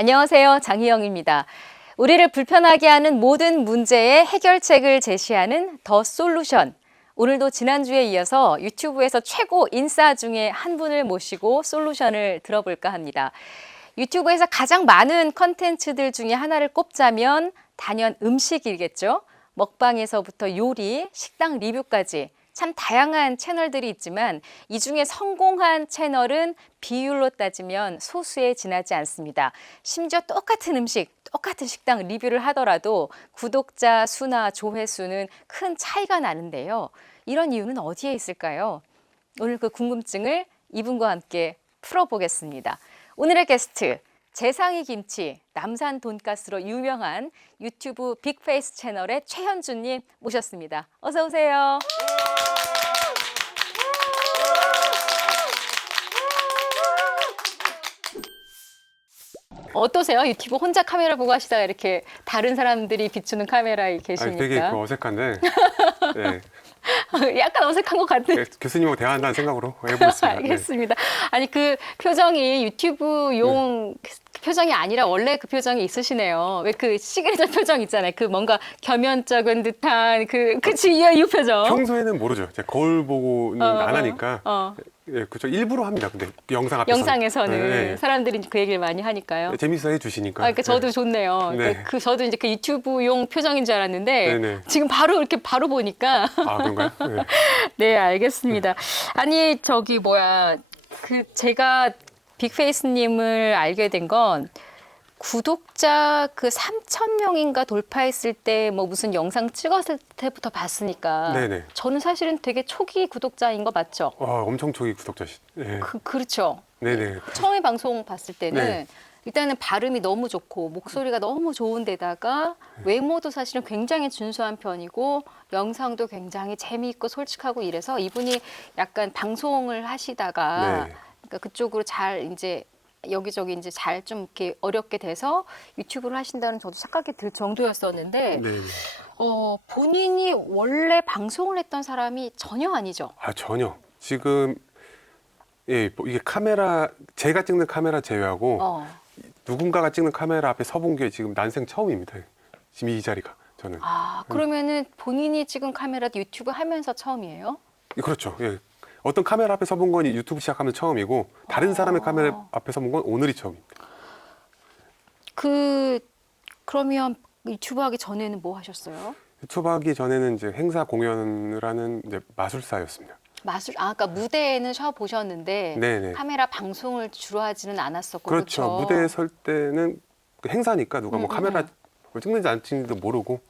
안녕하세요. 장희영입니다. 우리를 불편하게 하는 모든 문제의 해결책을 제시하는 더 솔루션. 오늘도 지난주에 이어서 유튜브에서 최고 인싸 중에 한 분을 모시고 솔루션을 들어볼까 합니다. 유튜브에서 가장 많은 컨텐츠들 중에 하나를 꼽자면 단연 음식이겠죠. 먹방에서부터 요리, 식당 리뷰까지 참 다양한 채널들이 있지만 이 중에 성공한 채널은 비율로 따지면 소수에 지나지 않습니다. 심지어 똑같은 음식, 똑같은 식당 리뷰를 하더라도 구독자 수나 조회수는 큰 차이가 나는데요. 이런 이유는 어디에 있을까요? 오늘 그 궁금증을 이분과 함께 풀어보겠습니다. 오늘의 게스트, 재상이 김치, 남산 돈가스로 유명한 유튜브 빅페이스 채널의 최현주님 모셨습니다. 어서 오세요. 어떠세요? 유튜브 혼자 카메라 보고 하시다가 이렇게 다른 사람들이 비추는 카메라에 계시니까. 되게 어색한데 네. 약간 어색한 것 같은. 교수님하고 대화한다는 생각으로 해보겠습니다. 알겠습니다. 아니 그 표정이 유튜브용 표정이 아니라 원래 그 표정이 있으시네요. 왜 그 시그니처 표정 있잖아요. 그 뭔가 겸연쩍은 듯한 그치 이 표정. 평소에는 모르죠. 제가 거울 보고는 안 하니까. 예, 그죠. 일부러 합니다. 근데 영상에서는 네. 사람들이 그 얘기를 많이 하니까요. 재밌어 해주시니까. 그러니까 저도 좋네요. 네. 그러니까 저도 이제 그 유튜브용 표정인 줄 알았는데 네네. 지금 바로 이렇게 바로 보니까. 아, 그런가요? 네. 네, 알겠습니다. 아니 저기 뭐야 제가 빅페이스님을 알게 된 건 구독자 그 3,000명인가 돌파했을 때 뭐 무슨 영상 찍었을 때부터 봤으니까. 네네. 저는 사실은 되게 초기 구독자인 거 맞죠? 엄청 초기 구독자시. 네. 그렇죠. 네네. 처음에 방송 봤을 때는 네. 일단은 발음이 너무 좋고 목소리가 너무 좋은데다가 외모도 사실은 굉장히 준수한 편이고 영상도 굉장히 재미있고 솔직하고 이래서 이분이 약간 방송을 하시다가 네. 그러니까 그쪽으로 잘 이제 여기저기 이제 잘 좀 이렇게 어렵게 돼서 유튜브를 하신다는 저도 착각이 들 정도였었는데 네. 본인이 원래 방송을 했던 사람이 전혀 아니죠. 아, 전혀. 지금 예, 이게 카메라 제가 찍는 카메라 제외하고 누군가가 찍는 카메라 앞에 서본 게 지금 난생 처음입니다. 지금 이 자리가 저는. 아, 그러면은 본인이 찍은 카메라도 유튜브 하면서 처음이에요? 그렇죠. 예. 어떤 카메라 앞에 서본 건 유튜브 시작하면 처음이고 다른 사람의 카메라 앞에 서본 건 오늘이 처음입니다. 그러면 유튜브 하기 전에는 뭐 하셨어요? 유튜브 하기 전에는 이제 행사 공연을 하는 이제 마술사였습니다. 그러니까 무대에는 서 보셨는데 네네. 카메라 방송을 주로 하지는 않았었고 그렇죠. 그렇죠? 무대에 설 때는 그 행사니까 누가 뭐 카메라 찍는지 안 찍는지도 모르고.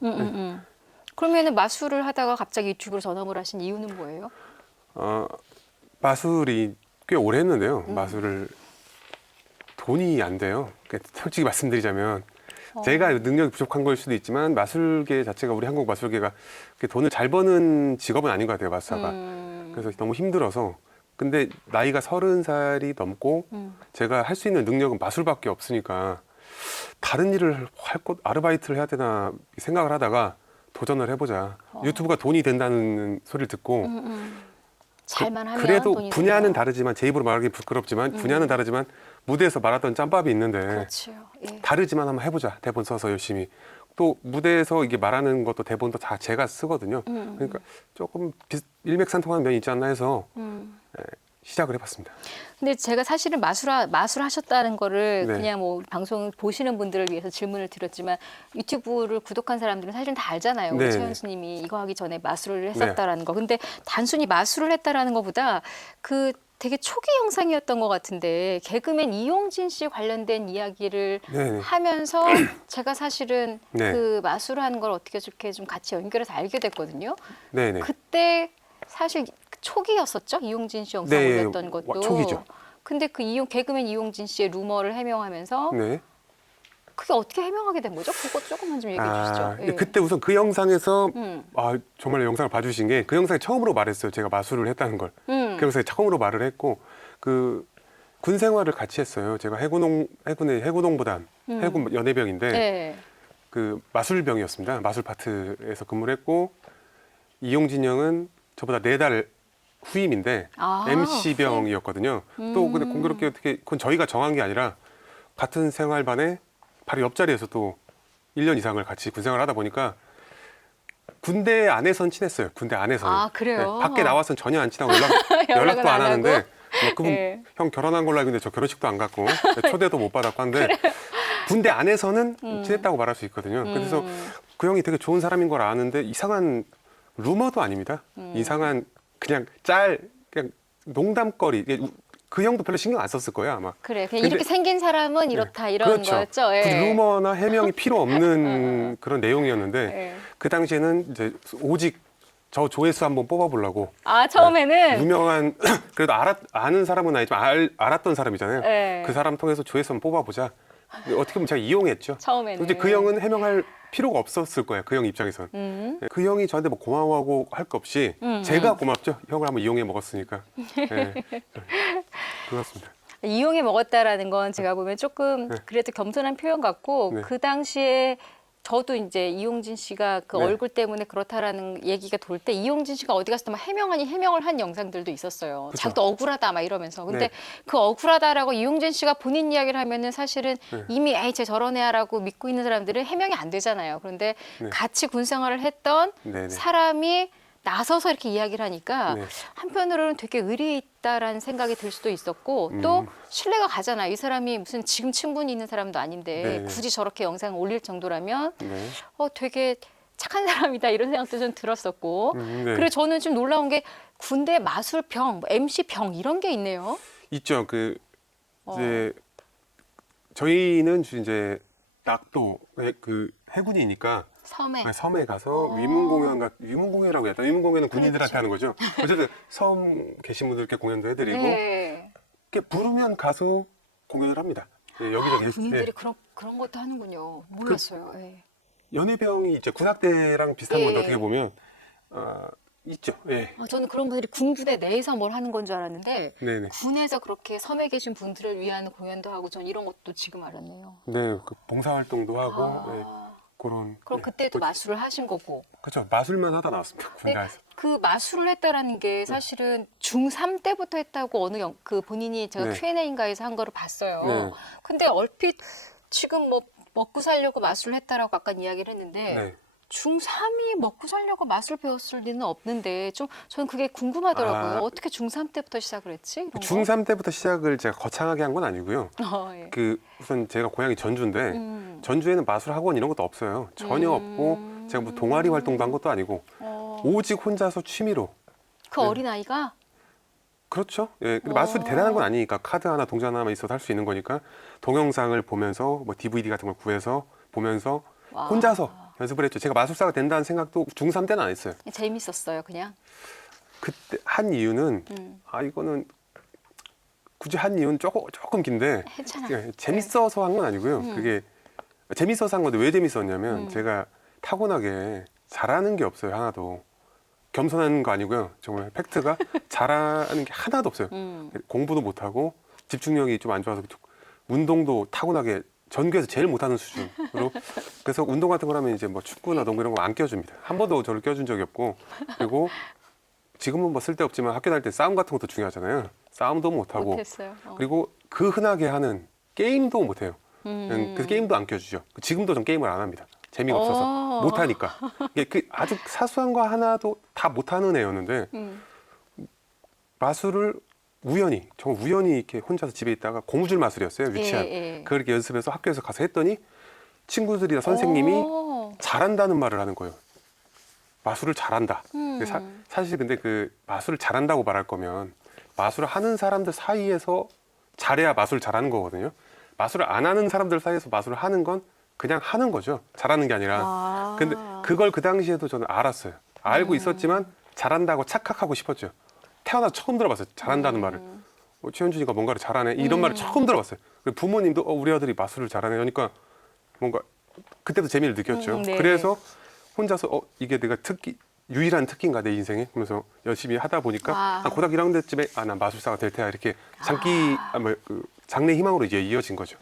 그러면은 마술을 하다가 갑자기 유튜브로 전업을 하신 이유는 뭐예요? 마술이 꽤 오래 했는데요. 마술을 돈이 안 돼요. 그러니까 솔직히 말씀드리자면 제가 능력이 부족한 걸 수도 있지만 마술계 자체가 우리 한국 마술계가 그렇게 돈을 잘 버는 직업은 아닌 것 같아요. 마술사가. 그래서 너무 힘들어서. 근데 나이가 30살이 넘고 제가 할 수 있는 능력은 마술밖에 없으니까 다른 일을 아르바이트를 해야 되나 생각을 하다가 도전을 해보자. 유튜브가 돈이 된다는 소리를 듣고 잘만 하면 그래도 돈이 분야는 된다. 다르지만 제 입으로 말하기 부끄럽지만 분야는 다르지만 무대에서 말하던 짬밥이 있는데 그렇죠. 예. 다르지만 한번 해보자. 대본 써서 열심히. 또 무대에서 이게 말하는 것도 대본도 다 제가 쓰거든요. 그러니까 조금 일맥상통하는 면이 있지 않나 해서 시작을 해봤습니다. 근데 제가 사실은 마술 하셨다는 거를 네. 그냥 뭐 방송 보시는 분들을 위해서 질문을 드렸지만 유튜브를 구독한 사람들은 사실은 다 알잖아요. 우리 네. 최현수님이 이거 하기 전에 마술을 했었다라는 거. 근데 단순히 마술을 했다라는 것보다 그 되게 초기 영상이었던 것 같은데 개그맨 이용진 씨 관련된 이야기를 네네. 하면서 제가 사실은 네. 그 마술하는 걸 어떻게 좋게 좀 같이 연결해서 알게 됐거든요. 네네. 그때 사실 초기였었죠? 이용진 씨 영상 네, 올렸던 것도. 초기죠. 근데 그 개그맨 이용진 씨의 루머를 해명하면서 네. 그게 어떻게 해명하게 된 거죠? 그것 조금만 좀 얘기해 주시죠. 예. 그때 우선 그 영상에서 정말 영상을 봐주신 게 그 영상에 처음으로 말했어요. 제가 마술을 했다는 걸. 그 영상에 처음으로 말을 했고 그 군 생활을 같이 했어요. 제가 해군의 해구동부단 해군 연예병인데 네. 그 마술병이었습니다. 마술 파트에서 근무를 했고 이용진 형은 저보다 4달 후임인데 MC병이었거든요. 또 근데 공교롭게 어떻게 그건 저희가 정한 게 아니라 같은 생활반에 바로 옆자리에서 또 1년 이상을 같이 군생활을 하다 보니까 군대 안에선 친했어요. 군대 안에서는. 아, 그래요? 밖에 나와서는 전혀 안 친하고 연락도 연락은 안 안 하는데 하고? 뭐 그분 네. 형 결혼한 걸로 알고 있는데 저 결혼식도 안 갔고 초대도 못 받았고 한데 군대 안에서는 친했다고 말할 수 있거든요. 그래서 그 형이 되게 좋은 사람인 걸 아는데 이상한 루머도 아닙니다. 이상한 그냥 그냥 농담거리. 그 형도 별로 신경 안 썼을 거예요 아마. 그래. 그냥 근데- 이렇게 생긴 사람은 이렇다 이런 그렇죠. 거였죠. 예. 굳이 루머나 해명이 필요 없는 그런 내용이었는데 예. 그 당시에는 이제 오직 저 조회수 한번 뽑아보려고 아, 처음에는 유명한 그래도 아는 사람은 아니지만 알았던 사람이잖아요. 네. 그 사람 통해서 조회수 한번 뽑아보자. 어떻게 보면 제가 이용했죠. 처음에는 이제 그 형은 해명할 필요가 없었을 거예요. 그 형 입장에선. 그 형이 저한테 뭐 고마워하고 할 거 없이 제가 고맙죠. 형을 한번 이용해 먹었으니까. 네. 그렇습니다. 이용해 먹었다라는 건 제가 보면 조금 네. 그래도 겸손한 표현 같고 네. 그 당시에 저도 이제 이용진 씨가 그 네. 얼굴 때문에 그렇다라는 얘기가 돌 때 이용진 씨가 어디 갔을 때 막 해명을 한 영상들도 있었어요. 그쵸. 자기도 억울하다 막 이러면서. 근데 네. 그 억울하다라고 이용진 씨가 본인 이야기를 하면은 사실은 네. 이미 에이 쟤 저런 애야라고 믿고 있는 사람들은 해명이 안 되잖아요. 그런데 네. 같이 군 생활을 했던 네네. 사람이 나서서 이렇게 이야기를 하니까 네. 한편으로는 되게 의리 있다라는 생각이 들 수도 있었고 또 신뢰가 가잖아요. 이 사람이 무슨 지금 친분이 있는 사람도 아닌데 네네. 굳이 저렇게 영상을 올릴 정도라면 네. 되게 착한 사람이다 이런 생각도 좀 들었었고 네. 그리고 저는 좀 놀라운 게 군대 마술병, MC병 이런 게 있네요. 있죠. 어. 이제 저희는 이제 낙도 그 해군이니까 섬에 섬에 가서 위문공연이라고 해야 되나? 위문공연은 군인들한테 하는 거죠. 어쨌든 섬 계신 분들께 공연도 해드리고 네. 이렇게 부르면 가서 공연을 합니다. 네, 여기저기 군인들이 네. 그런 것도 하는군요. 몰랐어요. 예. 연예병이 이제 군악대랑 비슷한 건데 예. 어떻게 보면 있죠. 예. 저는 그런 분들이 군부대 내에서 뭘 하는 건 줄 알았는데 네네. 군에서 그렇게 섬에 계신 분들을 위한 공연도 하고 전 이런 것도 지금 알았네요. 네, 그 봉사활동도 하고 네, 아, 그런. 그럼 네. 그때도 마술을 하신 거고. 그렇죠. 마술만 하다 나왔습니다. 근데 군대에서. 그 마술을 했다라는 게 사실은 중3 때부터 했다고 그 본인이 제가 네. Q&A인가에서 한 거를 봤어요. 네. 근데 얼핏 지금 뭐 먹고 살려고 마술을 했다라고 아까 이야기를 했는데 네. 중3이 먹고 살려고 마술 배웠을 리는 없는데 저는 그게 궁금하더라고요. 아. 어떻게 중3 때부터 시작을 했지? 이런 거? 중3 때부터 시작을 제가 거창하게 한 건 아니고요. 예. 우선 제가 고향이 전주인데 음. 전주에는 마술 학원 이런 것도 없어요. 전혀 없고 제가 뭐 동아리 활동도 한 것도 아니고 오직 혼자서 취미로. 그 네. 어린아이가 그렇죠. 예, 근데 마술이 대단한 건 아니니까 카드 하나 동전 하나만 있어도 할 수 있는 거니까 동영상을 보면서 뭐 DVD 같은 걸 구해서 보면서 와. 혼자서 연습을 했죠. 제가 마술사가 된다는 생각도 중3 때는 안 했어요. 재밌었어요, 그냥. 그때 한 이유는 이거는 굳이 한 이유는 조금 긴데 괜찮아. 예, 재밌어서 한 건 아니고요. 그게 재밌어서 한 건데 왜 재밌었냐면 제가 타고나게 잘하는 게 없어요. 하나도. 겸손한 거 아니고요. 정말 팩트가 잘하는 게 하나도 없어요. 공부도 못하고 집중력이 좀 안 좋아서 운동도 타고나게 전교에서 제일 못하는 수준으로 그래서 운동 같은 걸 하면 이제 뭐 축구나 농구 이런 거 안 껴줍니다. 한 번도 저를 껴준 적이 없고 그리고 지금은 뭐 쓸데없지만 학교 다닐 때 싸움 같은 것도 중요하잖아요. 싸움도 못하고 못했어요. 그리고 그 흔하게 하는 게임도 못해요. 그 게임도 안 껴주죠. 지금도 전 게임을 안 합니다. 재미가 없어서 못하니까. 이게 그 아주 사소한 거 하나도 다 못하는 애였는데 마술을 정말 우연히 이렇게 혼자서 집에 있다가 고무줄 마술이었어요. 유치한. 예. 그걸 이렇게 연습해서 학교에서 가서 했더니 친구들이나 선생님이 잘한다는 말을 하는 거예요. 마술을 잘한다. 근데 사실 근데 그 마술을 잘한다고 말할 거면 마술을 하는 사람들 사이에서 잘해야 마술을 잘하는 거거든요. 마술을 안 하는 사람들 사이에서 마술을 하는 건 그냥 하는 거죠. 잘하는 게 아니라. 근데 그걸 그 당시에도 저는 알았어요. 알고 있었지만 잘한다고 착각하고 싶었죠. 태어나서 처음 들어봤어요. 잘한다는 말을. 최현준이가 뭔가를 잘하네. 이런 말을 처음 들어봤어요. 그리고 부모님도 우리 아들이 마술을 잘하네. 그러니까 뭔가 그때도 재미를 느꼈죠. 네. 그래서 혼자서 이게 내가 유일한 특기인가 내 인생에? 그러면서 열심히 하다 보니까 한 고등학교 1학년 때쯤에 난 마술사가 될 테야 이렇게 장래 희망으로 이제 이어진 거죠.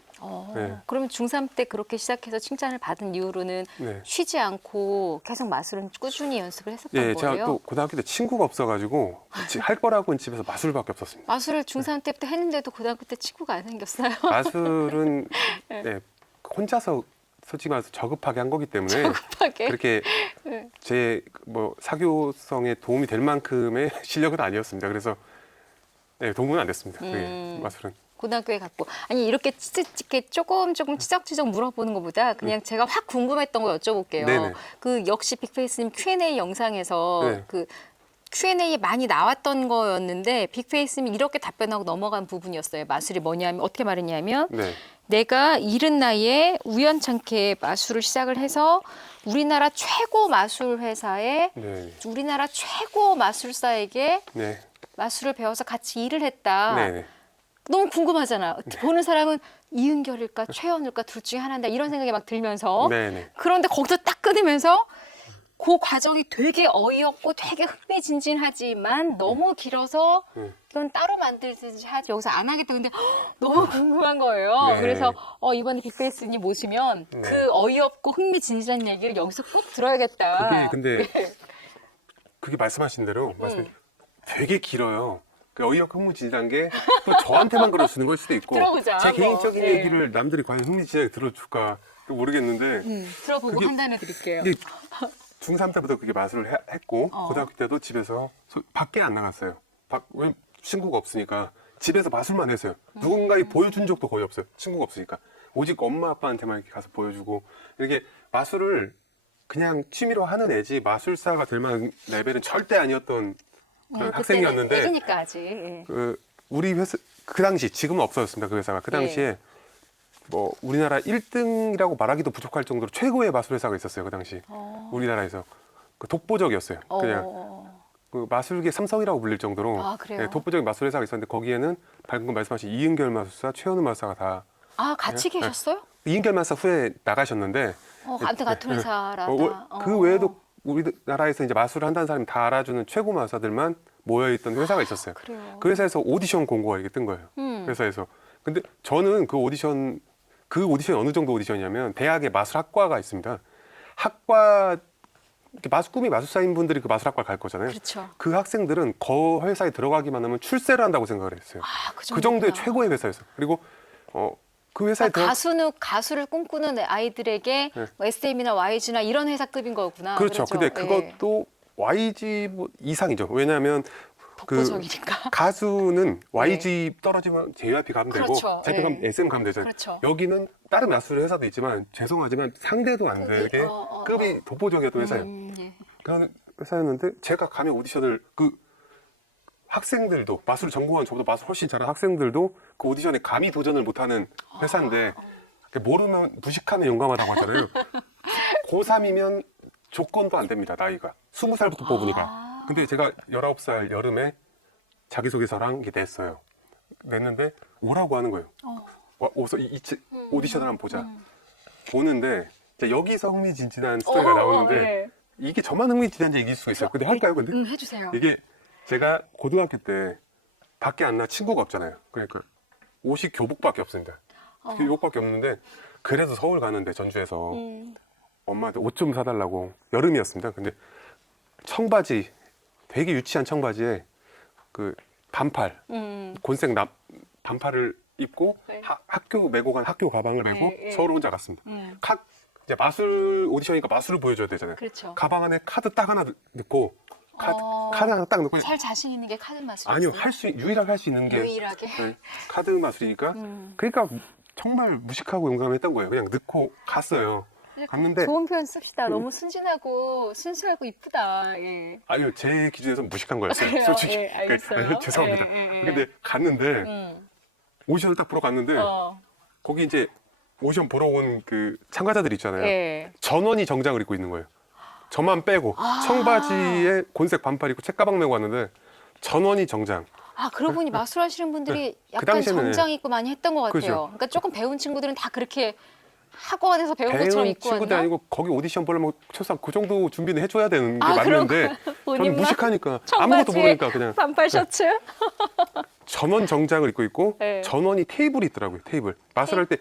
네. 그러면 중3 때 그렇게 시작해서 칭찬을 받은 이후로는 네. 쉬지 않고 계속 마술은 꾸준히 연습을 했었던 예, 거예요? 제가 또 고등학교 때 친구가 없어가지고 할 거라고는 집에서 마술밖에 없었습니다. 마술을 중3 때부터 했는데도 고등학교 때 친구가 안 생겼어요? 마술은 예, 혼자서 솔직히 말해서 저급하게 한 거기 때문에 급하게? 그렇게 네. 제 뭐 사교성에 도움이 될 만큼의 실력은 아니었습니다. 그래서 네, 도움은 안 됐습니다. 그게 마술은. 고등학교에 갔고 아니 이렇게 조금 치적치적 물어보는 것보다 그냥 제가 확 궁금했던 거 여쭤볼게요. 네네. 그 역시 빅페이스님 Q&A 영상에서 네. 그 Q&A에 많이 나왔던 거였는데 빅페이스님이 이렇게 답변하고 넘어간 부분이었어요. 마술이 뭐냐면 어떻게 말했냐면 네. 내가 이른 나이에 우연찮게 마술을 시작을 해서 우리나라 최고 마술 회사에 네. 우리나라 최고 마술사에게 네. 마술을 배워서 같이 일을 했다. 네. 너무 궁금하잖아. 보는 사람은 이은결일까 최연일까 둘 중에 하나인다 이런 생각이 막 들면서 네. 네. 그런데 거기서 딱 끊으면서 그 과정이 되게 어이없고 되게 흥미진진하지만 너무 길어서 이건 따로 만들든지 하지 여기서 안 하겠다. 근데 너무 궁금한 거예요. 네. 그래서 이번에 빅페이스님 모시면 그 어이없고 흥미진진한 얘기를 여기서 꼭 들어야겠다. 그게 근데 그게 말씀하신 대로 되게 길어요. 그 어이없고 흥미진진한 게 또 저한테만 그럴 수 있는 걸 수도 있고 들어보자, 제 한번. 개인적인 네. 얘기를 남들이 과연 흥미진진하게 들어줄까 모르겠는데 들어보고 그게- 판단해 드릴게요. 이게 중3 때부터 그게 마술을 했고 고등학교 때도 집에서 밖에 안 나갔어요. 왜 친구가 없으니까 집에서 마술만 했어요. 누군가에 보여준 적도 거의 없어요. 친구가 없으니까. 오직 엄마 아빠한테만 이렇게 가서 보여주고 이렇게 마술을 그냥 취미로 하는 애지 마술사가 될 만한 레벨은 절대 아니었던 그런 학생이었는데 애기니까 아직. 예. 우리 회사 그 당시 지금은 없어졌습니다. 그 회사가 그 당시에 뭐 우리나라 1등이라고 말하기도 부족할 정도로 최고의 마술 회사가 있었어요. 그 당시 우리나라에서 그 독보적이었어요. 그냥 그 마술계 삼성이라고 불릴 정도로 아, 그래요? 독보적인 마술 회사가 있었는데 거기에는 방금 말씀하신 이은결 마술사, 최현우 마술사가 다 같이 계셨어요? 이은결 마술사 후에 나가셨는데 아무튼 같은 회사라다. 그 외에도 우리나라에서 이제 마술을 한다는 사람이 다 알아주는 최고 마술사들만 모여있던 회사가 있었어요. 그래요. 그 회사에서 오디션 공고가 이렇게 뜬 거예요. 회사에서. 근데 저는 그 오디션이 어느 정도 오디션이냐면 대학에 마술학과가 있습니다. 학과 꿈이 마술사인 분들이 그 마술학과 갈 거잖아요. 그렇죠. 그 학생들은 그 회사에 들어가기만 하면 출세를 한다고 생각을 했어요. 그 그 정도의 정도구나. 최고의 회사였어요. 그리고 그 회사에 들어 가수를 꿈꾸는 아이들에게 뭐 SM이나 YG나 이런 회사급인 거구나. 그렇죠. 근데 예. 그것도 YG 이상이죠. 왜냐하면 독보적이니까. 가수는 YG 떨어지면 JYP 가면 되고 그렇죠. JYP 가면 예. SM 가면 되잖아요. 그렇죠. 여기는 다른 마술 회사도 있지만 죄송하지만 상대도 안 되게 급이 독보적이었던 회사예요. 예. 그런 회사였는데 제가 가면 오디션을 그 학생들도 마술을 전공한 저보다 마술 훨씬 잘하는 학생들도 그 오디션에 감히 도전을 못하는 회사인데 모르면 무식하면 용감하다고 하잖아요. 고3이면 조건도 안 됩니다. 나이가 20살부터 뽑으니까. 근데 제가 19살 여름에 자기소개서랑 이게 냈어요. 냈는데 오라고 하는 거예요. 오서 오디션을 한번 보자. 보는데 이제 여기서 흥미진진한 스토리가 나오는데 네. 이게 저만 흥미진진한지 이길 수가 있어요. 근데 할까요? 근데 해주세요. 이게 제가 고등학교 때 밖에 안 나 친구가 없잖아요. 그러니까 옷이 교복밖에 없습니다. 교복밖에 없는데 그래도 서울 가는데 전주에서 엄마한테 옷 좀 사달라고 여름이었습니다. 근데 청바지 되게 유치한 청바지에 그 반팔 곤색 반팔을 입고 네. 학교 메고 간 학교 가방을 메고 네. 서울 혼자 갔습니다. 이제 마술 오디션이니까 마술을 보여줘야 되잖아요. 그렇죠. 가방 안에 카드 딱 하나 넣고 카드 하나 딱 넣고 살 자신 있는 게 카드 마술. 아니요 유일하게 할 수 있는 게 유일하게. 네, 카드 마술이니까 그러니까 정말 무식하고 용감했던 거예요. 그냥 넣고 갔어요. 갔는데 좋은 표현 씁시다. 너무 순진하고 순수하고 이쁘다. 예. 아니요 제 기준에서 무식한 거였어요. 그래요? 솔직히 예, 알겠어요. 죄송합니다. 예. 근데 갔는데 오디션을 딱 보러 갔는데 거기 이제 오디션 보러 온 그 참가자들 있잖아요. 예. 전원이 정장을 입고 있는 거예요. 저만 빼고 청바지에 곤색 반팔 입고 책가방 메고 왔는데 전원이 정장. 그러고 보니 마술하시는 분들이 그 약간 당시에는 정장 입고 많이 했던 것 같아요. 그죠. 그러니까 조금 배운 친구들은 다 그렇게 학원에서 배운 것처럼 배운 입고 친구들 왔나? 아니고 거기 오디션 보려면 최소한 그 정도 준비는 해줘야 되는 게 그런 맞는데 거 저는 본인만 무식하니까 아무것도 청바지에 모르니까 그냥 반팔 셔츠? 전원 정장을 입고 있고 네. 전원이 테이블이 있더라고요. 테이블. 마술할 때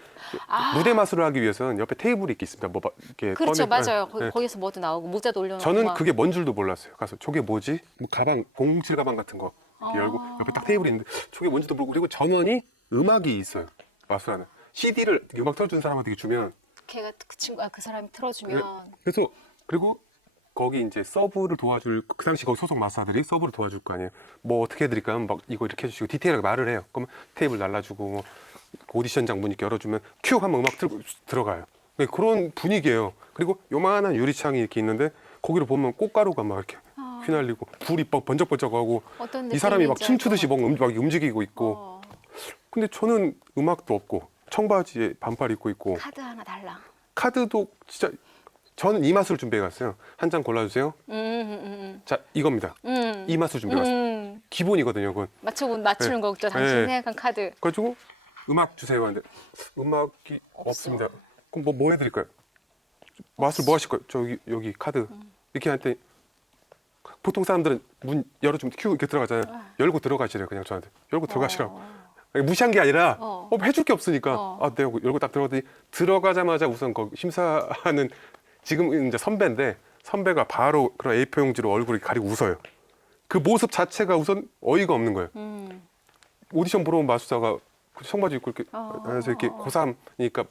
무대 마술을 하기 위해서는 옆에 테이블이 이렇게 있습니다. 뭐 이렇게 그렇죠, 맞아요. 네. 거기서 뭐도 나오고 모자도 올려놓고. 저는 막. 그게 뭔 줄도 몰랐어요. 가서 저게 뭐지? 뭐 가방, 007 가방 같은 거 이렇게 열고 옆에 딱 테이블이 있는데 저게 뭔지도 모르고 그리고 전원이 음악이 있어요. 마술하는 CD를 음악 틀어주는 사람한테 주면 걔가 그 사람이 틀어주면 그래서 그리고 거기 이제 서브를 도와줄 그 당시 거기 소속 마사들이 서브를 도와줄 거 아니에요. 뭐 어떻게 해드릴까 하면 막 이거 이렇게 해주시고 디테일하게 말을 해요. 그러면 테이블 날라주고 뭐 오디션장 문 이렇게 열어주면 큐 하면 음악 들어가요. 네, 그런 분위기예요. 그리고 요만한 유리창이 이렇게 있는데 거기를 보면 꽃가루가 막 이렇게 휘날리고 불이 막 번쩍번쩍하고 어떤 이 사람이 막 느낌인지 춤추듯이 알 것 막 움직이고 있고 어, 근데 저는 음악도 없고 청바지에 반팔 입고 있고 카드 하나 달라. 카드도 진짜 저는 이 맛을 준비해 갔어요. 한 장 골라주세요. 자 이겁니다. 이 맛을 준비해 갔어요. 기본이거든요. 그건. 맞추는 네. 거죠. 당신이 네. 생각한 카드. 그래가지고 음악 주세요 하는데 음악이 없습니다. 그럼 뭐 해드릴까요? 맛을 뭐 하실 거예요? 저기 여기 카드 이렇게 할 때 보통 사람들은 문 열어주면 큐 이렇게 들어가잖아요. 열고 들어가시래요. 그냥 저한테 열고 들어가시라고. 아니, 무시한 게 아니라 해줄 게 없으니까 내가 열고 딱 들어가더니 들어가자마자 우선 거기 심사하는 지금 이제 선배가 바로 그런 A4 용지로 얼굴을 가리고 웃어요. 그 모습 자체가 우선 어이가 없는 거예요. 오디션 보러 온 마술사가 청바지 입고 이렇게 해서 이렇게 고3이니까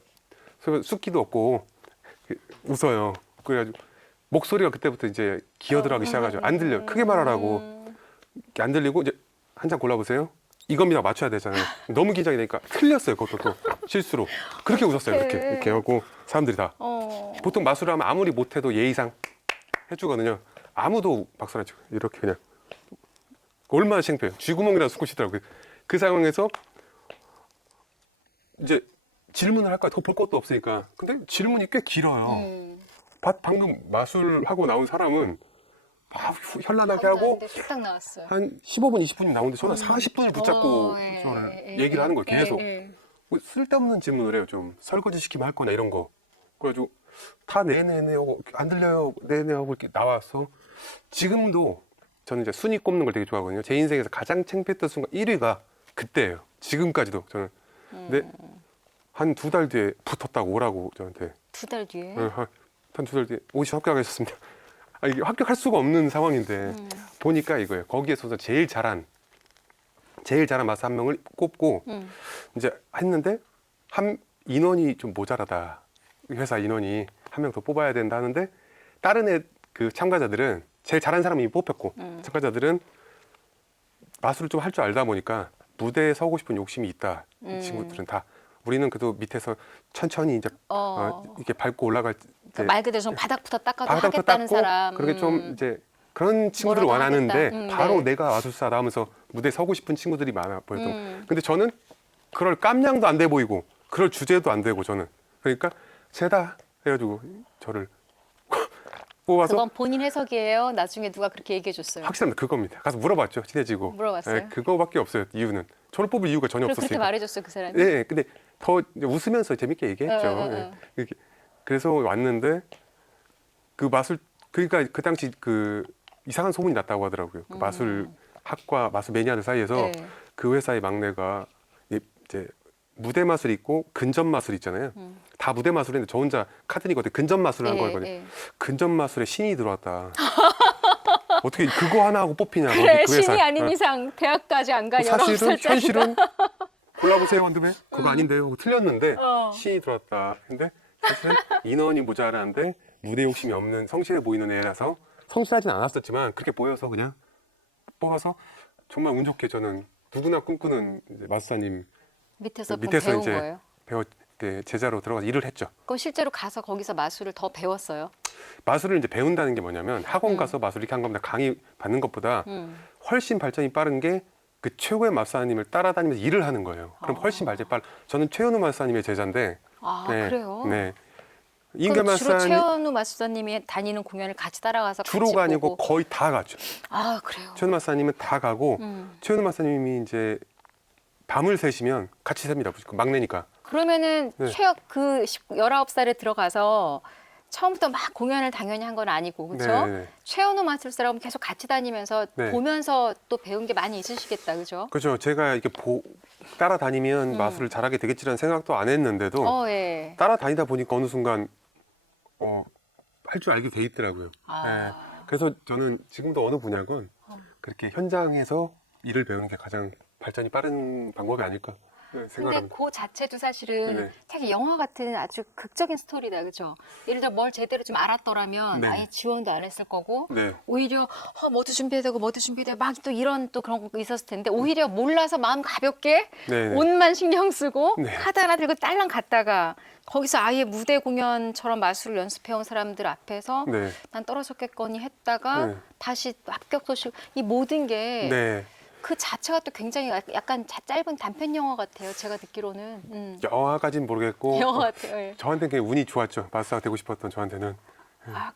숫기도 없고 이렇게 웃어요. 그래가지고 목소리가 그때부터 이제 기어들어가기 시작하죠. 안 들려요. 크게 말하라고. 이렇게 안 들리고 이제 한 장 골라보세요. 이겁니다. 맞춰야 되잖아요. 너무 긴장이 되니까 틀렸어요. 그것도 또 실수로. 그렇게 웃었어요. 이렇게 하고 사람들이 다. 보통 마술을 하면 아무리 못해도 예의상 해주거든요. 아무도 박수를 안 치고 이렇게 그냥. 얼마나 창피해요. 쥐구멍이라도 쑤시더라고요. 그 상황에서 이제 질문을 할까 더 볼 것도 없으니까. 근데 질문이 꽤 길어요. 방금 마술하고 나온 사람은 막 현란하게 하고 딱 나왔어요. 한 15분, 20분이 나오는데 저는 40분을 붙잡고 얘기를 하는 거예요. 계속. 뭐 쓸데없는 질문을 해요. 좀 설거지 시키면 할 거나 이런 거. 그래가지고 다 네네네 하고 안 들려요. 네네 하고 이렇게 나와서 지금도 저는 이제 순위 꼽는 걸 되게 좋아하거든요. 제 인생에서 가장 창피했던 순간 1위가 그때예요. 지금까지도 저는. 근데 한 2달 뒤에 붙었다고 오라고 저한테. 2달 뒤에? 네, 한 2달 뒤에 오디션 합격하셨습니다. 이게 합격할 수가 없는 상황인데 보니까 이거예요. 거기에서 제일 잘한 마스 한 명을 꼽고 이제 했는데 인원이 좀 모자라다. 회사 인원이 한 명 더 뽑아야 된다 하는데 다른 그 참가자들은 제일 잘한 사람이 이미 뽑혔고 참가자들은 마술을 좀 할 줄 알다 보니까 무대에 서고 싶은 욕심이 있다. 이 친구들은 다. 우리는 그래도 밑에서 천천히 이제 이렇게 밟고 올라갈 때 말 그대로 좀 바닥부터 닦아도 바닥부터 하겠다는 닦고 사람. 그렇게 좀 이제 그런 친구들을 뭐라도 원하는데 하겠다. 바로 네. 내가 마술사 나오면서 무대에 서고 싶은 친구들이 많아 보였던. 근데 저는 그럴 깜냥도 안 돼 보이고 그럴 주제도 안 되고 저는 그러니까 쟤다 해가지고 저를 뽑아서 그건 본인 해석이에요. 나중에 누가 그렇게 얘기해 줬어요. 확실합니다. 그겁니다. 가서 물어봤죠. 친해지고. 물어봤어요? 네, 그거밖에 없어요. 이유는 저를 뽑을 이유가 전혀 그리고 그렇게 없었으니까. 말해줬어요, 그 사람이. 네, 근데 더 이제 웃으면서 재밌게 얘기했죠. 응. 네. 이렇게. 그래서 왔는데 그 마술 그러니까 그 당시 그 이상한 소문이 났다고 하더라고요. 그 마술 학과 마술 매니아들 사이에서 네. 그 회사의 막내가 이제 무대 마술 있고 근접 마술 있잖아요. 다 무대 마술인데 저 혼자 카드니거든. 근접 마술을 한 거거든요. 근접 마술에 신이 들어왔다. 어떻게 그거 하나 하고 뽑히냐? 그래, 그 회사. 신이 아닌 이상 대학까지 안 간 사실은 19살짜리. 현실은 골라보세요, 원드맨. 그거 아닌데요. 하고 틀렸는데 신이 들어왔다. 근데 사실은 인원이 모자라는데 무대 욕심이 없는 성실해 보이는 애라서 성실하진 않았었지만 그렇게 보여서 그냥 뽑아서 정말 운 좋게 저는 누구나 꿈꾸는 이제 마술사님 밑에서 밑에서 배운 이제 거예요. 제자로 들어가서 일을 했죠. 그럼 실제로 가서 거기서 마술을 더 배웠어요? 마술을 이제 배운다는 게 뭐냐면 학원 가서 마술 이렇게 한 겁니다. 강의 받는 것보다 훨씬 발전이 빠른 게 그 최고의 마술사님을 따라다니면서 일을 하는 거예요. 그럼 훨씬 발전이 빨라. 저는 최현우 마술사님의 제자인데. 그래요? 네. 그럼 임계 주로 마술사님 최현우 마술사님이 다니는 공연을 같이 따라가서 같이 주로가 아니고 보고. 거의 다 가죠. 아, 그래요? 최현우 마술사님은 다 가고 최현우 마술사님이 이제 밤을 새시면 같이 셉니다. 막내니까. 그러면은 네. 19살에 들어가서 처음부터 막 공연을 당연히 한 건 아니고 그렇죠? 네. 최현우 마술사랑 계속 같이 다니면서 네. 보면서 또 배운 게 많이 있으시겠다, 그죠? 그렇죠. 제가 이렇게 따라다니면 마술을 잘하게 되겠지라는 생각도 안 했는데도 예. 따라다니다 보니까 어느 순간 할 줄 알게 돼 있더라고요. 네. 그래서 저는 지금도 어느 분야건 그렇게 현장에서 일을 배우는 게 가장 발전이 빠른 방법이 아닐까 근데 생각합니다. 그 자체도 사실은 네. 되게 영화 같은 아주 극적인 스토리다, 그죠? 예를 들어 뭘 제대로 좀 알았더라면 네. 아예 지원도 안 했을 거고 네. 오히려 뭐도 준비해야 되고 뭐도 준비해야 되고 막 또 이런 또 그런 거 있었을 텐데 오히려 몰라서 마음 가볍게 네. 옷만 신경 쓰고 네. 카드 하나 들고 딸랑 갔다가 거기서 아예 무대 공연처럼 마술을 연습해온 사람들 앞에서 네. 난 떨어졌겠거니 했다가 네. 다시 합격 소식 이 모든 게 네. 그 자체가 또 굉장히 약간 짧은 단편 영화 같아요. 제가 듣기로는. 영화까지는 모르겠고 영화 같아요. 예. 저한테는 그냥 운이 좋았죠. 마술사가 되고 싶었던 저한테는.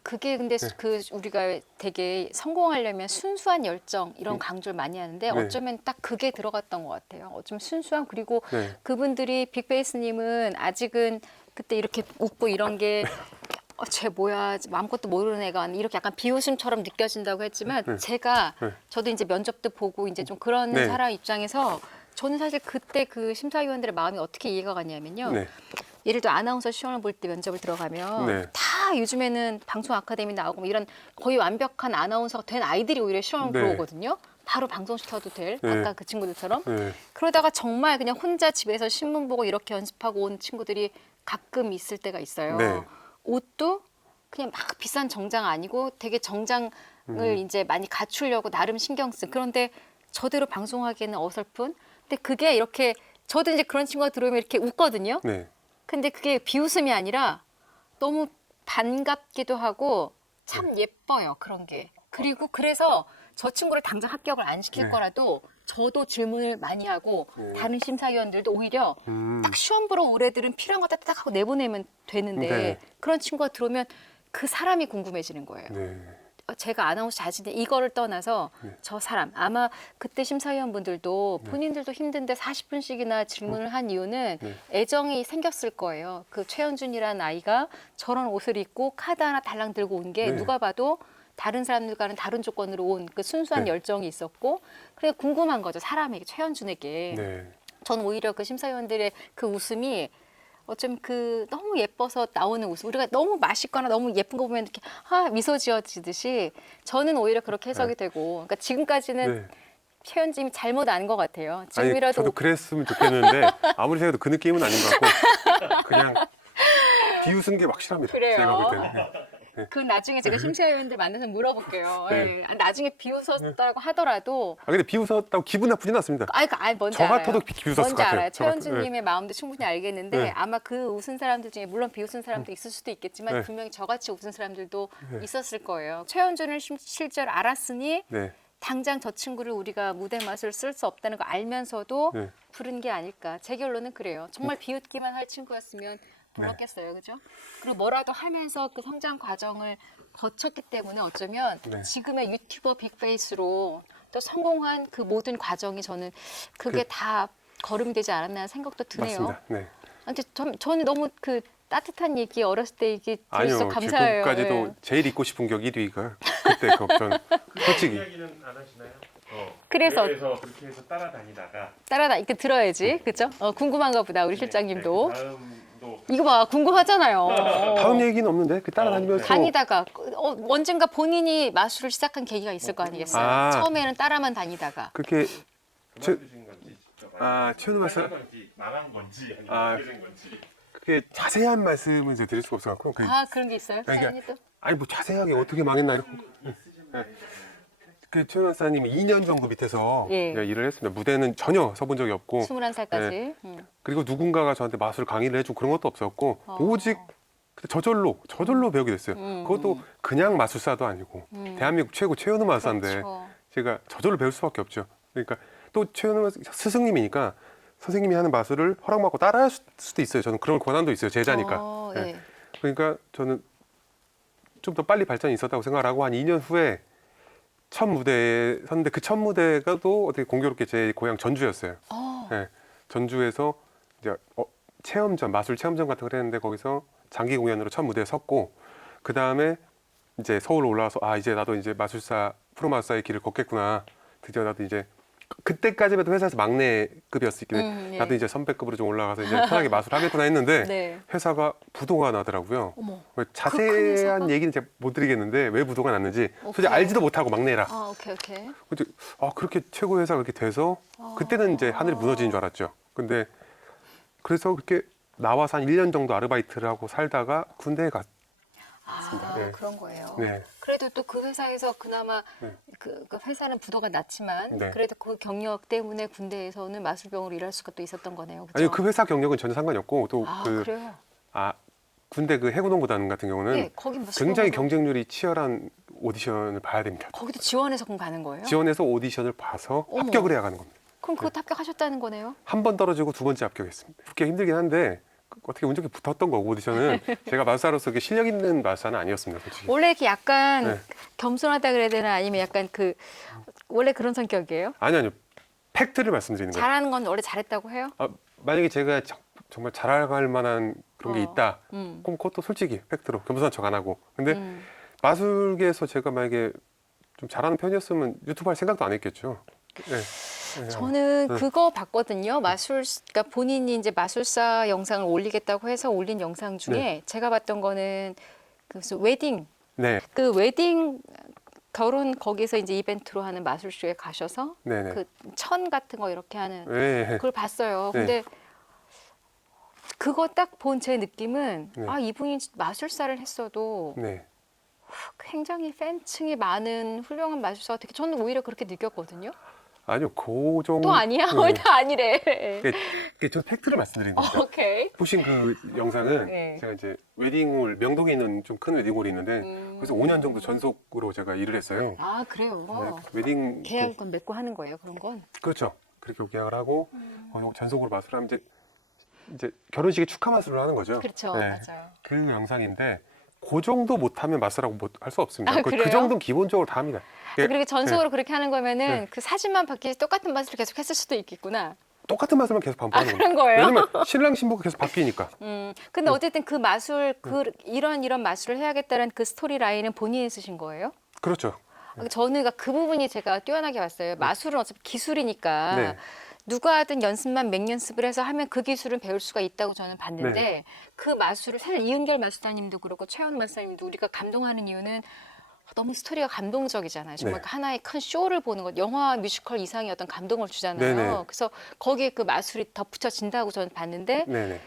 그게 근데 그 우리가 되게 성공하려면 순수한 열정 이런 강조를 많이 하는데 네. 어쩌면 딱 그게 들어갔던 것 같아요. 어쩌면 순수한 그리고 네. 그분들이 빅베이스님은 아직은 그때 이렇게 웃고 이런 게 쟤 뭐야 아무것도 모르는 애가 왔네 이렇게 약간 비웃음처럼 느껴진다고 했지만 네. 제가 네. 저도 이제 면접도 보고 이제 좀 그런 네. 사람 입장에서 저는 사실 그때 그 심사위원들의 마음이 어떻게 이해가 가냐면요. 네. 예를 들어 아나운서 시험을 볼 때 면접을 들어가면 네. 다 요즘에는 방송 아카데미 나오고 뭐 이런 거의 완벽한 아나운서가 된 아이들이 오히려 시험을 네. 들어오거든요. 바로 방송시켜도 될 네. 아까 그 친구들처럼. 네. 그러다가 정말 그냥 혼자 집에서 신문 보고 이렇게 연습하고 온 친구들이 가끔 있을 때가 있어요. 네. 옷도 그냥 막 비싼 정장 아니고 되게 정장을 이제 많이 갖추려고 나름 신경 쓴. 그런데 저대로 방송하기에는 어설픈. 근데 그게 이렇게 저도 이제 그런 친구가 들어오면 이렇게 웃거든요. 네. 근데 그게 비웃음이 아니라 너무 반갑기도 하고 참 예뻐요, 그런 게. 그리고 그래서 저 친구를 당장 합격을 안 시킬 네. 거라도 저도 질문을 많이 하고 네. 다른 심사위원들도 오히려 음. 딱 시험 보러 올 애들은 필요한 거 딱딱 하고 내보내면 되는데 네. 그런 친구가 들어오면 그 사람이 궁금해지는 거예요. 네. 제가 아나운서 자신인데 이거를 떠나서 네. 저 사람 아마 그때 심사위원분들도 본인들도 힘든데 40분씩이나 질문을 한 이유는 네. 애정이 생겼을 거예요. 그 최현준이라는 아이가 저런 옷을 입고 카드 하나 달랑 들고 온 게 네. 누가 봐도 다른 사람들과는 다른 조건으로 온 그 순수한 네. 열정이 있었고 그래 궁금한 거죠. 사람에게 최현준에게. 네. 전 오히려 그 심사위원들의 그 웃음이 어쩜 그 너무 예뻐서 나오는 웃음 우리가 너무 맛있거나 너무 예쁜 거 보면 이렇게 미소 지어지듯이 저는 오히려 그렇게 해석이 되고 그러니까 지금까지는 네. 최현진이 잘못 안 것 같아요. 아니, 지금이라도 저도 그랬으면 좋겠는데 아무리 생각해도 그 느낌은 아닌 것 같고 그냥 비웃은 게 확실합니다. 그래요? 제가 볼 때는. 그 나중에 제가 심사위원들 만나서 물어볼게요. 네. 예. 나중에 비웃었다고 하더라도 근데 비웃었다고 기분 나쁘진 않습니다. 뭔지 저 알아요. 같아도 비웃었을 뭔지 것 같아요. 알아요. 저 같아도. 최현준님의 마음도 충분히 알겠는데 네. 아마 그 웃은 사람들 중에 물론 비웃은 사람도 있을 수도 있겠지만 네. 분명히 저같이 웃은 사람들도 네. 있었을 거예요. 최현준을 실제로 알았으니 네. 당장 저 친구를 우리가 무대 맛을 쓸 수 없다는 거 알면서도 네. 부른 게 아닐까. 제 결론은 그래요. 정말 비웃기만 할 친구였으면 부럽겠어요. 그죠? 그리고 뭐라도 하면서 그 성장 과정을 거쳤기 때문에 어쩌면 네. 지금의 유튜버 빅페이스로 또 성공한 그 모든 과정이 저는 그게 다 거름이 되지 않았나 생각도 드네요. 맞습니다. 네. 근데 저는 너무 그 따뜻한 얘기 어렸을 때 얘기 아니요, 들어서 감사해요. 지금까지도 예. 제일 잊고 싶은 격 1위가 그때 전 솔직히 이야기는 안 하시나요? 그래서 그렇게 해서 따라다니다가 이렇게 들어야지, 그죠? 궁금한가 보다 우리 실장님도. 다음도 이거 봐, 궁금하잖아요. 다음 얘기는 없는데 그 따라다니면서 다니다가 언젠가 본인이 마술을 시작한 계기가 있을 거 아니겠어요? 아. 처음에는 따라만 다니다가. 그렇게 저- 그만두신 건지 직접 최현우 마술 건지 망한 건지 아니면 아. 어떻게 된 건지 그게 자세한 말씀을 제가 드릴 수가 없어갖고 그런 게 있어요? 그러니까 사연이 또? 아니 뭐 자세하게 어떻게 망했나 이렇게 그 최현우 박사님이 2년 정도 밑에서 예. 일을 했습니다. 무대는 전혀 서본 적이 없고 21살까지. 그리고 누군가가 저한테 마술 강의를 해주고 그런 것도 없었고 어. 오직 저절로 배우게 됐어요. 그것도 그냥 마술사도 아니고 대한민국 최고 최현우 마술사인데 그렇죠. 제가 저절로 배울 수밖에 없죠. 그러니까 또 최현우 스승님이니까 선생님이 하는 마술을 허락받고 따라할 수도 있어요. 저는 그런 권한도 있어요. 제자니까. 예. 그러니까 저는 좀 더 빨리 발전이 있었다고 생각을 하고 한 2년 후에 첫 무대에 섰는데 그 첫 무대가 또 어떻게 공교롭게 제 고향 전주였어요. 네, 전주에서 이제 체험전 마술 체험전 같은 걸 했는데 거기서 장기 공연으로 첫 무대에 섰고 그 다음에 이제 서울 올라와서 아 이제 나도 이제 마술사 프로 마술사의 길을 걷겠구나. 드디어 나도 이제 그때까지만 해도 회사에서 막내급이었기 때문에 예. 나도 이제 선배급으로 좀 올라가서 이제 편하게 마술을 하겠구나 했는데 네. 회사가 부도가 나더라고요. 어머. 큰 자세한 회사가? 얘기는 제가 못 드리겠는데 왜 부도가 났는지 솔직히 오케이. 알지도 못하고 막내라. 아, 오케이. 근데 그렇게 최고 회사가 그렇게 돼서 그때는 이제 하늘이 무너지는 줄 알았죠. 근데 그래서 그렇게 나와서 한 1년 정도 아르바이트를 하고 살다가 군대에 갔습니다. 네. 그런 거예요. 네. 그래도 또 그 회사에서 그나마 네. 그 회사는 부도가 났지만 네. 그래도 그 경력 때문에 군대에서는 마술병으로 일할 수가 또 있었던 거네요. 그렇죠? 아니 그 회사 경력은 전혀 상관이 없고 또 그래요? 군대 그 해군홍보단 같은 경우는 네, 거기 뭐 굉장히 시험으로- 경쟁률이 치열한 오디션을 봐야 됩니다. 거기도 지원해서 그럼 가는 거예요? 지원해서 오디션을 봐서 어머. 합격을 해야 가는 겁니다. 그럼 그것도 합격하셨다는 거네요? 한 번 떨어지고 두 번째 합격했습니다. 붙기 힘들긴 한데 어떻게 운 좋게 붙었던 거고 오디션은 제가 마술사로서 이렇게 실력 있는 마술사는 아니었습니다. 솔직히. 원래 이렇게 약간 네. 겸손하다 그래야 되나 아니면 약간 원래 그런 성격이에요? 아니요. 팩트를 말씀드리는 거예요. 잘하는 건 원래 잘했다고 해요? 만약에 제가 정말 잘할 만한 그런 게 있다. 음. 그럼 그것도 솔직히 팩트로 겸손한 척 안 하고. 근데 음. 마술계에서 제가 만약에 좀 잘하는 편이었으면 유튜브 할 생각도 안 했겠죠. 네. 네. 저는 네. 그거 봤거든요. 그러니까 본인이 이제 마술사 영상을 올리겠다고 해서 올린 영상 중에 네. 제가 봤던 거는 그 무슨 웨딩, 네. 그 웨딩 결혼 거기서 이제 이벤트로 하는 마술쇼에 가셔서 네네. 그 천 같은 거 이렇게 하는 네. 그걸 봤어요. 네. 근데 그거 딱 본 제 느낌은 네. 이분이 마술사를 했어도 네. 굉장히 팬층이 많은 훌륭한 마술사가 되게 저는 오히려 그렇게 느꼈거든요. 아니요, 그 정도. 또 아니야? 네. 다 아니래. 저 팩트를 말씀드린 겁니다. 오케이. 보신 그 영상은 네. 제가 이제 웨딩홀 명동에 있는 좀 큰 웨딩홀이 있는데 음. 그래서 5년 정도 전속으로 제가 일을 했어요. 아 그래요? 네, 웨딩 계약권 맺고 하는 거예요 그런 건? 그렇죠. 그렇게 계약을 하고 전속으로 마술을 하면 이제 결혼식에 축하 마술을 하는 거죠. 그렇죠. 네. 맞아요. 그 영상인데 그 정도 못하면 마술하고 할 수 없습니다. 아, 그래요? 그 정도는 기본적으로 다 합니다. 그리고 전속으로 그렇게 하는 거면은 네. 그 사진만 바뀌지 똑같은 마술을 계속 했을 수도 있겠구나. 똑같은 마술만 계속 반복하는 그런 겁니다. 거예요? 왜냐면 신랑 신부가 계속 바뀌니까. 근데 어쨌든 그 마술 이런 마술을 해야겠다는 그 스토리 라인은 본인이 쓰신 거예요? 그렇죠. 저는 그 부분이 제가 뛰어나게 봤어요. 마술은 어차피 기술이니까 네. 누가 하든 연습만 맹연습을 해서 하면 그 기술은 배울 수가 있다고 저는 봤는데 네. 그 마술을 사실 이은결 마술사님도 그렇고 최원 마술사님도 우리가 감동하는 이유는 너무 스토리가 감동적이잖아요. 정말 네. 하나의 큰 쇼를 보는 것, 영화 뮤지컬 이상의 어떤 감동을 주잖아요. 네네. 그래서 거기에 그 마술이 덧붙여진다고 저는 봤는데 네네.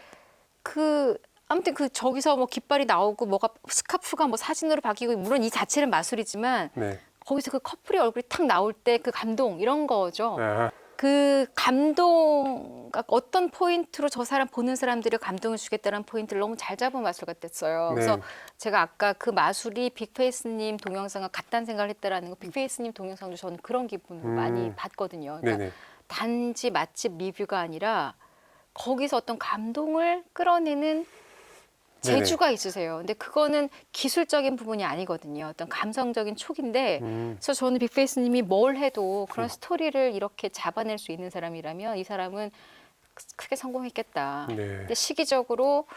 아무튼 저기서 뭐 깃발이 나오고 뭐가 스카프가 뭐 사진으로 바뀌고 물론 이 자체는 마술이지만 네. 거기서 그 커플의 얼굴이 탁 나올 때 그 감동 이런 거죠. 아, 그 감동, 그러니까 어떤 포인트로 저 사람 보는 사람들이 감동을 주겠다는 포인트를 너무 잘 잡은 마술 같았어요. 네. 그래서 제가 아까 그 마술이 빅페이스님 동영상과 같다는 생각을 했다라는 거, 빅페이스님 동영상도 저는 그런 기분으로 많이 봤거든요. 그러니까 네네. 단지 맛집 리뷰가 아니라 거기서 어떤 감동을 끌어내는 재주가 있으세요. 근데 그거는 기술적인 부분이 아니거든요. 어떤 감성적인 촉인데 그래서 저는 빅페이스님이 뭘 해도 그런 스토리를 이렇게 잡아낼 수 있는 사람이라면 이 사람은 크게 성공했겠다. 네. 근데 시기적으로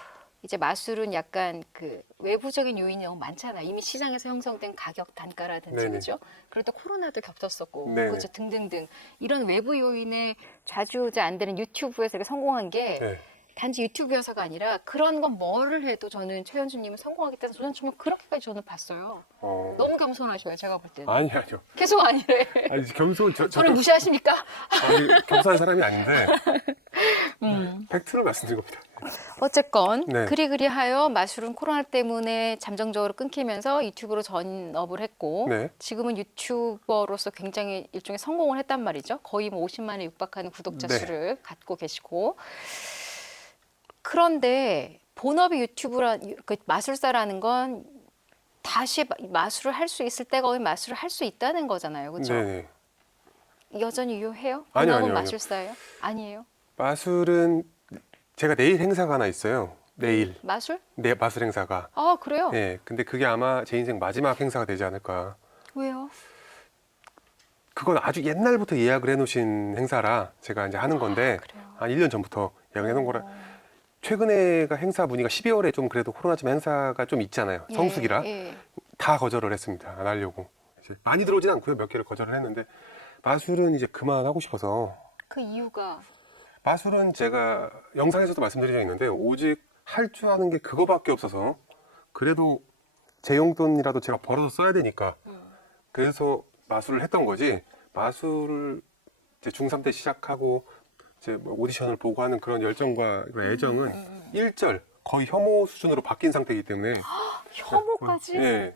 이제 마술은 약간 그 외부적인 요인이 너무 많잖아요. 이미 시장에서 형성된 가격 단가라든지 네네. 그죠? 그리고 또 코로나도 겹쳤었고 네네. 그죠? 등등등 이런 외부 요인에 좌지우지 안 되는 유튜브에서 이렇게 성공한 게 네. 단지 유튜브여서가 아니라 그런 건 뭐를 해도 저는 최현주님은 성공하겠다는 저는 정말 그렇게까지 저는 봤어요. 너무 겸손하셔요. 제가 볼 때는. 아니요. 계속 아니래. 아니 겸손 저를 무시하십니까? 겸손한 사람이 아닌데 팩트를 말씀드린 겁니다. 어쨌건 네. 그리하여 마술은 코로나 때문에 잠정적으로 끊기면서 유튜브로 전업을 했고 네. 지금은 유튜버로서 굉장히 일종의 성공을 했단 말이죠. 거의 뭐 50만에 육박하는 구독자 네. 수를 갖고 계시고 그런데 본업이 그 마술사라는 건 다시 마술을 할 수 있을 때가 오면 마술을 할 수 있다는 거잖아요. 그렇죠? 네네. 여전히 유효해요? 아니요, 본업은 아니요. 마술사예요? 아니에요. 마술은 제가 내일 행사가 하나 있어요. 내일. 마술? 네, 마술 행사가. 아, 그래요? 네, 근데 그게 아마 제 인생 마지막 행사가 되지 않을까. 왜요? 그건 아주 옛날부터 예약을 해놓으신 행사라 제가 이제 하는 건데 그래요? 한 1년 전부터 예약을 해놓은 거라 최근에가 행사 문의가 12월에 좀 그래도 코로나쯤 행사가 좀 있잖아요. 예, 성수기라 예. 다 거절을 했습니다. 안 하려고. 이제 많이 들어오진 않고요. 몇 개를 거절을 했는데 마술은 이제 그만하고 싶어서. 그 이유가 마술은 제가 영상에서도 말씀드린 적이 있는데 오직 할 줄 아는 게 그거밖에 없어서 그래도 제 용돈이라도 제가 벌어서 써야 되니까 그래서 마술을 했던 거지. 마술을 이제 중3 때 시작하고 이제 뭐 오디션을 보고 하는 그런 열정과 애정은 일절 거의 혐오 수준으로 바뀐 상태이기 때문에 혐오까지? 예,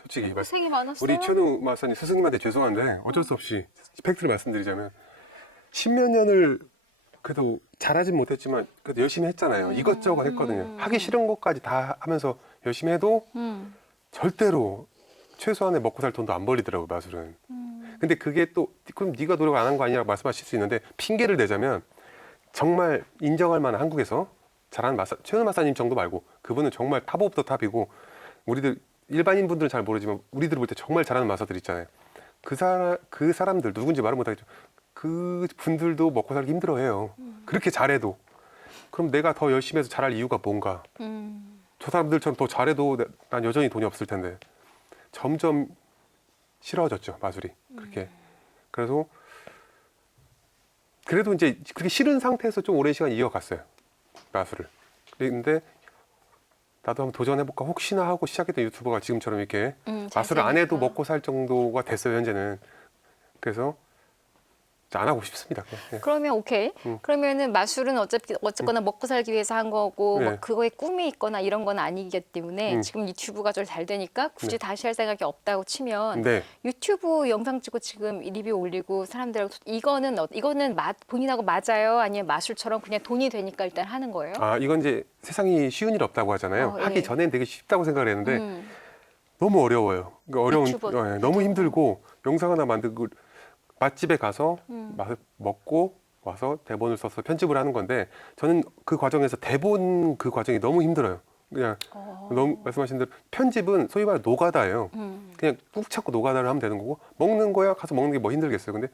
솔직히 고생이 많았어요. 우리 최은우 마사님 스승님한테 죄송한데 어쩔 수 없이 팩트를 말씀드리자면 십몇 년을 그래도 잘하진 못했지만 그래도 열심히 했잖아요. 이것저것 했거든요. 하기 싫은 것까지 다 하면서 열심히 해도 절대로 최소한의 먹고 살 돈도 안 벌리더라고요, 마술은. 근데 그게 또 그럼 네가 노력 안 한 거 아니냐고 말씀하실 수 있는데 핑계를 대자면 정말 인정할 만한 한국에서 잘하는 최은우 마사님 정도 말고 그분은 정말 탑 오브 더 탑이고 우리들 일반인 분들은 잘 모르지만 우리들 볼 때 정말 잘하는 마사들 있잖아요. 그 사람들 누군지 말을 못하겠죠. 그 분들도 먹고 살기 힘들어해요. 그렇게 잘해도. 그럼 내가 더 열심히 해서 잘할 이유가 뭔가? 저 사람들처럼 더 잘해도 난 여전히 돈이 없을 텐데. 점점 싫어졌죠, 마술이. 그렇게. 그래서 그래도 이제 그렇게 싫은 상태에서 좀 오랜 시간 이어갔어요, 마술을. 그런데 나도 한번 도전해볼까 혹시나 하고 시작했던 유튜버가 지금처럼 이렇게 마술을 안 해도 먹고 살 정도가 됐어요, 현재는. 그래서 안 하고 싶습니다. 그냥. 예. 그러면 오케이. 그러면은 마술은 어쨌거나 먹고 살기 위해서 한 거고 네. 뭐 그거에 꿈이 있거나 이런 건 아니기 때문에 지금 유튜브가 좀 잘 되니까 굳이 네. 다시 할 생각이 없다고 치면 네. 유튜브 영상 찍고 지금 리뷰 올리고 사람들하고 이거는 본인하고 맞아요? 아니면 마술처럼 그냥 돈이 되니까 일단 하는 거예요? 아, 이건 이제 세상이 쉬운 일 없다고 하잖아요. 예. 하기 전엔 되게 쉽다고 생각을 했는데 너무 어려워요. 그러니까 어려운, 유튜버. 너무 힘들고 영상 하나 만들고 맛집에 가서 맛을 먹고 와서 대본을 써서 편집을 하는 건데 저는 그 과정에서 대본 그 과정이 너무 힘들어요. 그냥 너무 말씀하신 대로 편집은 소위 말해 노가다예요. 그냥 꾹 참고 노가다를 하면 되는 거고 먹는 거야 가서 먹는 게 뭐 힘들겠어요. 근데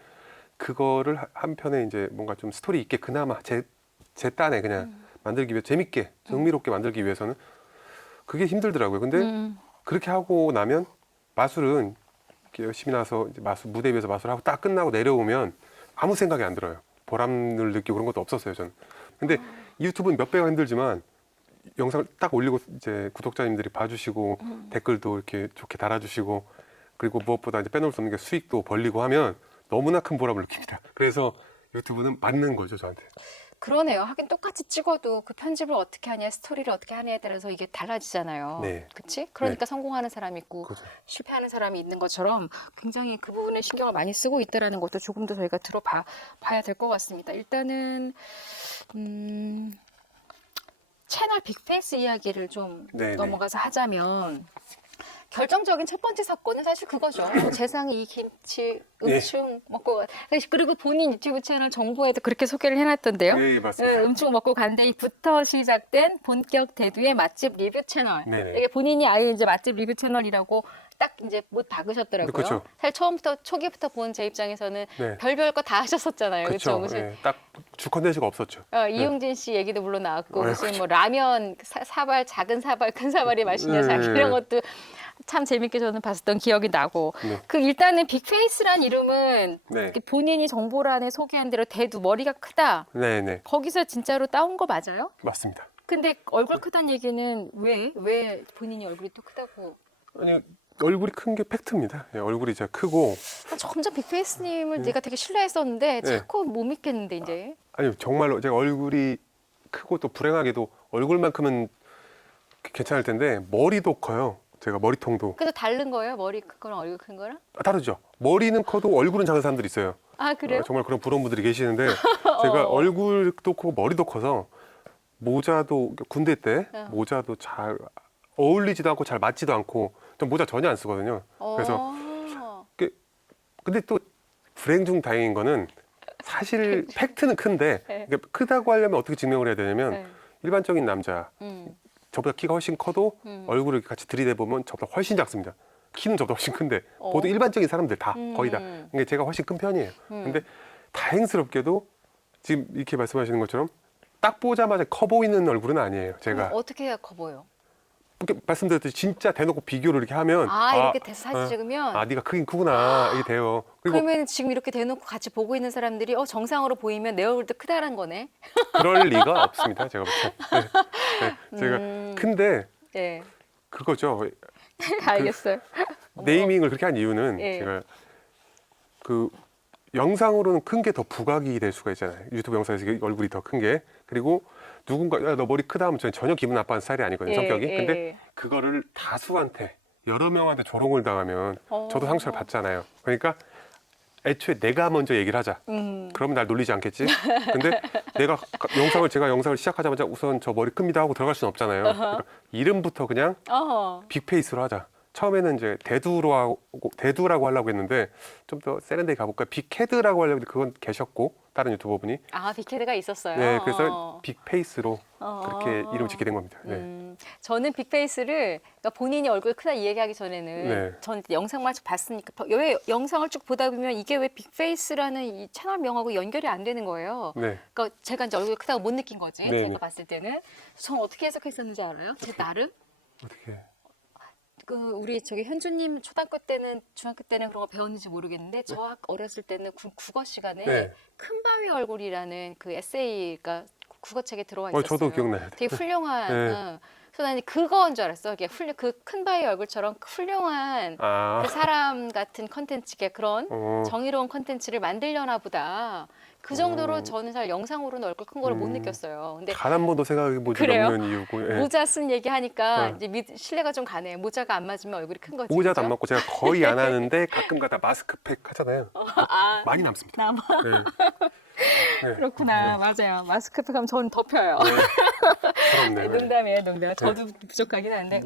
그거를 한편에 이제 뭔가 좀 스토리 있게 그나마 제 딴에 그냥 만들기 위해 재밌게 흥미롭게 만들기 위해서는 그게 힘들더라고요. 근데 그렇게 하고 나면 마술은 이렇게 열심히 나서 이제 무대 위에서 마술하고 딱 끝나고 내려오면 아무 생각이 안 들어요. 보람을 느끼고 그런 것도 없었어요, 저는. 근데 유튜브는 몇 배가 힘들지만 영상을 딱 올리고 이제 구독자님들이 봐주시고 댓글도 이렇게 좋게 달아주시고 그리고 무엇보다 이제 빼놓을 수 없는 게 수익도 벌리고 하면 너무나 큰 보람을 느낍니다. 그래서 유튜브는 맞는 거죠, 저한테. 그러네요. 하긴 똑같이 찍어도 그 편집을 어떻게 하냐, 스토리를 어떻게 하냐에 따라서 이게 달라지잖아요. 네. 그치? 그러니까 네. 성공하는 사람이 있고 그죠. 실패하는 사람이 있는 것처럼 굉장히 그 부분에 신경을 많이 쓰고 있다는 것도 조금 더 저희가 봐야 될 것 같습니다. 일단은 채널 빅페이스 이야기를 좀 네, 넘어가서 하자면 결정적인 첫 번째 사건은 사실 그거죠. 재상이 이 김치 음충 먹고 그리고 본인 유튜브 채널 정보에도 그렇게 소개를 해놨던데요. 네, 맞습니다. 음충 먹고 간데이부터 시작된 본격 대두의 맛집 리뷰 채널. 네네. 이게 본인이 아예 이제 맛집 리뷰 채널이라고 딱 이제 못 박으셨더라고요. 그렇죠. 사실 초기부터 본 제 입장에서는 네. 별별 거 다 하셨었잖아요. 그렇죠. 무슨 네, 딱 주컨대시가 없었죠. 이용진 씨 얘기도 물론 나왔고 네, 무슨 뭐 라면 사발 작은 사발 큰 사발이 맛있냐 네. 이런 것도 참 재밌게 저는 봤었던 기억이 나고 네. 그 일단은 빅페이스란 이름은 네. 본인이 정보란에 소개한 대로 대두 머리가 크다 네, 거기서 진짜로 따온 거 맞아요? 맞습니다. 근데 얼굴 크다는 얘기는 왜 본인이 얼굴이 또 크다고? 아니, 얼굴이 큰 게 팩트입니다. 예, 얼굴이 진짜 크고. 점점 빅페이스님을 내가 되게 신뢰했었는데 네. 자꾸 못 믿겠는데 이제. 아니, 정말로 제가 얼굴이 크고 또 불행하게도 얼굴만큼은 괜찮을 텐데 머리도 커요. 제가 머리통도. 그래서 다른 거예요? 머리 큰 거랑 얼굴 큰 거랑? 다르죠. 머리는 커도 얼굴은 작은 사람들이 있어요. 아 그래요? 정말 그런 부러운 분들이 계시는데 제가 얼굴도 크고 머리도 커서 모자도 군대 때 모자도 잘 어울리지도 않고 잘 맞지도 않고 전 모자 전혀 안 쓰거든요. 그래서 근데 또 불행 중 다행인 거는 사실 팩트는 큰데 네. 그러니까 크다고 하려면 어떻게 증명을 해야 되냐면 네. 일반적인 남자 저보다 키가 훨씬 커도 얼굴을 같이 들이대보면 저보다 훨씬 작습니다. 키는 저보다 훨씬 큰데 모두 일반적인 사람들 다 거의 다. 그러니까 제가 훨씬 큰 편이에요. 근데 다행스럽게도 지금 이렇게 말씀하시는 것처럼 딱 보자마자 커 보이는 얼굴은 아니에요. 제가 어떻게 해야 커 보여? 이렇게 말씀드렸듯이 진짜 대놓고 비교를 이렇게 하면 이렇게 돼서 사진 찍으면 네가 크긴 크구나 이게 돼요. 그리고 그러면 지금 이렇게 대놓고 같이 보고 있는 사람들이 정상으로 보이면 내 얼굴도 크다는 거네. 그럴 리가 없습니다. 제가 볼 때. 제가 근데 네. 그거죠. 알겠어요. 네이밍을 그렇게 한 이유는 예. 제가 그 영상으로는 큰 게 더 부각이 될 수가 있잖아요. 유튜브 영상에서 얼굴이 더 큰 게. 그리고 누군가 야, 너 머리 크다 하면 저는 전혀 기분 나빠하는 스타일이 아니거든요. 성격이. 근데 그거를 다수한테 여러 명한테 조롱을 당하면 저도 상처를 받잖아요. 그러니까 애초에 내가 먼저 얘기를 하자. 그러면 날 놀리지 않겠지? 근데 제가 영상을 시작하자마자 우선 저 머리 큽니다 하고 들어갈 수는 없잖아요. 그러니까 이름부터 그냥 빅페이스로 하자. 처음에는 이제 대두라고 하려고 했는데 좀 더 세련되게 가볼까? 빅헤드라고 하려고 했는데 그건 계셨고 다른 유튜버분이. 빅헤드가 있었어요. 네, 그래서 빅페이스로 그렇게 이름 짓게 된 겁니다. 네. 저는 빅페이스를 그러니까 본인이 얼굴 크다 이 얘기하기 전에는 네. 저는 영상만 쭉 봤으니까 왜 영상을 쭉 보다 보면 이게 왜 빅페이스라는 이 채널명하고 연결이 안 되는 거예요. 네. 그러니까 제가 이제 얼굴 크다고 못 느낀 거지. 네. 제가 봤을 때는. 저는 어떻게 해석했었는지 알아요? 제 나름? 어떻게? 우리 저기 현주님 초등학교 때는 중학교 때는 그런 거 배웠는지 모르겠는데 저 어렸을 때는 국어 시간에 네. 큰바위 얼굴이라는 그 에세이가 국어책에 들어와 있었어요. 저도 기억나요. 되게 훌륭한. 네. 그래서 나는 그거인 줄 알았어. 이게 그 큰바위 얼굴처럼 훌륭한 그 사람 같은 컨텐츠게 그런 정의로운 컨텐츠를 만들려나 보다. 그 정도로 저는 사실 영상으로는 얼굴 큰 거를 못 느꼈어요. 근데 단 한 번도 생각해보지 그래요? 않는 이유고. 예. 모자 쓴 얘기 하니까 이제 신뢰가 좀 가네. 모자가 안 맞으면 얼굴이 큰 거지. 모자도 그죠? 안 맞고 제가 거의 안 하는데 가끔가다 마스크팩 하잖아요. 많이 남습니다. 남아. 네. 그렇구나. 맞아요. 마스크팩 하면 저는 덮여요. 부럽네요. 농담이에요, 농담. 저도 부족하긴 한데.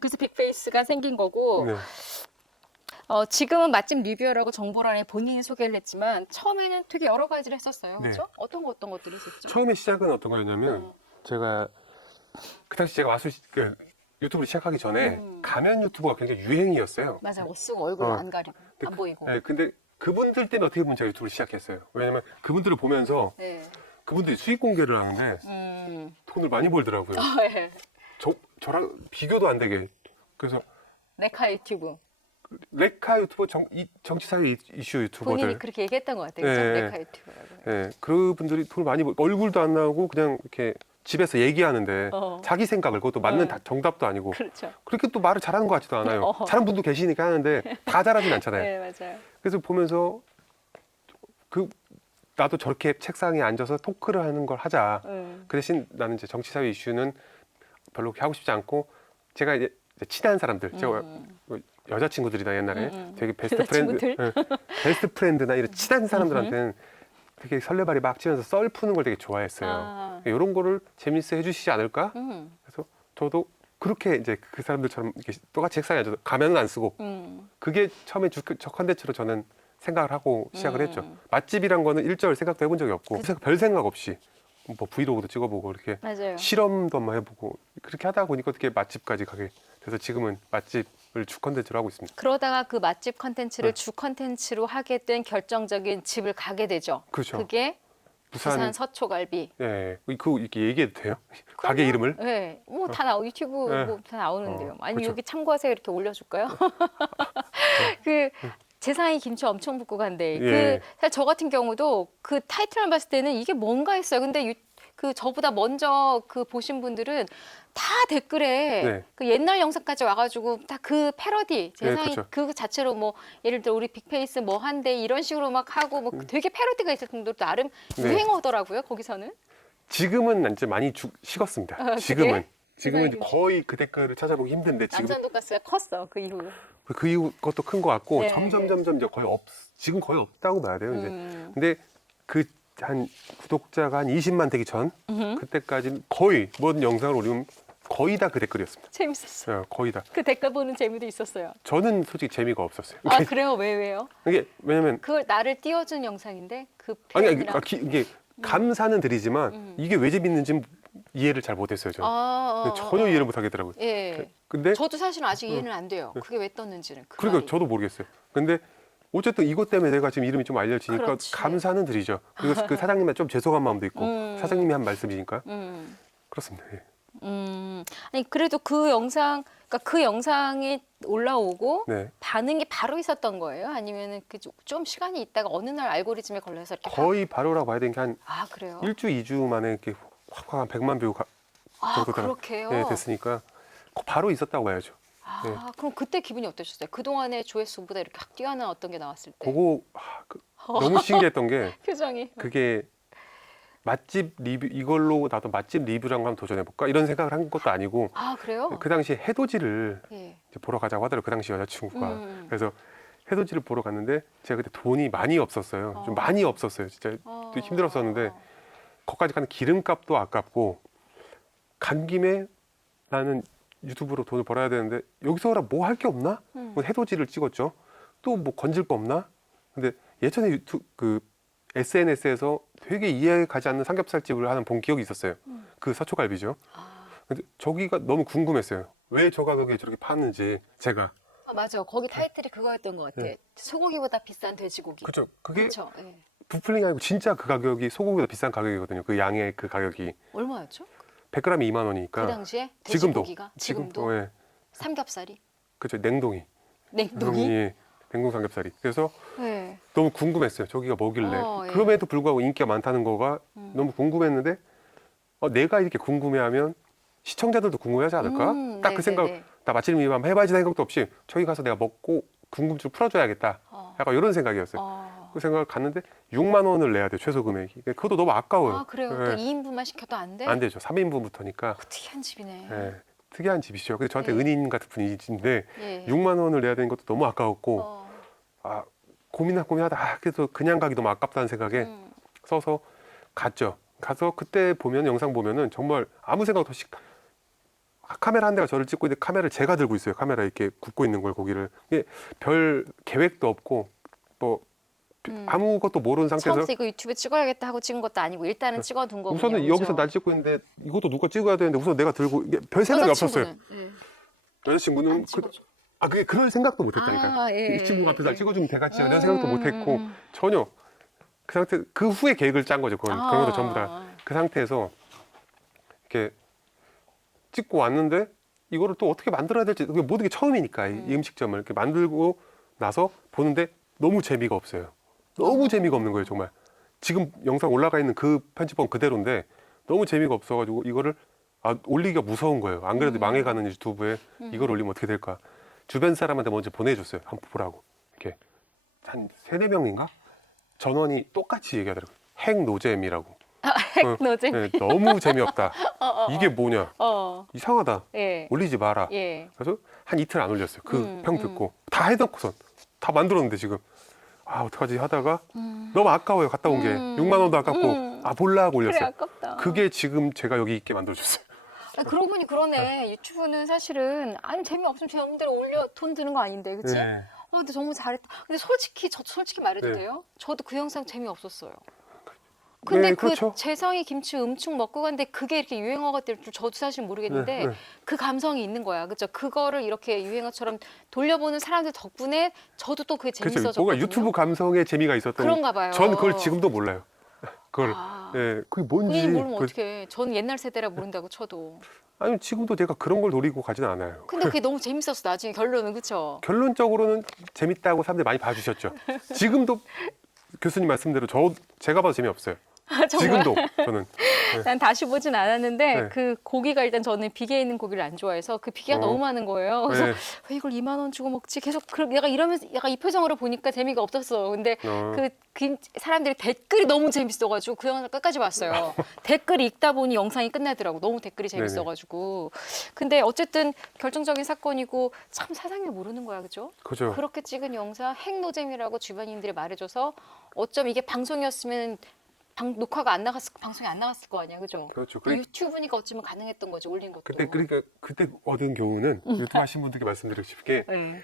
그래서 빅페이스가 생긴 거고. 네. 지금은 맛집 리뷰어라고 정보란에 본인이 소개를 했지만 처음에는 되게 여러 가지를 했었어요. 네. 그렇죠? 어떤 것들을 했었죠? 처음에 시작은 어떤 거였냐면 제가 그 당시 제가 유튜브를 시작하기 전에 가면 유튜버가 굉장히 유행이었어요. 맞아. 옷 쓰고 얼굴 안 가리고 안 보이고. 네, 근데 그분들 때문에 어떻게 보면 제가 유튜브를 시작했어요. 왜냐면 그분들을 보면서 네. 그분들이 수익 공개를 하는데 돈을 많이 벌더라고요. 네. 저랑 비교도 안 되게. 그래서 레카 유튜브. 레카 유튜버 정치사회 이슈 유튜버들. 본인이 그렇게 얘기했던 것 같아요. 네. 그렇죠? 레카 유튜버라고. 네, 그분들이 돈을 많이 얼굴도 안 나오고 그냥 이렇게 집에서 얘기하는데 자기 생각을 그것도 맞는 정답도 아니고 그렇죠. 그렇게 또 말을 잘하는 것 같지도 않아요. 잘하는 분도 계시니까 하는데 다 잘하진 않잖아요. 네, 맞아요. 그래서 보면서 나도 저렇게 책상에 앉아서 토크를 하는 걸 하자. 그 대신 나는 이제 정치사회 이슈는 별로 그렇게 하고 싶지 않고 제가 이제 친한 사람들, 제가 여자친구들이다 옛날에 되게 여자친구들? 베스트 프렌드나 이런 친한 사람들한테는 되게 설레발이 막 치면서 썰 푸는 걸 되게 좋아했어요. 이런 거를 재밌어 해주시지 않을까? 그래서 저도 그렇게 이제 그 사람들처럼 이렇게 똑같이 책상에 앉아서 가면은 안 쓰고 그게 처음에 저 컨텐츠로 저는 생각을 하고 시작을 했죠. 맛집이란 거는 일절 생각도 해본 적이 없고 별 생각 없이 뭐 브이로그도 찍어보고 이렇게 맞아요. 실험도 한번 해보고 그렇게 하다 보니까 어떻게 맛집까지 가게 돼서 지금은 맛집을 주 컨텐츠로 하고 있습니다. 그러다가 그 맛집 컨텐츠를 네. 주 컨텐츠로 하게 된 결정적인 집을 가게 되죠. 그렇죠. 그게 부산 서초갈비. 예, 그거 이렇게 얘기해도 돼요? 가게 이름을? 네, 뭐 다 유튜브 네. 뭐 다 나오는데요. 아니 그렇죠. 여기 참고하세요 이렇게 올려줄까요? 그 재상이 김치 엄청 붓고 간대. 예. 사실 저 같은 경우도 그 타이틀만 봤을 때는 이게 뭔가 했어요. 근데 그 저보다 먼저 그 보신 분들은 다 댓글에 네. 그 옛날 영상까지 와가지고 다 그 패러디 재상이 그렇죠. 그 자체로 뭐 예를 들어 우리 빅페이스 뭐 한데 이런 식으로 막 하고 뭐 되게 패러디가 있을 정도로 나름 네. 유행어더라고요 거기서는. 지금은 이제 많이 식었습니다. 그래? 지금은 이제 세상에. 거의 그 댓글을 찾아보기 힘든데 지금 남산 돈가스가 컸어 그 이후. 그 이후 것도 큰 것 같고 네. 점점 이제 지금 거의 없다고 봐야 돼요. 이제 근데 그 한 구독자가 한 20만 되기 전 그때까지는 거의 모든 영상을 올리면 거의 다 그 댓글이었습니다. 재밌었어. 예, 거의 다. 그 댓글 보는 재미도 있었어요. 저는 솔직히 재미가 없었어요. 아 그래요? 왜요? 이게 왜냐면 그걸 나를 띄워준 영상인데 그 아니 표현이랑. 이게 감사는 드리지만 이게 왜 재밌는지 이해를 잘 못했어요. 저는 전혀 이해를 못하겠더라고요. 예. 근데 저도 사실은 아직 이해는 안 돼요. 그게 왜 떴는지는. 그 그러니까 말이. 저도 모르겠어요. 근데 어쨌든 이것 때문에 내가 지금 이름이 좀 알려지니까 그렇지. 감사는 드리죠. 그리고 그 사장님한테 좀 죄송한 마음도 있고 사장님이 한 말씀이니까 음. 그렇습니다. 예. 아니 그래도 그 영상, 그러니까 그 영상이 올라오고 네. 반응이 바로 있었던 거예요? 아니면은 그 좀 시간이 있다가 어느 날 알고리즘에 걸려서 이렇게 거의 바로라고 봐야 되는 게 한 아 그래요? 1주, 2주 만에 이렇게 확 한 100만 뷰 아 정도 그렇게요? 네, 됐으니까 바로 있었다고 봐야죠. 아 그럼 그때 기분이 어떠셨어요? 그 동안의 조회수보다 이렇게 확 뛰어난 어떤 게 나왔을 때 그거 너무 신기했던 게 표정이 그게 맛집 리뷰 이걸로 나도 맛집 리뷰랑 한번 도전해 볼까 이런 생각을 한 것도 아니고 아 그래요? 그 당시에 해돋이를 예. 이제 보러 가자고 하더라고요. 그 당시 여자친구가. 음. 그래서 해돋이를 보러 갔는데 제가 그때 돈이 많이 없었어요. 좀 어. 많이 없었어요. 진짜 좀 힘들었었는데 거기까지 가는 기름값도 아깝고 간 김에 나는 유튜브로 돈을 벌어야 되는데 여기서라 뭐 할 게 없나? 뭐 해돋이를 찍었죠. 또 뭐 건질 거 없나? 근데 예전에 그 SNS에서 되게 이해 가지 않는 삼겹살집을 하는 본 기억이 있었어요. 그 서초갈비죠. 아. 근데 저기가 너무 궁금했어요. 왜 저 가격에 저렇게 파는지 제가. 맞아. 거기 타이틀이 그거였던 것 같아. 네. 소고기보다 비싼 돼지고기. 그죠? 그게 그렇죠. 예. 부풀링이 아니고 진짜 그 가격이 소고기보다 비싼 가격이거든요. 그 양의 그 가격이 얼마였죠? 100g에 2만 원이니까. 그 당시에 지금도 돼지고기가 지금도 예. 삼겹살이 그죠? 냉동이. 냉동이. 예. 냉동 삼겹살이. 그래서 네. 너무 궁금했어요. 저기가 뭐길래. 예. 그럼에도 불구하고 인기가 많다는 거가 너무 궁금했는데 내가 이렇게 궁금해하면 시청자들도 궁금해하지 않을까? 딱 그 생각. 네네네. 나 맛집 리뷰 한번 해봐야지 생각도 없이 저기 가서 내가 먹고 궁금증 풀어줘야겠다. 약간 이런 생각이었어요. 그 생각을 갔는데 6만 원을 내야 돼 최소 금액이. 그것도 너무 아까워요. 아 그래요? 예. 또 2인분만 시켜도 안 돼? 안 되죠. 3인분부터니까. 특이한 집이네. 예. 특이한 집이죠. 그래서 저한테 네. 은인 같은 분이신데 예. 6만 원을 내야 되는 것도 너무 아까웠고 어. 고민하다 그래도 그냥 가기 너무 아깝다는 생각에 음. 써서 갔죠. 가서 그때 보면 영상 보면은 정말 아무 생각 없이 카메라 한 대가 저를 찍고 있는데 카메라를 제가 들고 있어요. 카메라 이렇게 굽고 있는 걸 고기를. 이게 별 계획도 없고 뭐 아무것도 모르는 상태에서 처음부터 이거 유튜브에 찍어야겠다 하고 찍은 것도 아니고 일단은 찍어둔 거군요. 우선은 그죠? 여기서 날 찍고 있는데 이것도 누가 찍어야 되는데 우선 내가 들고 이게 별 생각이 없었어요. 여자친구는? 예. 여자친구는 안 찍어줘. 그게 그럴 생각도 못했다니까. 아, 예, 이 친구 앞에서 날 예. 찍어주면 되겠지 이런 생각도 못했고 전혀 그 상태 그 후에 계획을 짠 거죠. 그런 것도 전부 다 그 상태에서 이렇게 찍고 왔는데 이거를 또 어떻게 만들어야 될지 그게 모든 게 처음이니까 이 음식점을 이렇게 만들고 나서 보는데 너무 재미가 없어요. 너무 재미가 없는 거예요 정말. 지금 영상 올라가 있는 그 편집본 그대로인데 너무 재미가 없어가지고 이거를 올리기가 무서운 거예요. 안 그래도 망해가는 유튜브에 이걸 올리면 어떻게 될까. 주변 사람한테 먼저 보내줬어요. 한번 보라고. 이렇게 한 3-4명인가? 전원이 똑같이 얘기하더라고요. 핵노잼이라고. 핵노잼. 네, 너무 재미없다. 이게 뭐냐. 이상하다. 예. 올리지 마라. 예. 그래서 한 이틀 안 올렸어요. 그 평 듣고. 다 해놓고선. 다 만들었는데 지금. 어떡하지 하다가 너무 아까워요. 갔다 온 게. 6만 원도 아깝고. 몰라 하고 그래 올렸어요. 아깝다. 그게 지금 제가 여기 있게 만들어줬어요. 그러고 보니 그러네. 유튜브는 사실은 재미없으면 제 마음대로 올려 돈 드는 거 아닌데, 그치? 네. 근데 정말 잘했다. 근데 솔직히 솔직히 말해도 네. 돼요? 저도 그 영상 재미없었어요. 근데 네, 그 그렇죠. 재성이 김치 음축 먹고 갔는데 그게 이렇게 유행어가 될 줄 저도 사실 모르겠는데 네, 네. 그 감성이 있는 거야. 그죠? 그거를 이렇게 유행어처럼 돌려보는 사람들 덕분에 저도 또 그게 그렇죠. 재밌어졌거든요. 뭔가 유튜브 감성에 재미가 있었던. 그런가 봐요. 전 그걸 지금도 몰라요. 그걸. 그게 뭔지. 그게 모르면 어떡해. 저는 옛날 세대라 모른다고 쳐도. 아니 지금도 제가 그런 걸 노리고 가진 않아요. 근데 그게 너무 재밌었어. 나중에 결론은 그쵸? 결론적으로는 재밌다고 사람들이 많이 봐주셨죠. 지금도 교수님 말씀대로 제가 봐도 재미없어요. 정말? 지금도 저는. 난 다시 보진 않았는데 네. 그 고기가 일단 저는 비계 있는 고기를 안 좋아해서 그 비계가 너무 많은 거예요. 그래서 네. 왜 이걸 2만 원 주고 먹지? 계속 내가 이러면서 약간 이 표정으로 보니까 재미가 없었어. 근데 그 사람들이 댓글이 너무 재밌어가지고 그 영상을 끝까지 봤어요. 댓글 읽다 보니 영상이 끝나더라고. 너무 댓글이 재밌어가지고. 근데 어쨌든 결정적인 사건이고 참 사장님 모르는 거야, 그죠? 그죠. 그렇게 찍은 영상 핵노잼이라고 주변인들이 말해줘서 어쩜 이게 방송이었으면 녹화가 안 나갔을 방송이 안 나갔을 거 아니야, 그죠? 그렇죠. 유튜브니까 어쩌면 가능했던 거지 올린 것도. 그때 얻은 교훈은 유튜브 하신 분들께 말씀드리고 싶게 네.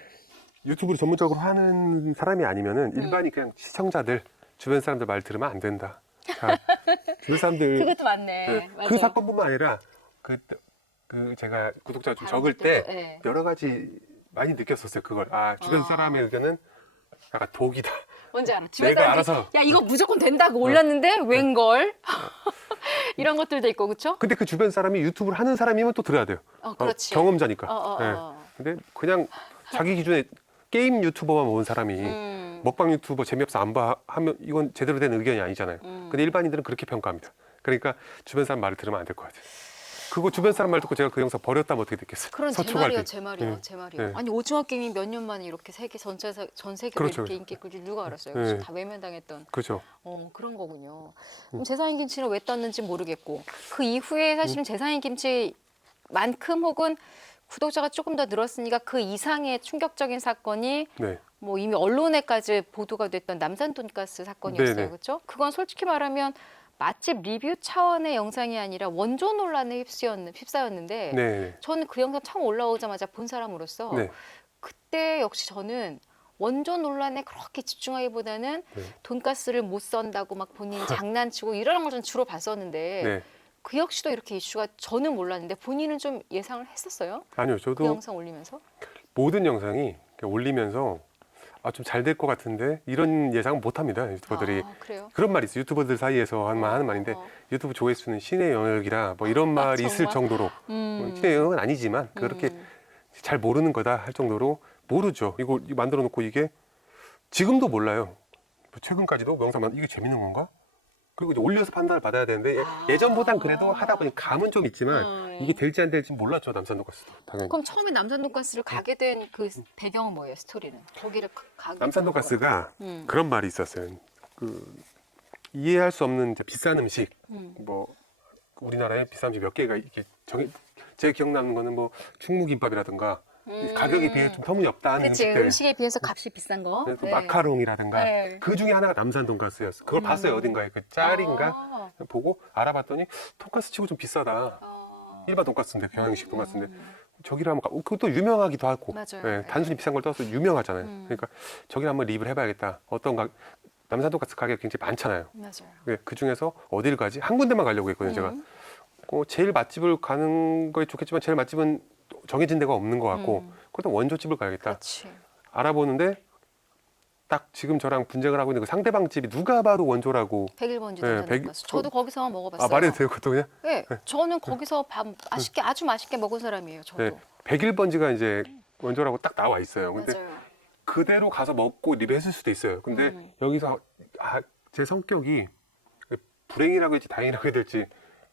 유튜브를 전문적으로 하는 사람이 아니면은 일반이 그냥 시청자들 주변 사람들 말 들으면 안 된다. 자, 주변 사람들 그것도 맞네. 그 맞아. 사건뿐만 아니라 그 제가 구독자 좀 다른 적을 것도, 때 네. 여러 가지 많이 느꼈었어요. 그걸 주변 사람의 의견은 약간 독이다. 뭔지 알아? 주변 내가 사람들이 알아서. 야 이거 무조건 된다고 올렸는데 웬걸? 이런 것들도 있고 그렇죠? 근데 그 주변 사람이 유튜브를 하는 사람이면 또 들어야 돼요. 그렇지. 경험자니까. 예. 어. 근데 그냥 자기 기준에 게임 유튜버만 온 사람이 먹방 유튜버 재미없어 안 봐 하면 이건 제대로 된 의견이 아니잖아요. 근데 일반인들은 그렇게 평가합니다. 그러니까 주변 사람 말을 들으면 안 될 것 같아요. 그거 주변 사람 말 듣고 제가 그 영상 버렸다면 어떻게 됐겠어요? 그런 제 서초갈 말이요, 때. 제 말이요, 네. 제 말이요. 네. 아니 오징어 게임이 몇 년 만에 이렇게 세계 전 세계로 그렇죠. 이렇게 인기 끌줄 누가 알았어요? 네. 다 외면당했던 그렇죠. 그런 거군요. 그럼 재상인 김치는 왜 떴는지 모르겠고 그 이후에 사실은 재상인 김치만큼 혹은 구독자가 조금 더 늘었으니까 그 이상의 충격적인 사건이 네. 뭐 이미 언론에까지 보도가 됐던 남산 돈가스 사건이었어요, 네네. 그렇죠? 그건 솔직히 말하면 맛집 리뷰 차원의 영상이 아니라 원조 논란에 휩싸였는데 네. 저는 그 영상 처음 올라오자마자 본 사람으로서 네. 그때 역시 저는 원조 논란에 그렇게 집중하기보다는 네. 돈가스를 못 썬다고 막 본인이 장난치고 이러는 걸 좀 주로 봤었는데 네. 그 역시도 이렇게 이슈가 저는 몰랐는데 본인은 좀 예상을 했었어요? 아니요. 그 저도 영상 올리면서? 모든 영상이 이렇게 올리면서 좀 잘 될 것 같은데 이런 예상은 못 합니다. 유튜버들이. 그래요? 그런 말이 있어요. 유튜버들 사이에서 하는 말인데 유튜브 조회수는 신의 영역이라 뭐 이런 말이 있을 정말? 정도로 뭐 신의 영역은 아니지만 그렇게 잘 모르는 거다 할 정도로 모르죠. 이거 만들어 놓고 이게 지금도 몰라요. 뭐 최근까지도 영상만 이게 재밌는 건가? 그리고 이제 올려서 판단을 받아야 되는데 예전보단 그래도 하다 보니 감은 좀 있지만 이게 될지 안 될지 몰랐죠. 남산 돈가스도 당연히. 그럼 처음에 남산 돈가스를 가게 된 그 배경은 뭐예요? 스토리는? 거기를 가게 남산 된 돈가스가 그런 말이 있었어요. 이해할 수 없는 이제 비싼 음식, 뭐 우리나라에 비싼 음식 몇 개가 이렇게 제 기억나는 거는 뭐 충무김밥이라든가 가격에 비해 좀 터무니없다는 그치, 음식들. 음식에 비해서 값이 비싼 거. 그래서 네. 마카롱이라든가 네. 그 중에 하나가 남산 돈가스였어. 그걸 봤어요 어딘가에 그 짤인가 보고 알아봤더니 돈가스 치고 좀 비싸다. 일반 돈가스인데 경양식 돈가스인데 저기를 한번 그것도 유명하기도 하고 맞아요. 예, 단순히 비싼 걸 떠서 유명하잖아요. 그러니까 저기를 한번 리뷰를 해봐야겠다. 남산 돈가스 가게가 굉장히 많잖아요. 맞아요. 그 중에서 어디를 가지? 한 군데만 가려고 했거든요. 제가 제일 맛집을 가는 거에 좋겠지만 제일 맛집은 정해진 데가 없는 것 같고 그것도 원조집을 가야겠다. 그렇지. 알아보는데 딱 지금 저랑 분쟁을 하고 있는 그 상대방 집이 누가 봐도 원조라고. 101번지 네, 남산 100 돈가스. 저도 거기서 먹어봤어요. 말해도 돼요, 그것도 그냥? 네, 저는 거기서 맛있게 아주 맛있게 먹은 사람이에요. 저도. 네, 101번지가 이제 원조라고 딱 나와 있어요. 근데 맞아요. 그대로 가서 먹고 리뷰했을 수도 있어요. 근데 여기서 제 성격이 불행이라고 할지 다행이라고 해야 될지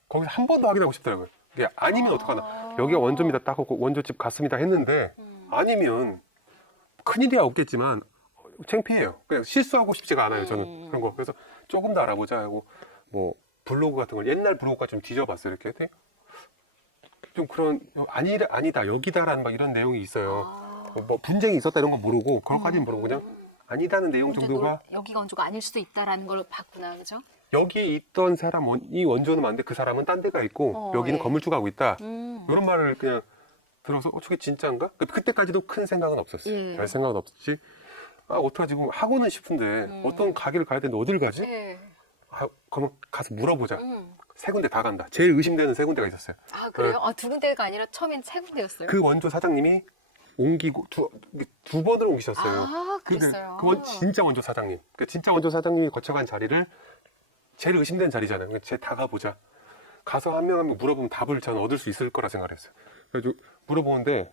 거기서 한 번 더 확인하고 싶더라고요. 이게 아니면 어떡하나. 여기가 원조입니다. 딱 하고 원조집 갔습니다 했는데 아니면 큰일이야 없겠지만 창피해요. 그냥 실수하고 싶지가 않아요. 저는 그런 거. 그래서 조금 더 알아보자 하고 뭐 블로그 같은 걸 옛날 블로그가 좀 뒤져봤어요. 이렇게 근데 좀 그런 아니다 여기다라는 막 이런 내용이 있어요. 뭐 분쟁이 있었다 이런 거 모르고 그것까지는 모르고 그냥 아니다는 내용 정도가 여기가 원조가 아닐 수도 있다라는 걸 봤구나, 그죠? 여기에 있던 이 원조는 맞는데 그 사람은 딴 데가 있고 여기는 예. 건물주가 하고 있다. 이런 말을 그냥 들어서 저게 진짜인가? 그때까지도 큰 생각은 없었어요. 예. 별 생각은 없었지. 어떡하지? 그럼 하고는 싶은데 어떤 가게를 가야 되는데 어디를 가지? 네. 그러면 가서 물어보자. 세 군데 다 간다. 제일 의심되는 세 군데가 있었어요. 아, 그래요? 두 군데가 아니라 처음엔 세 군데였어요? 그 원조 사장님이 옮기고 두 번을 옮기셨어요. 아, 그랬어요? 진짜 원조 사장님. 그 진짜 원조 사장님이 거쳐간 자리를 제일 의심되는 자리잖아요. 쟤 다 가보자. 가서 한 명 한 명 물어보면 답을 저는 얻을 수 있을 거라 생각을 했어요. 그래서 물어보는데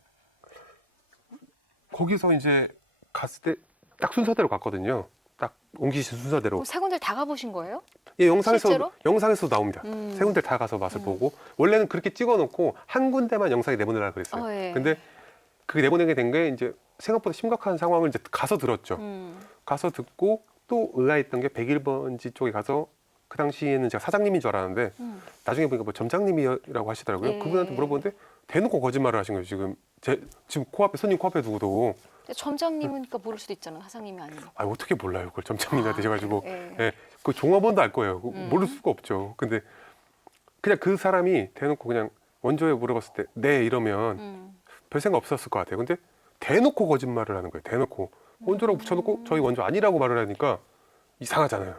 거기서 이제 갔을 때 딱 순서대로 갔거든요. 딱 옮기신 순서대로. 세 군데를 다 가보신 거예요? 예, 실제로? 영상에서 나옵니다. 세 군데 다 가서 맛을 보고 원래는 그렇게 찍어놓고 한 군데만 영상에 내보내라 그랬어요. 예. 근데 그게 내보내게 된 게 이제 생각보다 심각한 상황을 이제 가서 들었죠. 가서 듣고 또 의아했던 게 101번지 쪽에 가서 그 당시에는 제가 사장님인 줄 알았는데 나중에 보니까 뭐 점장님이라고 하시더라고요. 예. 그분한테 물어보는데 대놓고 거짓말을 하신 거예요. 지금 코앞에 손님 코앞에 두고도 근데 점장님이니까 모를 수도 있잖아, 사장님이 아니면. 어떻게 몰라요? 그걸 점장님한테 되셔가지고 예. 예, 그 종업원도 알 거예요. 모를 수가 없죠. 근데 그냥 그 사람이 대놓고 그냥 원조에 물어봤을 때 네 이러면 별 생각 없었을 것 같아요. 근데 대놓고 거짓말을 하는 거예요. 대놓고 원조라고 붙여놓고 저희 원조 아니라고 말을 하니까 이상하잖아요.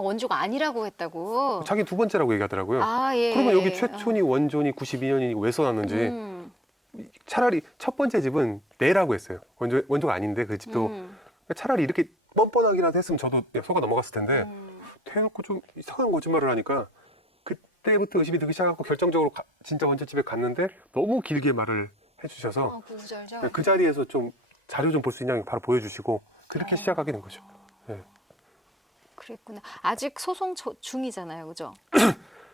원조가 아니라고 했다고? 자기 두 번째라고 얘기하더라고요. 예. 그러면 여기 최초니 원조니 92년이니 왜 써놨는지 차라리 첫 번째 집은 네라고 했어요. 원조가 아닌데 그 집도 차라리 이렇게 뻔뻔하기라도 했으면 저도 속아 넘어갔을 텐데 대놓고 좀 이상한 거짓말을 하니까 그때부터 의심이 들기 시작하고 결정적으로 진짜 원잣집에 갔는데 너무 길게 말을 해주셔서 구구절절. 그 자리에서 좀 자료 좀 볼 수 있냐고 바로 보여주시고 그렇게 시작하게 된 거죠. 그랬구나. 아직 소송 중이잖아요, 그죠?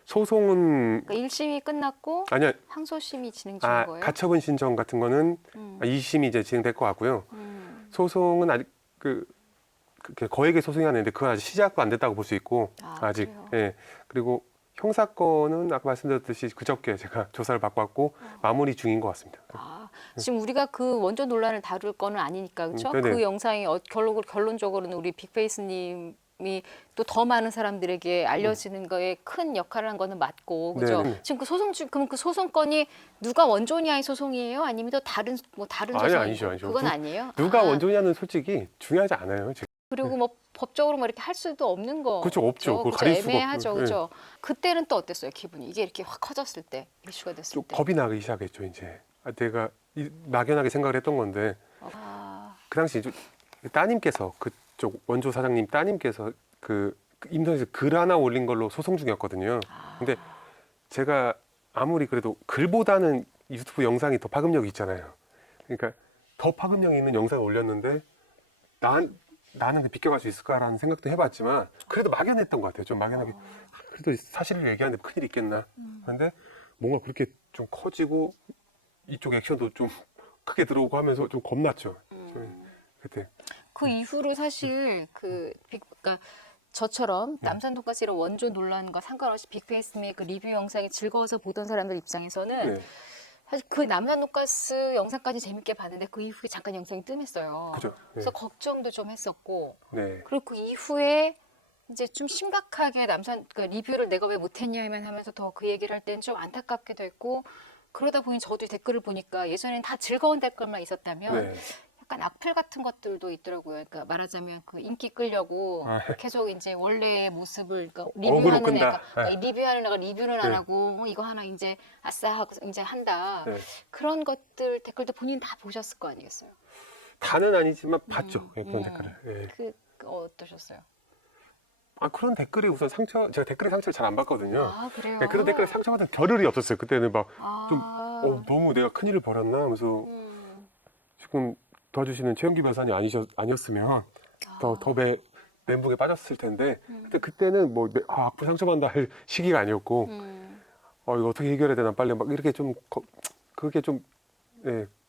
소송은 그러니까 1심이 끝났고 아니야. 항소심이 진행 중인 거예요? 가처분 신청 같은 거는 2심이 이제 진행될 것 같고요. 소송은 아직 그 거액의 소송이 하는데 그건 아직 시작도 안 됐다고 볼 수 있고 아직 그래요? 예. 그리고 형사건은 아까 말씀드렸듯이 그저께 제가 조사를 받고 왔고 마무리 중인 것 같습니다. 지금 우리가 그 원조 논란을 다룰 거는 아니니까 그렇죠? 네네. 그 영상이 결론적으로는 우리 빅페이스님이 또 더 많은 사람들에게 알려지는 거에 큰 역할을 한 거는 맞고 그죠? 네네. 지금 그 그럼 그 소송건이 누가 원조냐의 소송이에요? 아니면 또 다른 소송이에요? 아니죠. 그건 아니에요. 누가 원조냐는 솔직히 중요하지 않아요. 지금. 그리고 뭐 법적으로 뭐 이렇게 할 수도 없는 거. 그렇죠, 없죠. 그걸 그죠? 가릴 수가 애매하죠, 없고. 그죠? 그때는 또 어땠어요, 기분이? 이게 이렇게 확 커졌을 때, 이슈가 됐을 좀 때. 겁이 나기 시작했죠. 이제 내가 막연하게 생각을 했던 건데 그 당시 따님께서 그쪽 원조 사장님 따님께서 그 인터넷에 글 하나 올린 걸로 소송 중이었거든요. 근데 제가 아무리 그래도 글보다는 유튜브 영상이 더 파급력이 있잖아요. 그러니까 더 파급력이 있는 영상을 올렸는데 나는 비껴갈 수 있을까라는 생각도 해봤지만 그래도 막연했던 것 같아요. 좀 막연하게 그래도 사실을 얘기하는데 큰일 있겠나. 그런데 뭔가 그렇게 좀 커지고 이쪽 액션도 좀 크게 들어오고 하면서 좀 겁났죠. 그때. 그 이후로 사실 그러니까 저처럼 남산 돈가스 이런 원조 논란과 상관없이 빅페이스의 그 리뷰 영상이 즐거워서 보던 사람들 입장에서는 네. 사실 그 남산 돈가스 영상까지 재밌게 봤는데 그 이후에 잠깐 영상이 뜸했어요. 그죠. 네. 그래서 걱정도 좀 했었고 네. 그리고 그 이후에 이제 좀 심각하게 그러니까 리뷰를 내가 왜 못했냐면 하면서 더 그 얘기를 할 때는 좀 안타깝기도 했고 그러다 보니 저도 댓글을 보니까 예전엔 다 즐거운 댓글만 있었다면 네. 약간 악플 같은 것들도 있더라고요. 그러니까 말하자면 그 인기 끌려고 계속 이제 원래의 모습을 그러니까 리뷰하는 끈다. 애가 그러니까 리뷰하는 애가 리뷰는 안 네. 하고 이거 하나 이제 아싸 하고 이제 한다. 네. 그런 것들 댓글도 본인 다 보셨을 거 아니겠어요? 다는 아니지만 봤죠. 그런 댓글을. 네. 어떠셨어요? 그런 댓글이 우선 제가 댓글에 상처를 잘 안 받거든요. 아 그래요? 네, 그런 댓글에 상처받은 겨를이 없었어요. 그때는 막 좀 아. 너무 내가 큰일을 벌였나 하면서 지금 도와주시는 최영기 변호사님 아니었으면 더 멘붕에 빠졌을 텐데 그때는 뭐 악플 상처받는다 할 시기가 아니었고 이거 어떻게 해결해야 되나 빨리 막 이렇게 좀 그게 좀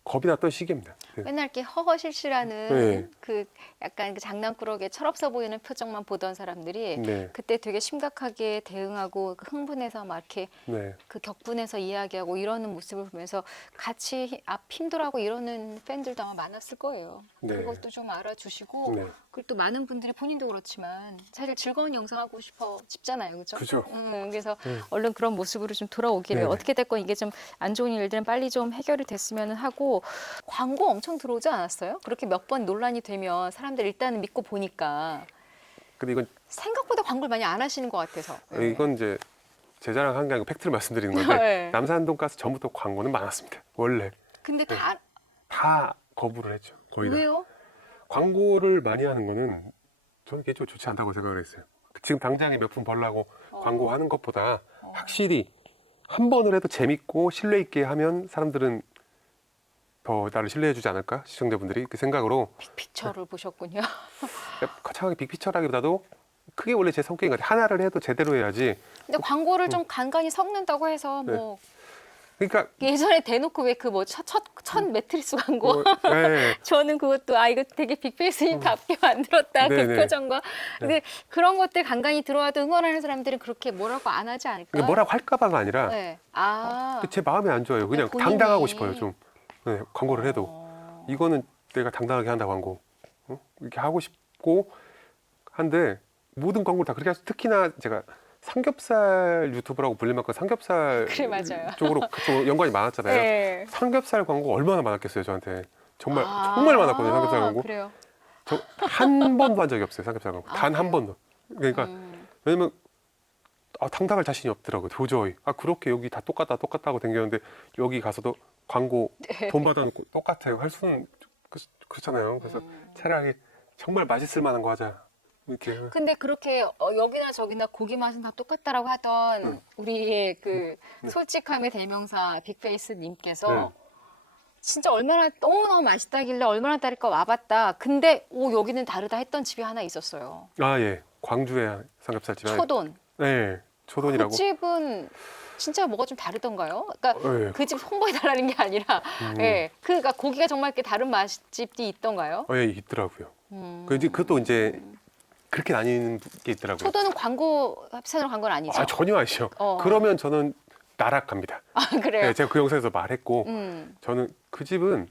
겁이 났던 시기입니다. 네. 맨날 이렇게 허허실실하는 네. 그 약간 그 장난꾸러기에 철없어 보이는 표정만 보던 사람들이 네. 그때 되게 심각하게 대응하고 그 흥분해서 막 이렇게 네. 그 격분해서 이야기하고 이러는 모습을 보면서 같이 힘들어하고 이러는 팬들도 아마 많았을 거예요. 네. 그것도 좀 알아주시고 네. 그리고 또 많은 분들이 본인도 그렇지만 사실 즐거운 영상 하고 싶잖아요, 그죠? 그죠. 그래서 네. 얼른 그런 모습으로 좀 돌아오기를 네. 어떻게 됐건 이게 좀 안 좋은 일들은 빨리 좀 해결이 됐으면 하고 광고 엄청 들어오지 않았어요? 그렇게 몇 번 논란이 되면 사람들 일단은 믿고 보니까 근데 이건 생각보다 광고를 많이 안 하시는 것 같아서. 이건 이제 제 자랑한 게 아니고 팩트를 말씀드리는 건데 네. 남산 돈가스 전부터 광고는 많았습니다. 원래 근데 다 거부를 했죠. 거의 다. 왜요? 광고를 많이 하는 거는 저는 개인적으로 좋지 않다고 생각을 했어요. 지금 당장에 몇 푼 벌라고 광고하는 것보다 확실히 한 번을 해도 재밌고 신뢰 있게 하면 사람들은 더 나를 신뢰해주지 않을까 시청자분들이 그 생각으로 빅픽처를 보셨군요. 거창하게 빅피처라기보다도 크게 원래 제 성격인 것 같아요. 하나를 해도 제대로 해야지. 근데 광고를 좀 간간히 섞는다고 해서 뭐 그러니까 예전에 대놓고 왜 그 뭐 첫 매트리스 광고 네. 저는 그것도 이거 되게 빅페이스님답게 만들었다 그 네네. 표정과 근데 그런 것들 간간히 들어와도 응원하는 사람들은 그렇게 뭐라고 안 하지 않을까? 그러니까 뭐라고 할까봐가 아니라 네. 제 마음이 안 좋아요. 그냥 본인이. 당당하고 싶어요. 좀 광고를 해도 이거는 내가 당당하게 한다 광고 이렇게 하고 싶고 한데 모든 광고를 다 그렇게 해서 특히나 제가 삼겹살 유튜브라고 불릴 만큼 삼겹살 그래, 맞아요. 쪽으로 그쪽 연관이 많았잖아요. 네. 삼겹살 광고 얼마나 많았겠어요 저한테 정말 많았거든요 삼겹살 광고. 그래요. 저 한 번도 한 적이 없어요 삼겹살 광고 단 한 번도. 그러니까 왜냐면 당당할 자신이 없더라고요 도저히. 그렇게 여기 다 똑같다고 댕겼는데 여기 가서도 광고 돈 받아놓고 똑같아요 할 수는 그렇잖아요. 그래서 차라리 정말 맛있을 만한 거 하자. 이렇게. 근데 그렇게 여기나 저기나 고기 맛은 다 똑같다라고 하던 우리의 그 솔직함의 대명사 빅페이스님께서 네. 진짜 얼마나 너무너무 맛있다길래 얼마나 다를까 와봤다. 근데 오 여기는 다르다 했던 집이 하나 있었어요. 아, 예. 광주의 삼겹살집. 초돈. 네. 초돈이라고. 그 집은 진짜 뭐가 좀 다르던가요? 그러니까 예. 그 집 홍보해달라는 게 아니라, 예. 그러니까 고기가 정말 이렇게 다른 맛집이 있던가요? 예, 있더라고요. 그것도 이제 그렇게 나뉘는 게 있더라고요. 초도는 광고 합산으로 간 건 아니죠? 아, 전혀 아니죠. 그러면 저는 나락갑니다. 아, 그래요? 네, 제가 그 영상에서 말했고, 음. 저는 그 집은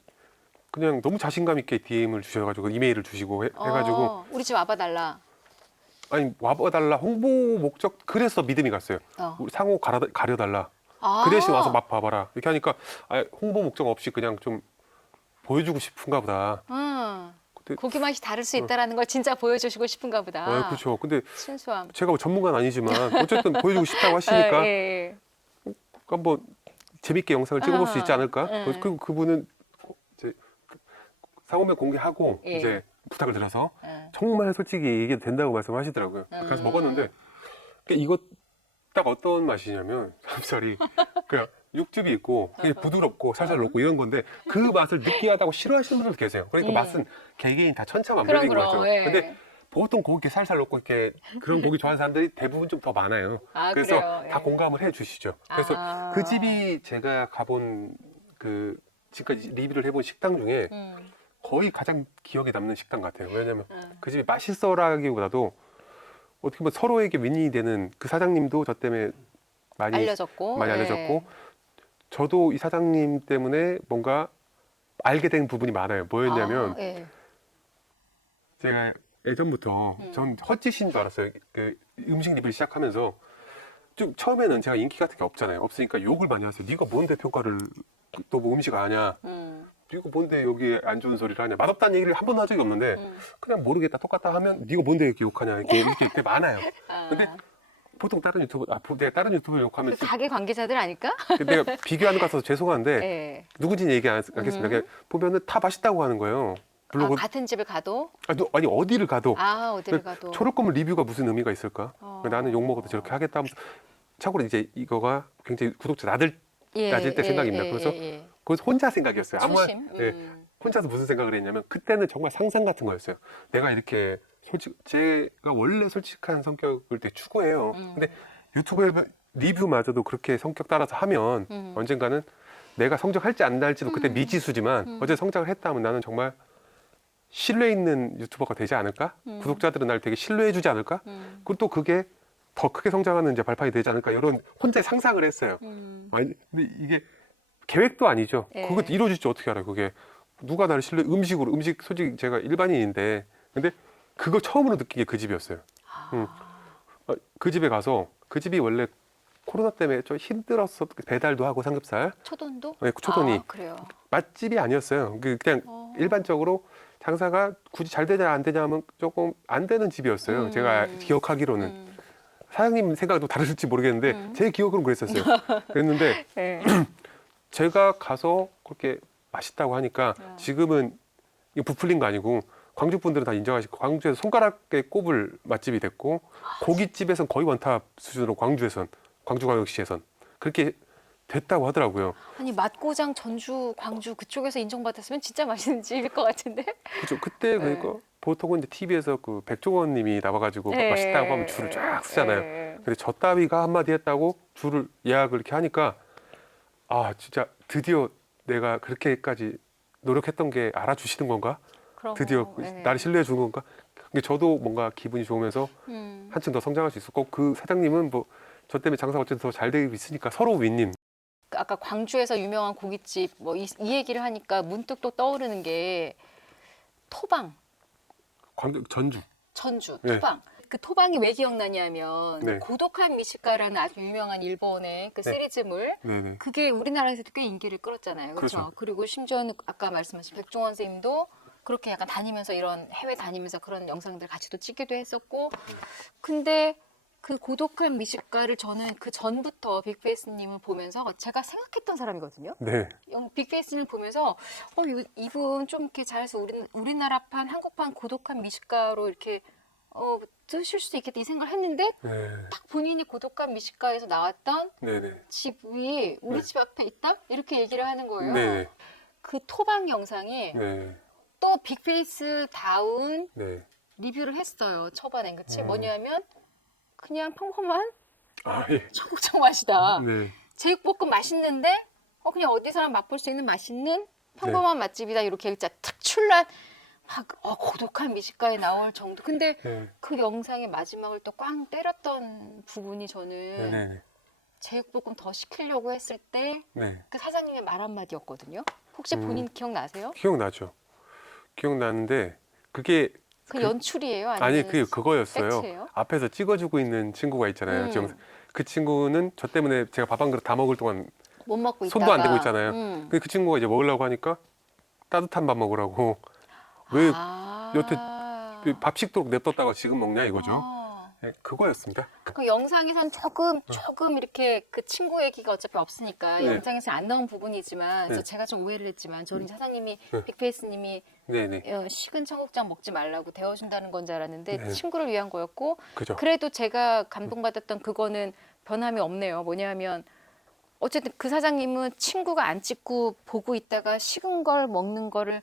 그냥 너무 자신감 있게 DM을 주셔가지고 이메일을 주시고 해가지고 우리 집 와봐달라. 아니 와봐달라 홍보 목적 그래서 믿음이 갔어요. 우리 상호 가려달라. 아. 그 대신 와서 맛 봐봐라. 이렇게 하니까 홍보 목적 없이 그냥 좀 보여주고 싶은가 보다. 근데, 고기 맛이 다를 수 있다라는 걸 진짜 보여주시고 싶은가 보다. 그렇죠. 근데 순수함. 제가 전문가는 아니지만 어쨌든 보여주고 싶다고 하시니까 예. 한번 재밌게 영상을 찍어볼 수 있지 않을까? 예. 그리고 그분은 이제 상호명 공개하고 예. 이제 부탁을 드려서 예. 정말 솔직히 얘기해도 된다고 말씀하시더라고요. 가서 먹었는데 이거 딱 어떤 맛이냐면 삼겹살이 그냥 육즙이 있고 되게 부드럽고 살살 녹고 이런 건데 그 맛을 느끼하다고 싫어하시는 분들도 계세요. 그러니까 맛은 개개인 다 천차만별인 그럼, 거죠. 예. 근데 보통 고기 이렇게 살살 녹고 이렇게 그런 고기 좋아하는 사람들이 대부분 좀 더 많아요. 아, 그래서 그래요? 다 예. 공감을 해 주시죠. 그래서 아. 그 집이 제가 가본 그 지금까지 리뷰를 해본 식당 중에 거의 가장 기억에 남는 식당 같아요. 왜냐면 그 집이 맛있어라기보다도 어떻게 보면 서로에게 윈윈이 되는 그 사장님도 저 때문에 많이 알려졌고. 알려졌고 저도 이 사장님 때문에 뭔가 알게 된 부분이 많아요. 뭐였냐면 예. 제가 예전부터 전 헛짓인 줄 알았어요. 그 음식 리뷰를 시작하면서 좀 처음에는 제가 인기 같은 게 없잖아요. 없으니까 욕을 많이 하세요. 네가 뭔데 평가를 또 뭐 음식 아냐? 네가 뭔데 여기 안 좋은 소리를 하냐? 맛없다는 얘기를 한 번도 한 적이 없는데 그냥 모르겠다 똑같다 하면 네가 뭔데 이렇게 욕하냐? 이렇게 많아요. 근데 보통 다른 유튜브 내가 다른 유튜브 욕하면 그 가게 관계자들 아닐까? 내가 비교하는 것 같아서 죄송한데 예. 누군지는 얘기 안 하겠습니다. 그냥 보면은 다 맛있다고 하는 거예요. 물론 같은 집을 가도? 아니 어디를 가도 어디를 가도. 초록건물 리뷰가 무슨 의미가 있을까? 나는 욕 먹어도 저렇게 하겠다 하면서 참고로 이제 이거가 굉장히 구독자 낮을 때 생각입니다. 그래서 그것은 혼자 생각이었어요. 초심. 혼자서 무슨 생각을 했냐면 그때는 정말 상상 같은 거였어요. 내가 이렇게 제가 원래 솔직한 성격을 되게 추구해요. 근데 유튜브에 리뷰마저도 그렇게 성격 따라서 하면 언젠가는 내가 성장할지 안 할지도 그때 미지수지만 어제 성장을 했다 하면 나는 정말 신뢰 있는 유튜버가 되지 않을까? 구독자들은 날 되게 신뢰해주지 않을까? 그리고 또 그게 더 크게 성장하는 이제 발판이 되지 않을까? 이런 혼자 상상을 했어요. 아니, 근데 이게 계획도 아니죠. 예. 그거 이루어질지 어떻게 알아요? 그게 누가 나를 음식 솔직히 제가 일반인인데 근데 그거 처음으로 느낀 게 그 집이었어요. 그 집에 가서 그 집이 원래 코로나 때문에 좀 힘들었어. 배달도 하고 삼겹살. 초돈도? 네, 초돈이. 그래요. 맛집이 아니었어요. 그냥 일반적으로 장사가 굳이 잘 되냐 안 되냐 하면 조금 안 되는 집이었어요. 제가 기억하기로는. 사장님 생각도 다르실지 모르겠는데 제 기억으로는 그랬었어요. 그랬는데 네. 제가 가서 그렇게 맛있다고 하니까 지금은 이거 부풀린 거 아니고 광주 분들은 다 인정하시고 광주에서 손가락에 꼽을 맛집이 됐고 고깃집에선 거의 원탑 수준으로 광주광역시에선 그렇게 됐다고 하더라고요. 아니 맛고장 전주 광주 그쪽에서 인정받았으면 진짜 맛있는 집일 것 같은데. 그죠? 그때 그러니까 보통은 이제 TV에서 그 백종원님이 나와가지고 맛있다고 하면 줄을 쫙 쓰잖아요. 근데 저 따위가 한마디 했다고 줄을 예약을 이렇게 하니까 진짜 드디어 내가 그렇게까지 노력했던 게 알아주시는 건가? 드디어 나를 신뢰해 주는 건가? 근데 저도 뭔가 기분이 좋으면서 한층 더 성장할 수 있었고 그 사장님은 뭐 저 때문에 장사가 어쨌든 더 잘 되고 있으니까 서로 윈님. 아까 광주에서 유명한 고깃집 뭐 이 얘기를 하니까 문득 또 떠오르는 게 토방. 전주. 토방. 네. 그 토방이 왜 기억나냐면 네. 고독한 미식가라는 아주 유명한 일본의 그 네. 시리즈물 네네. 그게 우리나라에서도 꽤 인기를 끌었잖아요. 그렇죠? 그렇죠. 그리고 심지어는 아까 말씀하신 백종원 선생님도 그렇게 약간 다니면서 이런 해외 다니면서 그런 영상들 같이도 찍기도 했었고 근데 그 고독한 미식가를 저는 그 전부터 빅페이스님을 보면서 제가 생각했던 사람이거든요. 네. 빅페이스님을 보면서 이분 좀 이렇게 잘해서 우리나라판 한국판 고독한 미식가로 이렇게 뜨실 수도 있겠다 이 생각을 했는데 네. 딱 본인이 고독한 미식가에서 나왔던 네네. 집이 우리 네. 집 앞에 있다? 이렇게 얘기를 하는 거예요. 네. 그 토박 영상이 네. 또 빅페이스다운 네. 리뷰를 했어요. 초반엔 그치? 음. 뭐냐면 그냥 평범한 아, 예. 청국장 맛이다. 네. 제육볶음 맛있는데 그냥 어디서나 맛볼 수 있는 맛있는 평범한 맛집이다. 이렇게 진짜 특출난 막 고독한 미식가에 나올 정도. 근데 네. 그 영상의 마지막을 또 꽝 때렸던 부분이 저는 네. 제육볶음 더 시키려고 했을 때 그 네. 사장님의 말 한마디였거든요. 혹시 본인 기억나세요? 기억나죠. 기억나는데 그게 그 연출이에요? 아니면 아니 그거였어요. 팩트예요? 앞에서 찍어주고 있는 친구가 있잖아요. 지금 그 친구는 저 때문에 제가 밥 한 그릇 다 먹을 동안 못 먹고 있다가 손도 안 대고 있잖아요. 근데 그 친구가 이제 먹으려고 하니까 따뜻한 밥 먹으라고 왜 여태 밥 식도록 냅뒀다가 지금 먹냐 이거죠. 네, 그거였습니다. 그 영상에선 조금 이렇게 그 친구 얘기가 어차피 없으니까 네. 영상에서 안 나온 부분이지만 그래서 네. 제가 좀 오해를 했지만 저는 사장님이 네. 빅페이스님이 네네. 식은 청국장 먹지 말라고 데워준다는 건 줄 알았는데 네. 친구를 위한 거였고 그죠. 그래도 제가 감동받았던 그거는 변함이 없네요. 뭐냐면 어쨌든 그 사장님은 친구가 안 찍고 보고 있다가 식은 걸 먹는 거를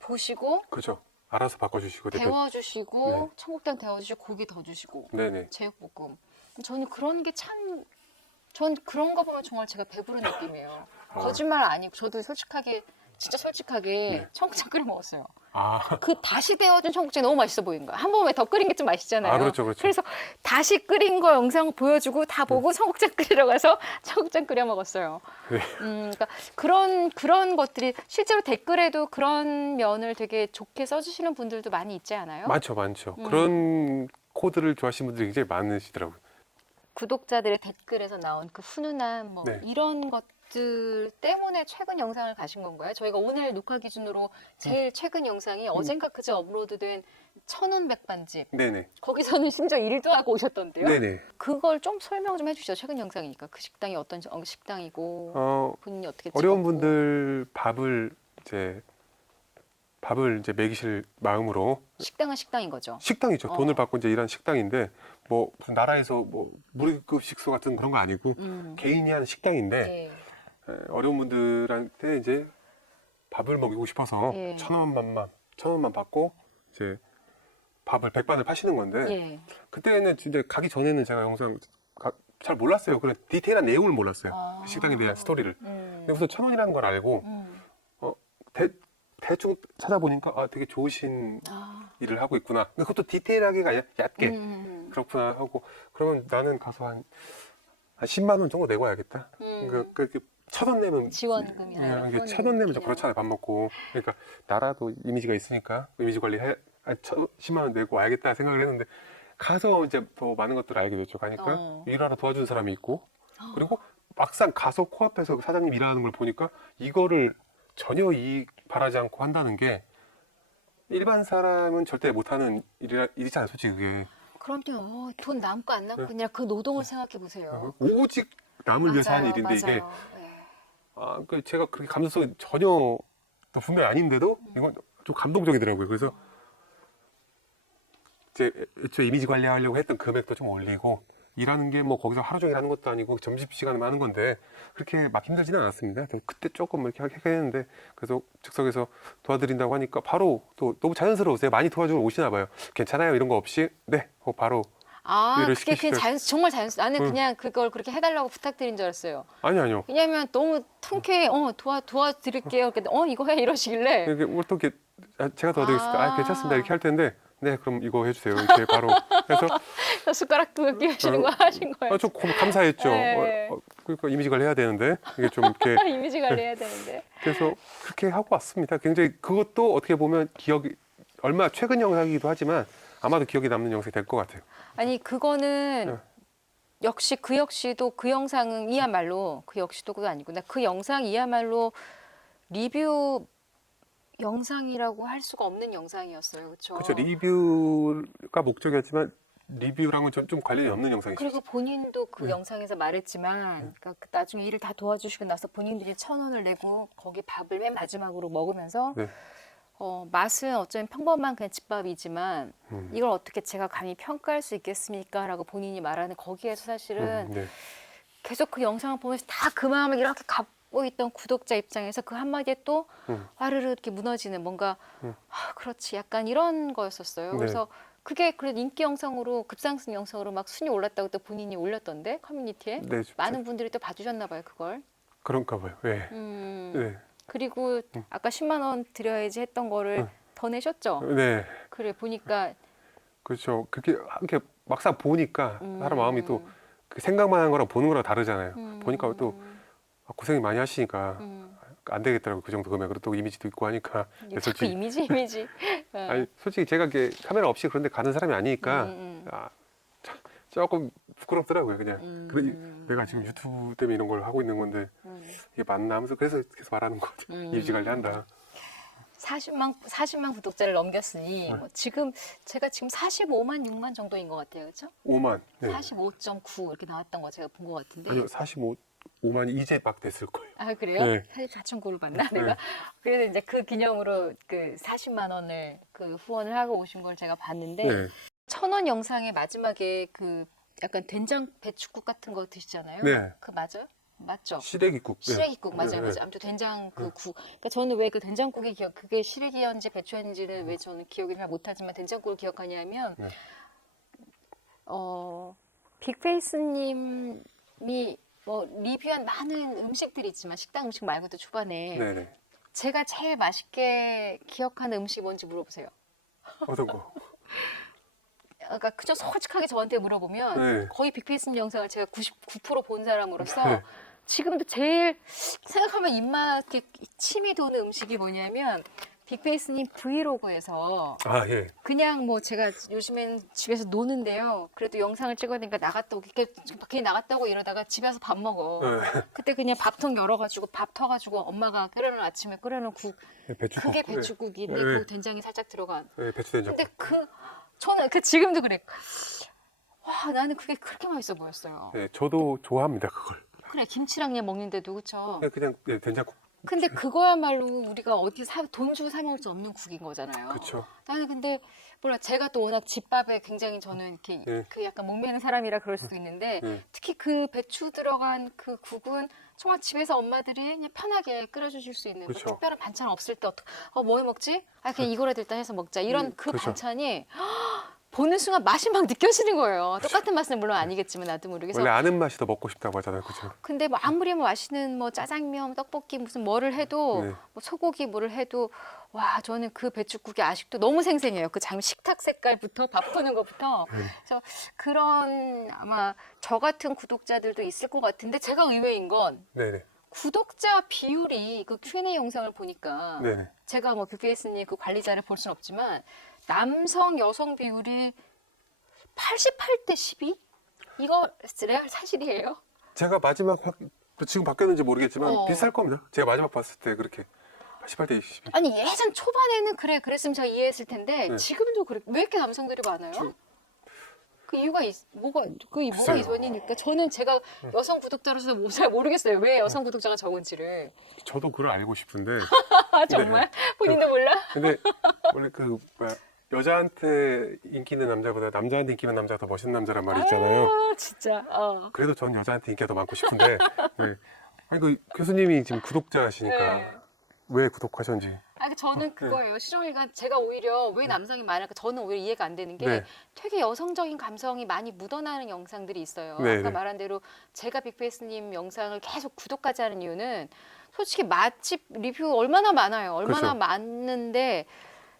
보시고 그죠. 알아서 바꿔주시고 데워주시고 네. 청국장 데워주시고 고기 더 주시고 네네. 제육볶음. 저는 그런 게 참, 전 그런 거 보면 정말 제가 배부른 느낌이에요. 거짓말 아니고 저도 솔직하게 진짜 솔직하게 네. 청국장 끓여 먹었어요. 아, 그 다시 데워준 청국장이 너무 맛있어 보이는 거야. 한 번에 더 끓인 게 좀 맛있잖아요. 아, 그렇죠, 그렇죠. 그래서 다시 끓인 거 영상 보여주고 다 보고 청국장 끓이러 가서 청국장 끓여 먹었어요. 네. 그러니까 그런 것들이 실제로 댓글에도 그런 면을 되게 좋게 써주시는 분들도 많이 있지 않아요? 많죠, 많죠. 그런 코드를 좋아하시는 분들이 굉장히 많으시더라고요. 구독자들의 댓글에서 나온 그 훈훈한 뭐 네. 이런 것들 때문에 최근 영상을 가신 건가요? 저희가 오늘 녹화 기준으로 제일 최근 영상이 어젠가 그제 업로드된 천원 백반집. 네네. 거기서는 심지어 일도 하고 오셨던데요? 네네. 그걸 좀 설명 좀 해주시죠. 최근 영상이니까 그 식당이 어떤 식당이고 본인이 어떻게 어려운 찍었고. 분들 밥을 이제 먹이실 마음으로 식당은 식당인 거죠. 식당이죠. 돈을 받고 이제 일하는 식당인데 뭐 무슨 나라에서 뭐 무료급 식소 같은 그런 거 아니고 개인이 하는 식당인데 네. 어려운 분들한테 이제 밥을 먹이고 싶어서 예. 천 원만 받고 이제 밥을 백반을 파시는 건데 예. 그때는 진짜 가기 전에는 제가 영상 잘 몰랐어요. 그런 디테일한 내용을 몰랐어요. 그 식당에 대한 스토리를. 근데 우선 천 원이라는 걸 알고 대충 찾아보니까 되게 좋으신 일을 하고 있구나. 근데 그것도 디테일하게가 얕게 그렇구나 하고 그러면 나는 가서 한 10만 원 정도 내고 와야겠다. 그 1,000원 내면 지원금이나 이게 1,000원 내면 좀 그렇잖아요. 밥 먹고. 그러니까 나라도 이미지가 있으니까 이미지 관리해 10만 원 내고 와야겠다 생각을 했는데 가서 이제 더 많은 것들을 알게 됐죠. 가니까 일하러 도와주는 사람이 있고 그리고 막상 가서 코앞에서 사장님 일하는 걸 보니까 이거를 전혀 이익 바라지 않고 한다는 게 일반 사람은 절대 못하는 일이잖아요. 솔직히 그게. 그럼요. 돈 남고 안 남고 그냥 그 노동을 생각해 보세요. 오직 남을 위해서 하는 일인데 이게 제가 그렇게 감수성이 전혀 또 분명히 아닌데도 이건 좀 감동적이더라고요. 그래서 이제 애초에 이미지 관리하려고 했던 금액도 좀 올리고 일하는 게 뭐 거기서 하루 종일 하는 것도 아니고 점심시간에 하는 건데 그렇게 막 힘들지는 않았습니다. 그때 조금 이렇게 하긴 했는데 그래서 즉석에서 도와드린다고 하니까 바로 또 너무 자연스러우세요. 많이 도와주러 오시나 봐요. 괜찮아요 이런 거 없이 네 바로 일을 그게 그냥 시키시더라고요. 정말 자연스러워. 나는 그냥 그걸 그렇게 해달라고 부탁드린 줄 알았어요. 아니요. 왜냐면 너무 통쾌해. 도와드릴게요. 그랬더니 이거 해 이러시길래. 이렇게 어떻게 제가 도와드리겠습니다. 괜찮습니다. 이렇게 할 텐데 네 그럼 이거 해주세요. 이렇게 바로 해서 숟가락도 끼우시는 거 하신 거예요. 좀 감사했죠. 네. 그러니까 이미지 관리해야 되는데 이게 좀 이렇게 이미지 관리해야 되는데. 그래서 그렇게 하고 왔습니다. 굉장히 그것도 어떻게 보면 기억이 얼마 최근 영상이기도 하지만 아마도 기억에 남는 영상이 될 것 같아요. 아니 그거는 역시 그 역시도 그 영상은 이야말로 그 역시도 그거 아니구나. 그 영상 이야말로 리뷰 영상이라고 할 수가 없는 영상이었어요. 그렇죠? 그렇죠. 리뷰가 목적이었지만 리뷰랑은 좀 관련이 없는 영상이죠. 그리고 본인도 그 네. 영상에서 말했지만 그러니까 그 나중에 일을 다 도와주시고 나서 본인들이 1,000원을 내고 거기 밥을 맨 마지막으로 먹으면서 네. 맛은 어쩌면 평범한 그냥 집밥이지만 음. 이걸 어떻게 제가 감히 평가할 수 있겠습니까? 라고 본인이 말하는 거기에서 사실은 네. 계속 그 영상을 보면서 다 그 마음을 이렇게 갖고 있던 구독자 입장에서 그 한마디에 또 와르르 이렇게 무너지는 뭔가 그렇지 약간 이런 거였었어요. 네. 그래서 그게 그래도 인기 영상으로 급상승 영상으로 막 순위 올랐다고 또 본인이 올렸던데 커뮤니티에 네, 많은 분들이 또 봐주셨나 봐요 그걸. 그런가 봐요. 네. 네. 그리고 아까 10만 원 드려야지 했던 거를 더 내셨죠? 네. 그래 보니까 그렇죠. 그게 이렇게 막상 보니까 사람 마음이 또 그 생각만 하는 거랑 보는 거랑 다르잖아요. 보니까 또 고생이 많이 하시니까 안 되겠더라고요. 그 정도 금액으로 또 이미지도 있고 하니까. 자꾸 솔직히 이미지. 아니 솔직히 제가 이렇게 카메라 없이 그런데 가는 사람이 아니니까 조금 부끄럽더라고요. 그냥 그래, 내가 지금 유튜브 때문에 이런 걸 하고 있는 건데 이게 맞나 하면서 그래서 계속 말하는 것 같아요. 이미지 관리한다. 40만 구독자를 넘겼으니 뭐 지금 제가 지금 45만 6만 정도인 것 같아요, 그렇죠? 5만. 네. 45.9 이렇게 나왔던 거 제가 본 것 같은데. 아니요 45만이 이제 막 됐을 거예요. 아 그래요? 네. 44.9를 봤나 내가? 그래서 이제 그 기념으로 그 40만 원을 그 후원을 하고 오신 걸 제가 봤는데 네. 1,000원 영상의 마지막에 그 약간 된장 배추국 같은 거 드시잖아요. 네. 그 맞아요? 맞죠? 시래기국. 네. 시래기국 맞아요, 네, 맞아요. 아무튼 된장 그 국. 그러니까 저는 왜 그 된장국이 그게 시래기였는지 배추였는지는 왜 저는 기억이 잘 못하지만 된장국을 기억하냐면 네. 빅페이스님이 뭐 리뷰한 많은 음식들이 있지만 식당 음식 말고도 초반에 네네. 제가 제일 맛있게 기억하는 음식이 뭔지 물어보세요. 어떤 거? 그러니까 그저 솔직하게 저한테 물어보면 네. 거의 빅페이스님 영상을 제가 99%본 사람으로서 네. 지금도 제일 생각하면 입맛에 침이 도는 음식이 뭐냐면 빅페이스님 브이로그에서 아 예. 그냥 뭐 제가 요즘엔 집에서 노는데요. 그래도 영상을 찍어야 되니까 나갔다 오고 이렇게 밖에 나갔다 고 이러다가 집에서 밥 먹어. 네. 그때 그냥 밥통 열어가지고 밥 터가지고 엄마가 끓여놓은 아침에 끓여놓은 국 배추국. 그게 배추국인데 네. 그 된장이 살짝 들어간. 네, 배추 된장. 근데 저는 지금도 그래. 와 나는 그게 그렇게 맛있어 보였어요. 네, 저도 좋아합니다 그걸. 그래 김치랑 그냥 먹는데도 그쵸. 그냥 네, 된장국. 근데 그거야말로 우리가 어디 돈 주고 사 먹을 수 없는 국인 거잖아요. 그렇죠. 나는 근데 몰라 제가 또 워낙 집밥에 굉장히 저는 이렇게 네. 그 약간 목매는 사람이라 그럴 수도 있는데 네. 특히 그 배추 들어간 그 국은 정말 집에서 엄마들이 그냥 편하게 끓여주실 수 있는 뭐 그쵸. 특별한 반찬 없을 때 뭐 해 먹지? 아 그냥 이거라도 일단 해서 먹자 이런 그 그쵸. 반찬이 보는 순간 맛이 막 느껴지는 거예요. 똑같은 맛은 물론 아니겠지만 나도 모르게. 원래 아는 맛이 더 먹고 싶다고 하잖아요, 그렇죠? 근데 뭐 아무리 뭐 맛있는 뭐 짜장면, 떡볶이 무슨 뭐를 해도 네. 뭐 소고기 뭐를 해도 와 저는 그 배추국이 아직도 너무 생생해요. 그 식탁 색깔부터 밥 푸는 것부터. 그래서 그런 아마 저 같은 구독자들도 있을 것 같은데 제가 의외인 건 네네. 구독자 비율이 그 Q&A 영상을 보니까 네네. 제가 뭐 뷰페이스님 그 관리자를 볼 수는 없지만 남성 여성 비율이 88대 12? 이거 레알 사실이에요? 제가 마지막 지금 바뀌었는지 모르겠지만 어. 비슷할 겁니다. 제가 마지막 봤을 때 그렇게 88대 22. 아니 예전 초반에는 그랬으면 제가 이해했을 텐데 네. 지금도 그래. 왜 이렇게 남성들이 많아요? 그 이유가 뭐가 글쎄요. 원인일까? 저는 제가 여성 구독자로서 잘 모르겠어요. 왜 여성 구독자가 적은지를. 저도 그걸 알고 싶은데. 아 정말 본인도 몰라? 근데 원래 그 뭐야, 여자한테 인기 있는 남자보다 남자한테 인기 있는 남자가 더 멋있는 남자란 말이 있잖아요. 아 진짜. 그래도 전 여자한테 인기가 더 많고 싶은데. 네. 아니 그 교수님이 지금 구독자시니까 네. 왜 구독하셨는지. 아니 저는 그거예요. 시정이가 제가 오히려 왜 남성이 많을까? 저는 오히려 이해가 안 되는 게 네. 되게 여성적인 감성이 많이 묻어나는 영상들이 있어요. 네, 아까 네. 말한 대로 제가 빅페이스님 영상을 계속 구독하지 않은 이유는 솔직히 맛집 리뷰 얼마나 많아요. 얼마나 그렇죠. 많은데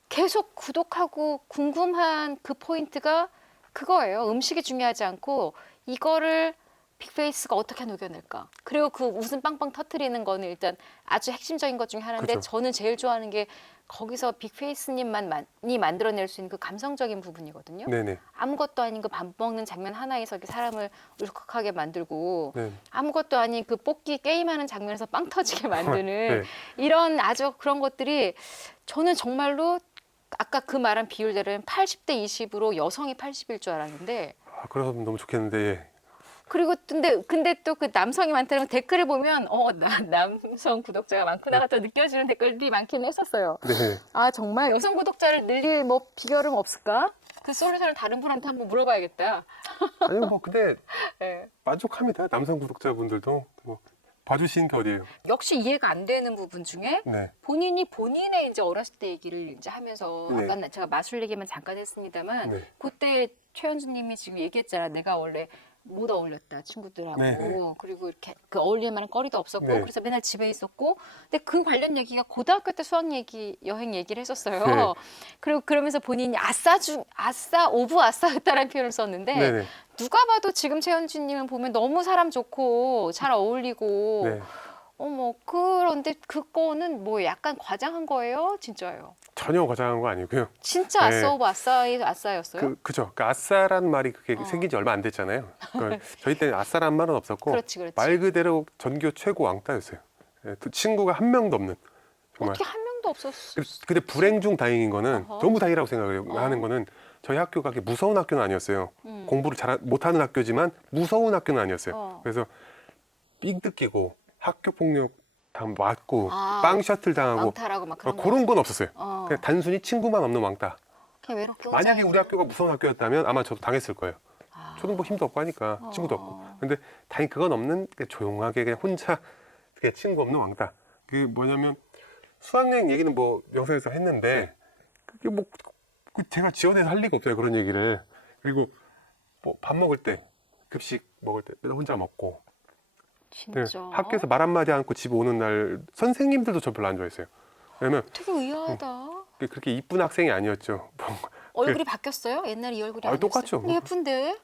계속 구독하고 궁금한 그 포인트가 그거예요. 음식이 중요하지 않고 이거를 빅페이스가 어떻게 녹여낼까. 그리고 그 웃음 빵빵 터트리는 거는 일단 아주 핵심적인 것 중에 하나인데 그렇죠. 저는 제일 좋아하는 게 거기서 빅페이스님만이 만들어낼 수 있는 그 감성적인 부분이거든요. 네네. 아무것도 아닌 그 밥 먹는 장면 하나에서 이렇게 사람을 울컥하게 만들고 네. 아무것도 아닌 그 뽑기 게임하는 장면에서 빵 터지게 만드는 네. 이런 아주 그런 것들이 저는 정말로 아까 그 말한 비율대로는 80대 20으로 여성이 80일 줄 알았는데 아, 그러면 너무 좋겠는데 예. 그리고 근데 또 그 남성이 많다는 댓글을 보면 남성 구독자가 많구나가 또 느껴지는 댓글들이 많긴 했었어요. 네. 아 정말 여성 구독자를 늘릴 뭐 비결은 없을까? 그 솔루션을 다른 분한테 한번 물어봐야겠다. 아니 뭐 근데 네. 만족합니다. 남성 구독자분들도 뭐 봐주신 게 어디예요? 역시 이해가 안 되는 부분 중에 네. 본인이 본인의 이제 어렸을 때 얘기를 이제 하면서 네. 아까 제가 마술 얘기만 잠깐 했습니다만 네. 그때 최현주님이 지금 얘기했잖아. 내가 원래 못 어울렸다 친구들하고 네. 그리고 이렇게 그 어울릴 만한 거리도 없었고 네. 그래서 맨날 집에 있었고 근데 그 관련 얘기가 고등학교 때 수학 얘기 여행 얘기를 했었어요. 네. 그리고 그러면서 본인이 오브 아싸였다라는 표현을 썼는데 네네. 누가 봐도 지금 최현주님을 보면 너무 사람 좋고 잘 어울리고 네. 어머 그런데 그거는 뭐 약간 과장한 거예요? 진짜예요? 전혀 과장한 거 아니고요. 진짜 네. 아싸 오브 아싸였어요? 그죠. 그 아싸란 말이 그게 어. 생긴 지 얼마 안 됐잖아요. 그러니까 저희 때는 아싸란 말은 없었고 그렇지. 말 그대로 전교 최고 왕따였어요. 예, 그 친구가 한 명도 없는 정말. 어떻게 한 명도 없었어? 근데 불행 중 다행인 거는 어허. 너무 다행이라고 생각을 어. 하는 거는 저희 학교가 그렇게 무서운 학교는 아니었어요. 음. 공부를 못하는 학교지만 무서운 학교는 아니었어요. 어. 그래서 삥 뜯기고 학교 폭력 당 맞고 아, 빵 셔틀 당하고 왕따라고 막 그런 거. 그런 건 없었어요. 어. 그냥 단순히 친구만 없는 왕따. 그냥 외롭게 만약에 혼자 우리 학교가 무서운 학교였다면 아마 저도 당했을 거예요. 아. 저도 뭐 힘도 없고 하니까 어. 친구도 없고. 근데 다행히 그건 없는 그냥 조용하게 그냥 혼자 그냥 친구 없는 왕따. 그게 뭐냐면 수학여행 얘기는 뭐 영상에서 했는데 그게 뭐 제가 지원해서 할 리가 없어요. 그런 얘기를. 그리고 뭐 밥 먹을 때 급식 먹을 때 맨날 혼자 먹고 진짜 학교에서 말 한마디 않고 집에 오는 날 선생님들도 저 별로 안 좋아했어요. 왜냐면 되게 의아하다. 그렇게 이쁜 학생이 아니었죠. 얼굴이 바뀌었어요? 옛날에 이 얼굴이 아, 아니었어요? 똑같죠. 예쁜데?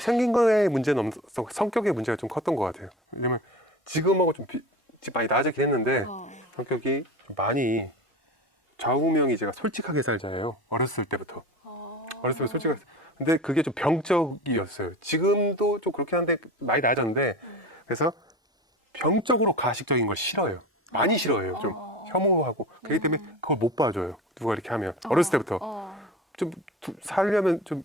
생긴 거에 문제는 없어 성격의 문제가 좀 컸던 것 같아요. 왜냐면 지금하고 좀 많이 나아지긴 했는데 어. 성격이 좀 많이 좌우명이 제가 솔직하게 살자예요. 어렸을 때부터. 어렸을 때 솔직하게. 근데 그게 좀 병적이었어요. 지금도 좀 그렇긴 한데 많이 나아졌는데 그래서 병적으로 가식적인 걸 싫어해요. 많이 싫어해요. 좀 혐오하고 그렇기 때문에 그걸 못 봐줘요. 누가 이렇게 하면 어렸을 때부터 좀 살려면 좀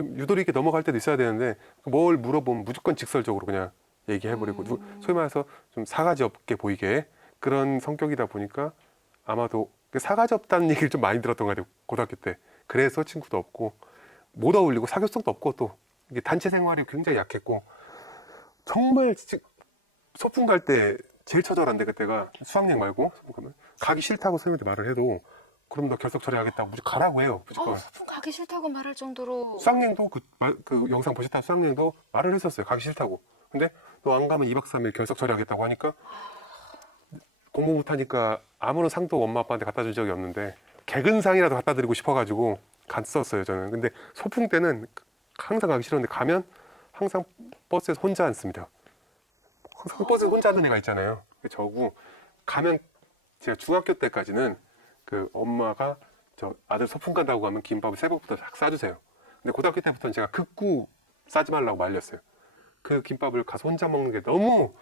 유도리 있게 넘어갈 때도 있어야 되는데 뭘 물어보면 무조건 직설적으로 그냥 얘기해버리고 소위 말해서 좀 사가지 없게 보이게 그런 성격이다 보니까 아마도 사가지 없다는 얘기를 좀 많이 들었던 것 같아요. 고등학교 때. 그래서 친구도 없고 못 어울리고 사교성도 없고 또 이게 단체 생활이 굉장히 약했고 정말 소풍 갈 때 제일 처절한데 그때가 수학여행 말고 소풍 가면 가기 싫다고 선생님한테 말을 해도 그럼 너 결석 처리하겠다고 무조건 가라고 해요. 무조건. 소풍 가기 싫다고 말할 정도로 수학여행도 그 영상 보셨다 수학여행도 말을 했었어요. 가기 싫다고. 근데 너 안 가면 2박 3일 결석 처리하겠다고 하니까 공부 못하니까 아무런 상도 엄마 아빠한테 갖다 준 적이 없는데 개근상이라도 갖다 드리고 싶어가지고 갔었어요 저는. 근데 소풍 때는 항상 가기 싫었는데 가면 항상 버스에서 혼자 앉습니다. 항상 버스에서 혼자 앉는 애가 있잖아요. 저고 가면 제가 중학교 때까지는 그 엄마가 저 아들 소풍 간다고 하면 김밥을 새벽부터 싹 싸주세요. 근데 고등학교 때부터는 제가 극구 싸지 말라고 말렸어요. 그 김밥을 가서 혼자 먹는 게 너무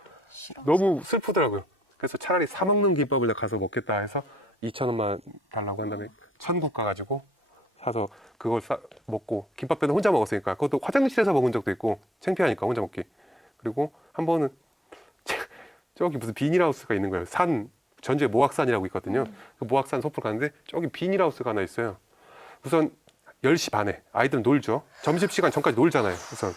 슬프더라고요. 그래서 차라리 사 먹는 김밥을 내가 가서 먹겠다 해서 2,000원만 달라고 한 다음에 천국 가가지고 사서 그걸 먹고 김밥배는 혼자 먹었으니까 그것도 화장실에서 먹은 적도 있고 창피하니까 혼자 먹기. 그리고 한 번은 저기 무슨 비닐하우스가 있는 거예요. 전주에 모악산이라고 있거든요. 그 모악산 소풍 가는데 저기 비닐하우스가 하나 있어요. 우선 10시 반에 아이들은 놀죠. 점심시간 전까지 놀잖아요. 그래서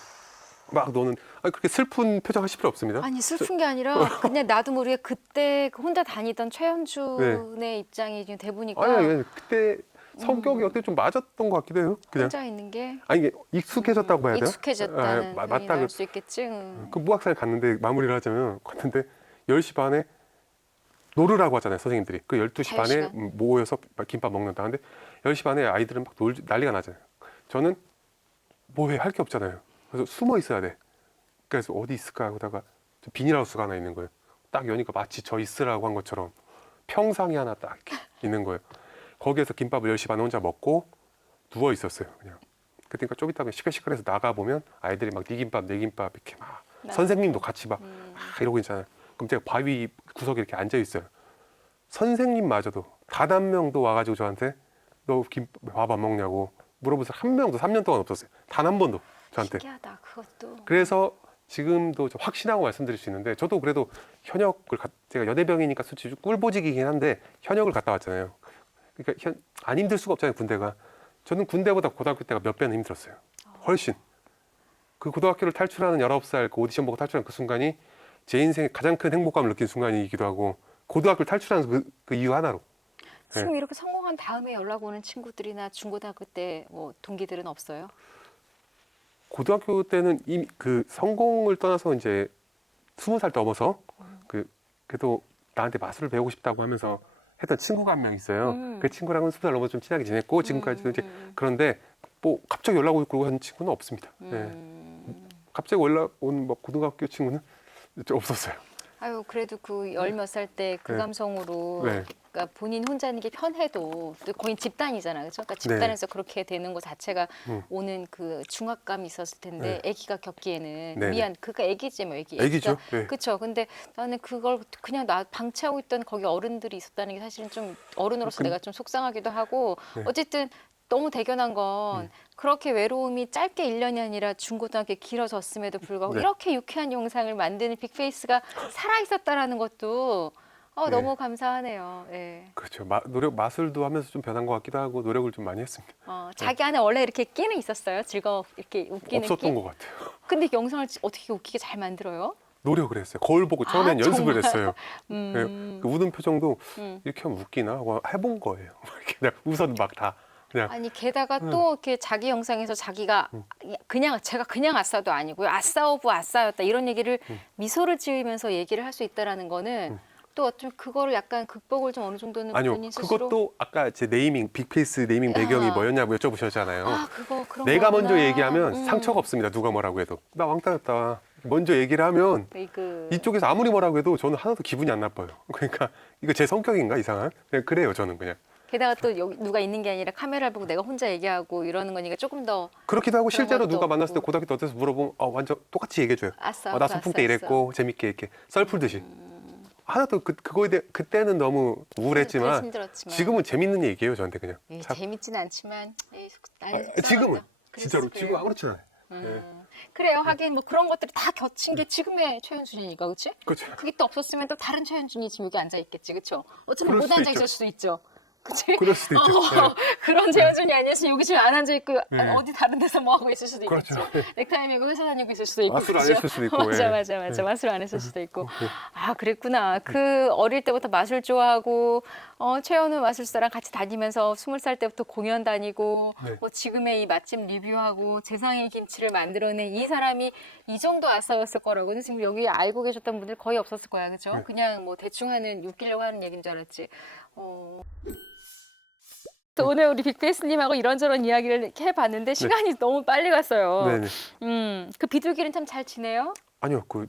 막 노는 그렇게 슬픈 표정 하실 필요 없습니다. 아니 슬픈 게 아니라 그냥 나도 모르게 그때 그 혼자 다니던 최현준의 입장이 지금 돼 보니까 아니 그때 성격이 어떻게 좀 맞았던 것 같기도 해요. 그냥 혼자 있는 게 아니 이게 익숙해졌다고 봐야 돼요. 익숙해졌다는 맞다. 표현이 나올 수 있겠지. 그 무학산에 갔는데 마무리를 하자면 갔는데 10시 반에 놀으라고 하잖아요 선생님들이. 그 12시 반에 자유시간? 모여서 김밥 먹는다 하는데 10시 반에 아이들은 막 난리가 나잖아요. 저는 뭐해 할 게 없잖아요. 그래서 숨어 있어야 돼. 그래서 어디 있을까 하다가 비닐하우스가 하나 있는 거예요. 딱 여니까 마치 저 있으라고 한 것처럼 평상이 하나 딱 있는 거예요. 거기에서 김밥을 10시 반에 혼자 먹고 누워 있었어요. 그냥. 그러니까 좀 이따가 시끌시끌해서 나가보면 아이들이 막 네 김밥 내 김밥 이렇게 막 선생님도 같이 막 이러고 있잖아요. 그럼 제가 바위 구석에 이렇게 앉아 있어요. 선생님마저도 단 한 명도 와가지고 저한테 너 김밥 안 먹냐고 물어본 사람 한 명도 3년 동안 없었어요. 단 한 번도 저한테. 신기하다 그것도. 그래서 지금도 좀 확신하고 말씀드릴 수 있는데 저도 그래도 제가 연예병이니까 솔직히 꿀보직이긴 한데 현역을 갔다 왔잖아요. 그러니까 안 힘들 수가 없잖아요, 군대가. 저는 군대보다 고등학교 때가 몇 배는 힘들었어요. 훨씬. 그 고등학교를 탈출하는 19살 그 오디션 보고 탈출한 그 순간이 제 인생의 가장 큰 행복감을 느낀 순간이기도 하고 고등학교를 탈출하는 그 이유 하나로. 지금 이렇게 성공한 다음에 연락 오는 친구들이나 중고등학교 때 뭐 동기들은 없어요? 고등학교 때는 이미 그 성공을 떠나서 이제 20살 넘어서 그래도 나한테 마술을 배우고 싶다고 하면서 했던 친구가 한 명 있어요. 그 친구랑은 20살 넘어서 좀 친하게 지냈고 지금까지도 이제 그런데 뭐 갑자기 연락 오고 하는 친구는 없습니다. 네. 갑자기 연락 온 뭐 고등학교 친구는 없었어요. 아유 그래도 그 열 몇 살 때 그 네. 감성으로 네. 그러니까 본인 혼자 있는 게 편해도 또 거의 집단이잖아요. 그렇죠? 그러니까 집단에서 그렇게 되는 것 자체가 오는 그 중압감이 있었을 텐데 아기가 겪기에는 네. 미안 그가 아기지 뭐 애기죠. 네. 그렇죠. 근데 나는 그걸 그냥 나 방치하고 있던 거기 어른들이 있었다는 게 사실은 좀 어른으로서 내가 좀 속상하기도 하고 네. 어쨌든 너무 대견한 건 그렇게 외로움이 짧게 1년이 아니라 중고등학교 길어졌음에도 불구하고 네. 이렇게 유쾌한 영상을 만드는 빅페이스가 살아있었다라는 것도 네. 너무 감사하네요. 예. 그렇죠. 마술도 하면서 좀 변한 것 같기도 하고 노력을 좀 많이 했습니다. 자기 안에 원래 이렇게 끼는 있었어요? 이렇게 웃기는 끼? 없었던 것 같아요. 근데 영상을 어떻게 웃기게 잘 만들어요? 노력을 했어요. 거울 보고 처음엔 아, 연습을 정말? 했어요. 네, 그 웃는 표정도 이렇게 하면 웃기나 하고 해본 거예요. 그냥 웃어도 막 다 그냥 아니 게다가 또 이렇게 자기 영상에서 자기가 제가 그냥 아싸도 아니고요. 아싸 오브 아싸였다 이런 얘기를 미소를 지으면서 얘기를 할 수 있다라는 거는 또 어쩌면 그거를 약간 극복을 좀 어느 정도는 아니요. 본인 스스로 그것도 아까 제 네이밍 빅페이스 네이밍 배경이 아. 뭐였냐고 여쭤보셨잖아요. 그런 내가 거구나. 먼저 얘기하면 상처가 없습니다. 누가 뭐라고 해도 나 왕따였다. 먼저 얘기를 하면 이쪽에서 아무리 뭐라고 해도 저는 하나도 기분이 안 나빠요. 그러니까 이거 제 성격인가 이상한? 그냥 그래요. 저는 그냥. 게다가 또 여기 누가 있는 게 아니라 카메라를 보고 내가 혼자 얘기하고 이러는 거니까 조금 더 그렇기도 하고 그런 실제로 것도 누가 만났을 때 없고. 고등학교 때 어때서 물어보면 완전 똑같이 얘기해줘요. 아싸 나 소풍 때 이랬고 재밌게 이렇게 썰 풀듯이. 하나도 그거에 대해 그때는 너무 우울했지만 힘들었지만 지금은 재밌는 얘기예요. 저한테 그냥. 재밌지는 않지만 지금은 진짜로 지금 아무렇지 않아요. 그래요. 하긴 뭐 그런 것들이 다 겹친 게 지금의 최현준이니까, 그렇지? 그렇죠. 그게 또 없었으면 또 다른 최현준이 지금 여기 앉아 있겠지, 그렇죠? 어쩌면 그럴 못 수도 앉아 있죠. 있을 수도 있죠. 그치? 그럴 수도 있죠. 그런 최현준이 아니었으면 여기 지금 안 앉아 있고 네. 어디 다른 데서 뭐 하고 있을 수도 있겠죠. 그렇죠. 넥타이 메고 회사 다니고 있을 수도 있고. 마술 안 그쵸? 했을 수도 있고, 맞아, 예. 맞아, 맞아. 마술 안 했을 수도 있고. 아, 그랬구나. 그 어릴 때부터 마술 좋아하고 최현우 마술사랑 같이 다니면서 20살 때부터 공연 다니고 네. 뭐 지금의 이 맛집 리뷰하고 재상의 김치를 만들어낸 이 사람이 이 정도 아싸였을 거라고는 지금 여기 알고 계셨던 분들 거의 없었을 거야, 그죠? 네. 그냥 뭐 대충 하는 웃기려고 하는 얘기인 줄 알았지. 또 오늘 우리 빅페이스님하고 이런저런 이야기를 이렇게 해봤는데 시간이 너무 빨리 갔어요. 네네. 그 비둘기는 참 잘 지내요? 아니요. 그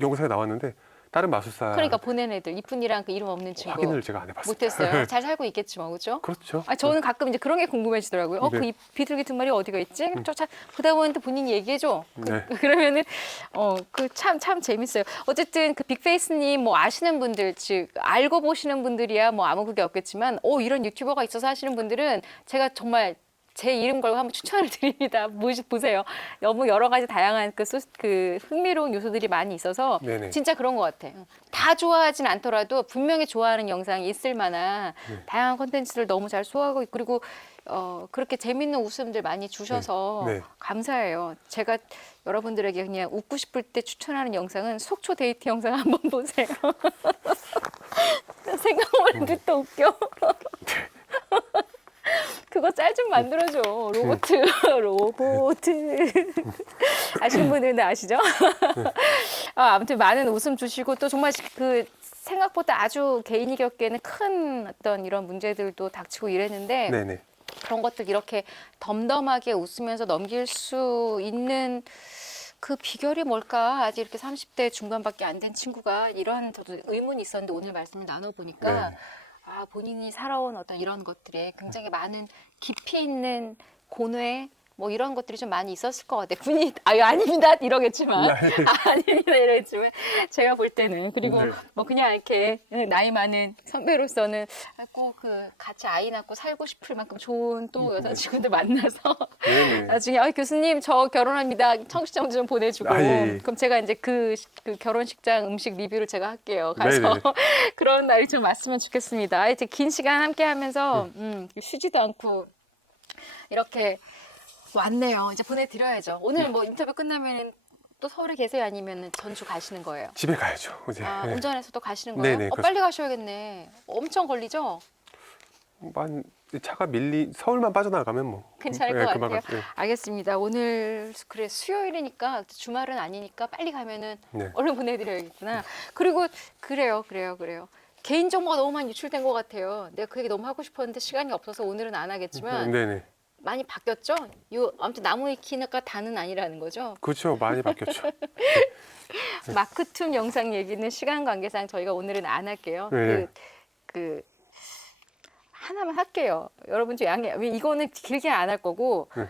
영상에 나왔는데 다른 마술사 그러니까 보낸 애들 이쁜이랑 그 이름 없는 친구 확인을 제가 안 해봤습니다. 못했어요. 잘 살고 있겠지 뭐, 그렇죠? 그렇죠. 저는 가끔 이제 그런 게 궁금해지더라고요. 네. 그 비둘기 두 마리 어디가 있지? 보다 보면 또 본인이 얘기해줘. 네. 그러면은 그 참 재밌어요. 어쨌든 그 빅페이스님 뭐 아시는 분들, 즉 알고 보시는 분들이야 뭐 아무 그게 없겠지만, 이런 유튜버가 있어서 하시는 분들은 제가 정말 제 이름 걸고 한번 추천을 드립니다. 보세요. 너무 여러 가지 다양한 그 흥미로운 요소들이 많이 있어서 네네. 진짜 그런 것 같아. 다 좋아하진 않더라도 분명히 좋아하는 영상이 있을 만한 다양한 콘텐츠를 너무 잘 소화하고 있고 그리고 그렇게 재밌는 웃음들 많이 주셔서 네. 감사해요. 제가 여러분들에게 그냥 웃고 싶을 때 추천하는 영상은 속초 데이트 영상 한번 보세요. 생각만 해도 또 웃겨. 그거 짤 좀 만들어줘. 로봇. 아시는 분들은 아시죠? 아무튼 많은 웃음 주시고 또 정말 그 생각보다 아주 개인이 겪기에는 큰 어떤 이런 문제들도 닥치고 이랬는데 네네. 그런 것들 이렇게 덤덤하게 웃으면서 넘길 수 있는 그 비결이 뭘까? 아직 이렇게 30대 중반밖에 안 된 친구가 이런 저도 의문이 있었는데 오늘 말씀을 나눠보니까 네. 본인이 살아온 어떤 이런 것들에 굉장히 많은 깊이 있는 고뇌 뭐 이런 것들이 좀 많이 있었을 것 같아요. 분이 아유 아닙니다 이러겠지만 아닙니다 이러겠지만 제가 볼 때는 그리고 뭐 그냥 이렇게 나이 많은 선배로서는 꼭 그 같이 아이 낳고 살고 싶을 만큼 좋은 또 여자친구들 만나서 네네. 나중에 교수님 저 결혼합니다 청첩장 좀 보내주고 예. 그럼 제가 이제 그 결혼식장 음식 리뷰를 제가 할게요. 가서 네네. 그런 날이 좀 왔으면 좋겠습니다. 이제 긴 시간 함께하면서 쉬지도 않고 이렇게 왔네요. 이제 보내드려야죠. 오늘 뭐 인터뷰 끝나면 또 서울에 계세요? 아니면 전주 가시는 거예요? 집에 가야죠. 이제. 네. 운전해서 또 가시는 거예요? 네네, 빨리 가셔야겠네. 엄청 걸리죠? 차가 서울만 빠져나가면 뭐 괜찮을 것 금방 같아요. 예. 알겠습니다. 오늘 그래 수요일이니까 주말은 아니니까 빨리 가면은 네. 얼른 보내드려야겠구나. 그리고 그래요. 개인 정보가 너무 많이 유출된 것 같아요. 내가 그 얘기 너무 하고 싶었는데 시간이 없어서 오늘은 안 하겠지만 네네. 많이 바뀌었죠? 아무튼 나무 위키가 다는 아니라는 거죠. 그렇죠. 많이 바뀌었죠. 마크툰 영상 얘기는 시간 관계상 저희가 오늘은 안 할게요. 네. 하나만 할게요. 여러분 좀 양해. 왜 이거는 길게 안 할 거고 네.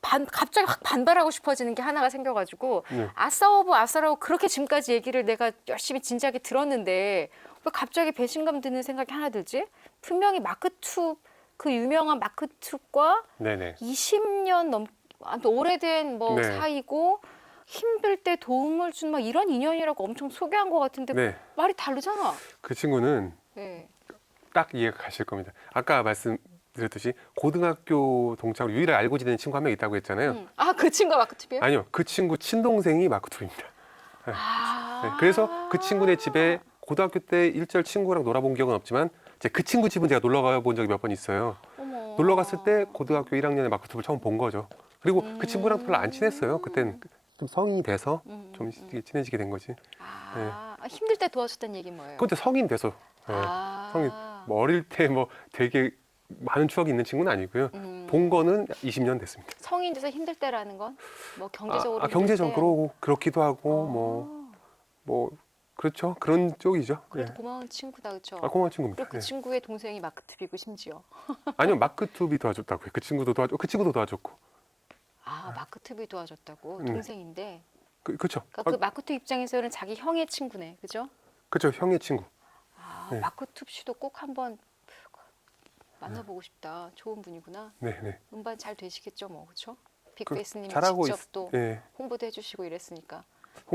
갑자기 확 반발하고 싶어지는 게 하나가 생겨가지고 네. 아싸라고 그렇게 지금까지 얘기를 내가 열심히 진지하게 들었는데 왜 갑자기 배신감 드는 생각이 하나 들지? 분명히 마크투 그 유명한 마크투과 네네. 20년 오래된 뭐 네. 사이고 힘들 때 도움을 준 막 이런 인연이라고 엄청 소개한 것 같은데 네. 말이 다르잖아. 그 친구는 네. 딱 이해가 가실 겁니다. 아까 말씀드렸듯이 고등학교 동창으로 유일하게 알고 지내는 친구 한 명 있다고 했잖아요. 그 친구가 마크투비예요? 아니요. 그 친구 친동생이 마크투입니다. 네. 그래서 그 친구네 집에 고등학교 때 일절 친구랑 놀아본 기억은 없지만 이제 그 친구 집은 제가 놀러 가본 적이 몇 번 있어요. 어머. 놀러 갔을 때 고등학교 1학년에 마크투브를 처음 본 거죠. 그리고 그 친구랑 별로 안 친했어요. 그때는 좀 성인이 돼서 좀 친해지게 된 거지. 힘들 때 도와줬다는 얘기 뭐예요? 그때 성인 돼서 네. 성인 뭐 어릴 때 뭐 되게 많은 추억이 있는 친구는 아니고요. 본 거는 20년 됐습니다. 성인 돼서 힘들 때라는 건 뭐 경제적으로 힘들 경제적으로 그렇기도 하고 뭐 그렇죠. 그런 쪽이죠. 그래도 예. 고마운 친구다 그렇죠? 고마운 친구입니다. 그리고 그 예. 친구의 동생이 마크투비고 심지어 아니요, 마크투비 도와줬다고요. 그 친구도 도와줬고. 마크투비 도와줬다고 네. 동생인데 그렇죠. 그러니까 그 마크투 입장에서는 자기 형의 친구네, 그죠? 그렇죠. 형의 친구. 네. 마크투 씨도 꼭 한번 만나보고 싶다. 좋은 분이구나. 네. 음반 잘 되시겠죠, 뭐 그렇죠? 빅베이스님이 잘하고 직접 또 예. 홍보도 해주시고 이랬으니까.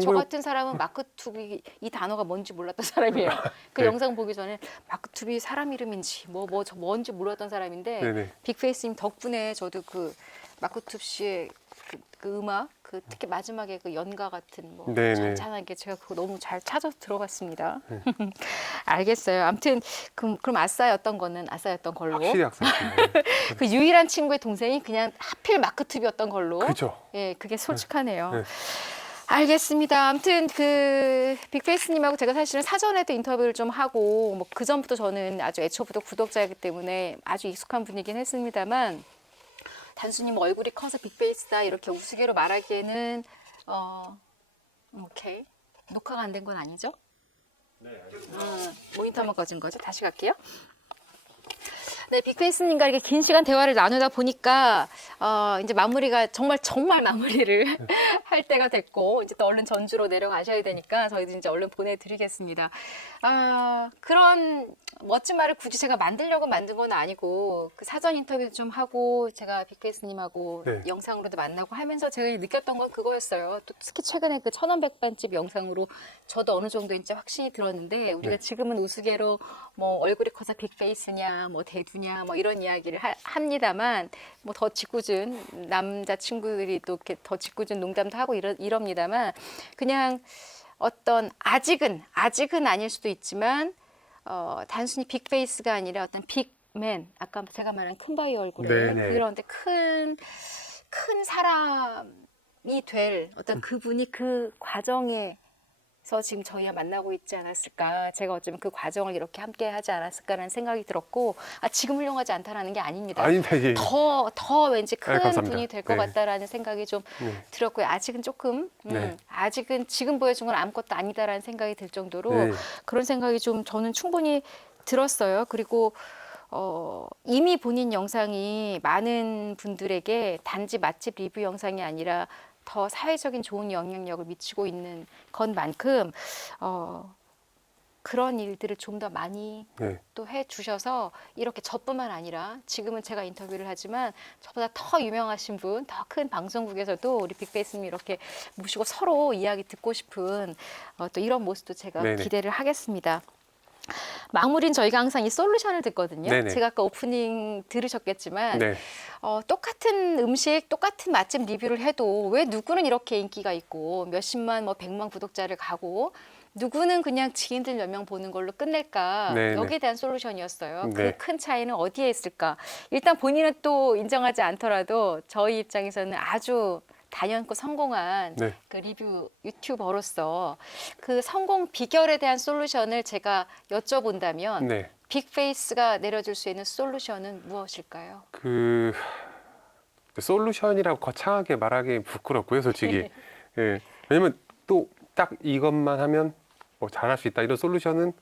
저 홍보 같은 사람은 마크투비 이 단어가 뭔지 몰랐던 사람이에요. 그 네. 영상 보기 전에 마크투비 사람 이름인지 저 뭔지 몰랐던 사람인데 네네. 빅페이스님 덕분에 저도 그 마크투비 씨의 그 음악 특히 마지막에 그 연가 같은 뭐 네네. 잔잔하게 제가 그거 너무 잘 찾아서 들어봤습니다. 알겠어요. 아무튼 그럼 아싸였던 걸로. 확실히 학생이에요. 그 유일한 친구의 동생이 그냥 하필 마크투비였던 걸로. 그죠. 예, 그게 솔직하네요. 네. 알겠습니다. 아무튼 그 빅페이스님하고 제가 사실은 사전에도 인터뷰를 좀 하고 뭐 그 전부터 저는 아주 애초부터 구독자이기 때문에 아주 익숙한 분이긴 했습니다만 단순히 뭐 얼굴이 커서 빅페이스다 이렇게 우스개로 말하기에는 오케이 녹화가 안 된 건 아니죠? 네, 알겠습니다. 모니터만 꺼진 거죠? 다시 갈게요. 네, 빅페이스님과 이렇게 긴 시간 대화를 나누다 보니까 이제 마무리가 정말 마무리를 할 때가 됐고 이제 또 얼른 전주로 내려가셔야 되니까 저희도 이제 얼른 보내드리겠습니다. 그런 멋진 말을 굳이 제가 만들려고 만든 건 아니고 그 사전 인터뷰 좀 하고 제가 빅페이스님하고 네. 영상으로도 만나고 하면서 제가 느꼈던 건 그거였어요. 또 특히 최근에 그 천원백반집 영상으로 저도 어느 정도 이제 확신이 들었는데 우리가 지금은 우스개로 뭐 얼굴이 커서 빅페이스냐 뭐 대두냐 뭐 이런 이야기를 합니다만 뭐 더 짓궂은 남자 친구들이 또 이렇게 더 짓궂은 농담도 하고 이럽니다만 그냥 어떤 아직은 아닐 수도 있지만 단순히 빅페이스가 아니라 어떤 빅맨 아까 제가 말한 큰 바위 얼굴에 네네. 그런데 큰 사람이 될 어떤 그분이 그 과정에서 지금 저희와 만나고 있지 않았을까. 제가 어쩌면 그 과정을 이렇게 함께 하지 않았을까라는 생각이 들었고 지금 훌륭하지 않다라는 게 아닙니다. 아니다. 예. 더 왠지 큰 감사합니다. 분이 될 것 네. 같다라는 생각이 좀 네. 들었고요. 아직은 조금 네. 아직은 지금 보여준 건 아무것도 아니다라는 생각이 들 정도로 네. 그런 생각이 좀 저는 충분히 들었어요. 그리고 이미 본인 영상이 많은 분들에게 단지 맛집 리뷰 영상이 아니라 더 사회적인 좋은 영향력을 미치고 있는 것만큼 그런 일들을 좀 더 많이 네. 또 해주셔서 이렇게 저뿐만 아니라 지금은 제가 인터뷰를 하지만 저보다 더 유명하신 분, 더 큰 방송국에서도 우리 빅페이스님 이렇게 모시고 서로 이야기 듣고 싶은 또 이런 모습도 제가 네네. 기대를 하겠습니다. 마무리는 저희가 항상 이 솔루션을 듣거든요. 네네. 제가 아까 오프닝 들으셨겠지만 네. 똑같은 음식, 똑같은 맛집 리뷰를 해도 왜 누구는 이렇게 인기가 있고 몇십만, 뭐 100만 구독자를 가고 누구는 그냥 지인들 몇 명 보는 걸로 끝낼까? 네네. 여기에 대한 솔루션이었어요. 네. 그 큰 차이는 어디에 있을까? 일단 본인은 또 인정하지 않더라도 저희 입장에서는 아주 단연코 성공한 네. 그 리뷰 유튜버로서 그 성공 비결에 대한 솔루션을 제가 여쭤본다면 네. 빅페이스가 내려줄 수 있는 솔루션은 무엇일까요? 그 솔루션이라고 거창하게 말하기 부끄럽고요, 솔직히. 예. 왜냐면 또 딱 이것만 하면 뭐 잘할 수 있다 이런 솔루션은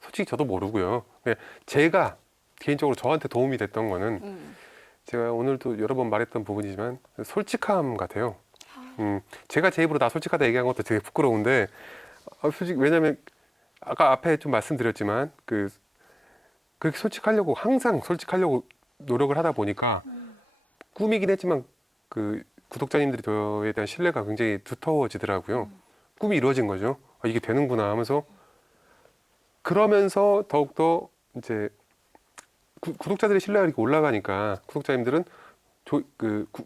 솔직히 저도 모르고요. 예. 제가 개인적으로 저한테 도움이 됐던 거는 제가 오늘도 여러 번 말했던 부분이지만 솔직함 같아요. 제가 제 입으로 나 솔직하다 얘기한 것도 되게 부끄러운데 솔직히 왜냐면 아까 앞에 좀 말씀드렸지만 그렇게 솔직하려고 항상 솔직하려고 노력을 하다 보니까 꿈이긴 했지만 그 구독자님들이 저에 대한 신뢰가 굉장히 두터워지더라고요. 꿈이 이루어진 거죠. 이게 되는구나 하면서 그러면서 더욱더 이제 구독자들의 신뢰가 이렇게 올라가니까 구독자님들은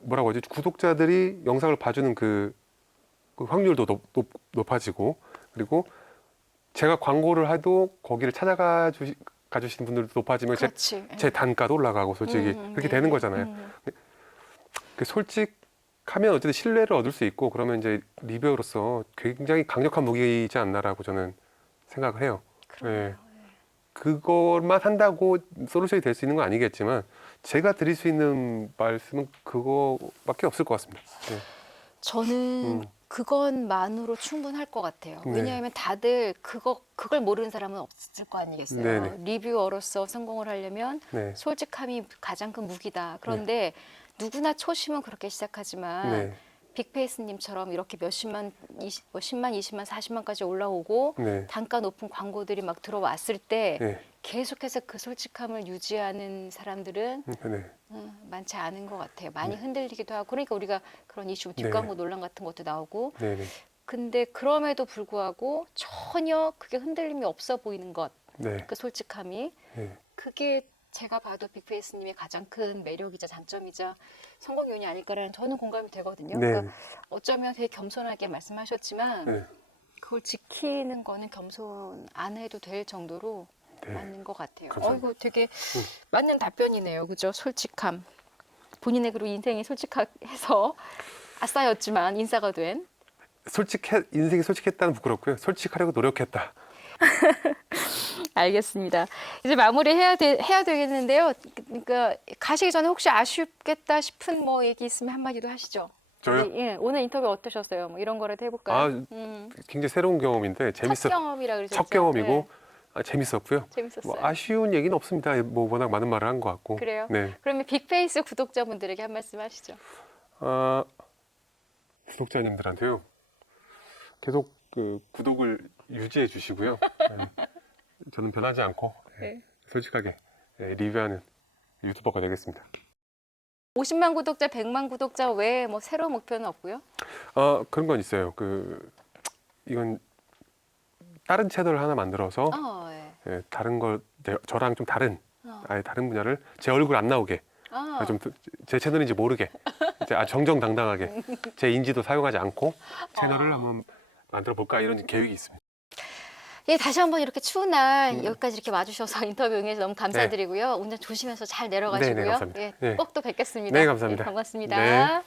뭐라고 하지? 구독자들이 영상을 봐주는 그 확률도 높아지고 그리고 제가 광고를 해도 거기를 가주시는 분들도 높아지면 그렇지. 제 단가도 올라가고 솔직히 그렇게 되는 거잖아요. 그 솔직하면 어쨌든 신뢰를 얻을 수 있고 그러면 이제 리뷰어로서 굉장히 강력한 무기이지 않나라고 저는 생각을 해요. 예. 그것만 한다고 솔루션이 될 수 있는 건 아니겠지만 제가 드릴 수 있는 말씀은 그거밖에 없을 것 같습니다. 예. 저는 그것만으로 충분할 것 같아요. 네. 왜냐하면 다들 그걸 모르는 사람은 없을 거 아니겠어요. 네네. 리뷰어로서 성공을 하려면 네. 솔직함이 가장 큰 무기다. 그런데 누구나 초심은 그렇게 시작하지만 네. 빅페이스님처럼 이렇게 몇십만, 10만, 20만, 40만까지 올라오고 네. 단가 높은 광고들이 막 들어왔을 때 네. 계속해서 그 솔직함을 유지하는 사람들은 네. 많지 않은 것 같아요. 많이 흔들리기도 하고 그러니까 우리가 그런 이슈 뒷광고 논란 같은 것도 나오고 네. 네. 근데 그럼에도 불구하고 전혀 그게 흔들림이 없어 보이는 것, 네. 그 솔직함이 네. 그게 제가 봐도 빅페이스님의 가장 큰 매력이자 장점이자 성공 요인이 아닐까라는 저는 공감이 되거든요. 네. 그러니까 어쩌면 되게 겸손하게 말씀하셨지만 네. 그걸 지키는 거는 겸손 안 해도 될 정도로 네. 맞는 것 같아요. 감사합니다. 이거 되게 맞는 답변이네요. 그죠? 솔직함. 본인의 그리고 인생이 솔직해서 아싸였지만 인싸가 된. 인생이 솔직했다는 부끄럽고요. 솔직하려고 노력했다. 알겠습니다. 이제 마무리해야 되겠는데요. 그러니까 가시기 전에 혹시 아쉽겠다 싶은 뭐 얘기 있으면 한마디도 하시죠. 저요? 예, 오늘 인터뷰 어떠셨어요? 뭐 이런 거라도 해볼까요? 굉장히 새로운 경험인데 첫 경험이라 그러셨죠? 첫 경험이고 네, 재밌었고요. 재밌었어요. 뭐 아쉬운 얘기는 없습니다. 뭐 워낙 많은 말을 한 것 같고. 그래요? 네. 그러면 빅페이스 구독자분들에게 한 말씀 하시죠. 구독자님들한테요. 계속 그 구독을 유지해 주시고요. 네. 저는 변하지 않고 네. 솔직하게 리뷰하는 유튜버가 되겠습니다. 50만 구독자, 100만 구독자 외에 뭐 새로운 목표는 없고요? 그런 건 있어요. 이건 다른 채널을 하나 만들어서 예. 다른 걸 저랑 좀 다른 어. 아예 다른 분야를 제 얼굴 안 나오게 좀 제 채널인지 모르게 이제 정정당당하게 제 인지도 사용하지 않고 채널을 한번 만들어 볼까 이런 계획이 있습니다. 예, 다시 한번 이렇게 추운 날 여기까지 이렇게 와주셔서 인터뷰 응해서 너무 감사드리고요. 운전 조심해서 잘 내려가시고요. 네, 감사합니다. 예, 네. 꼭 또 뵙겠습니다. 네, 감사합니다. 예, 반갑습니다. 네.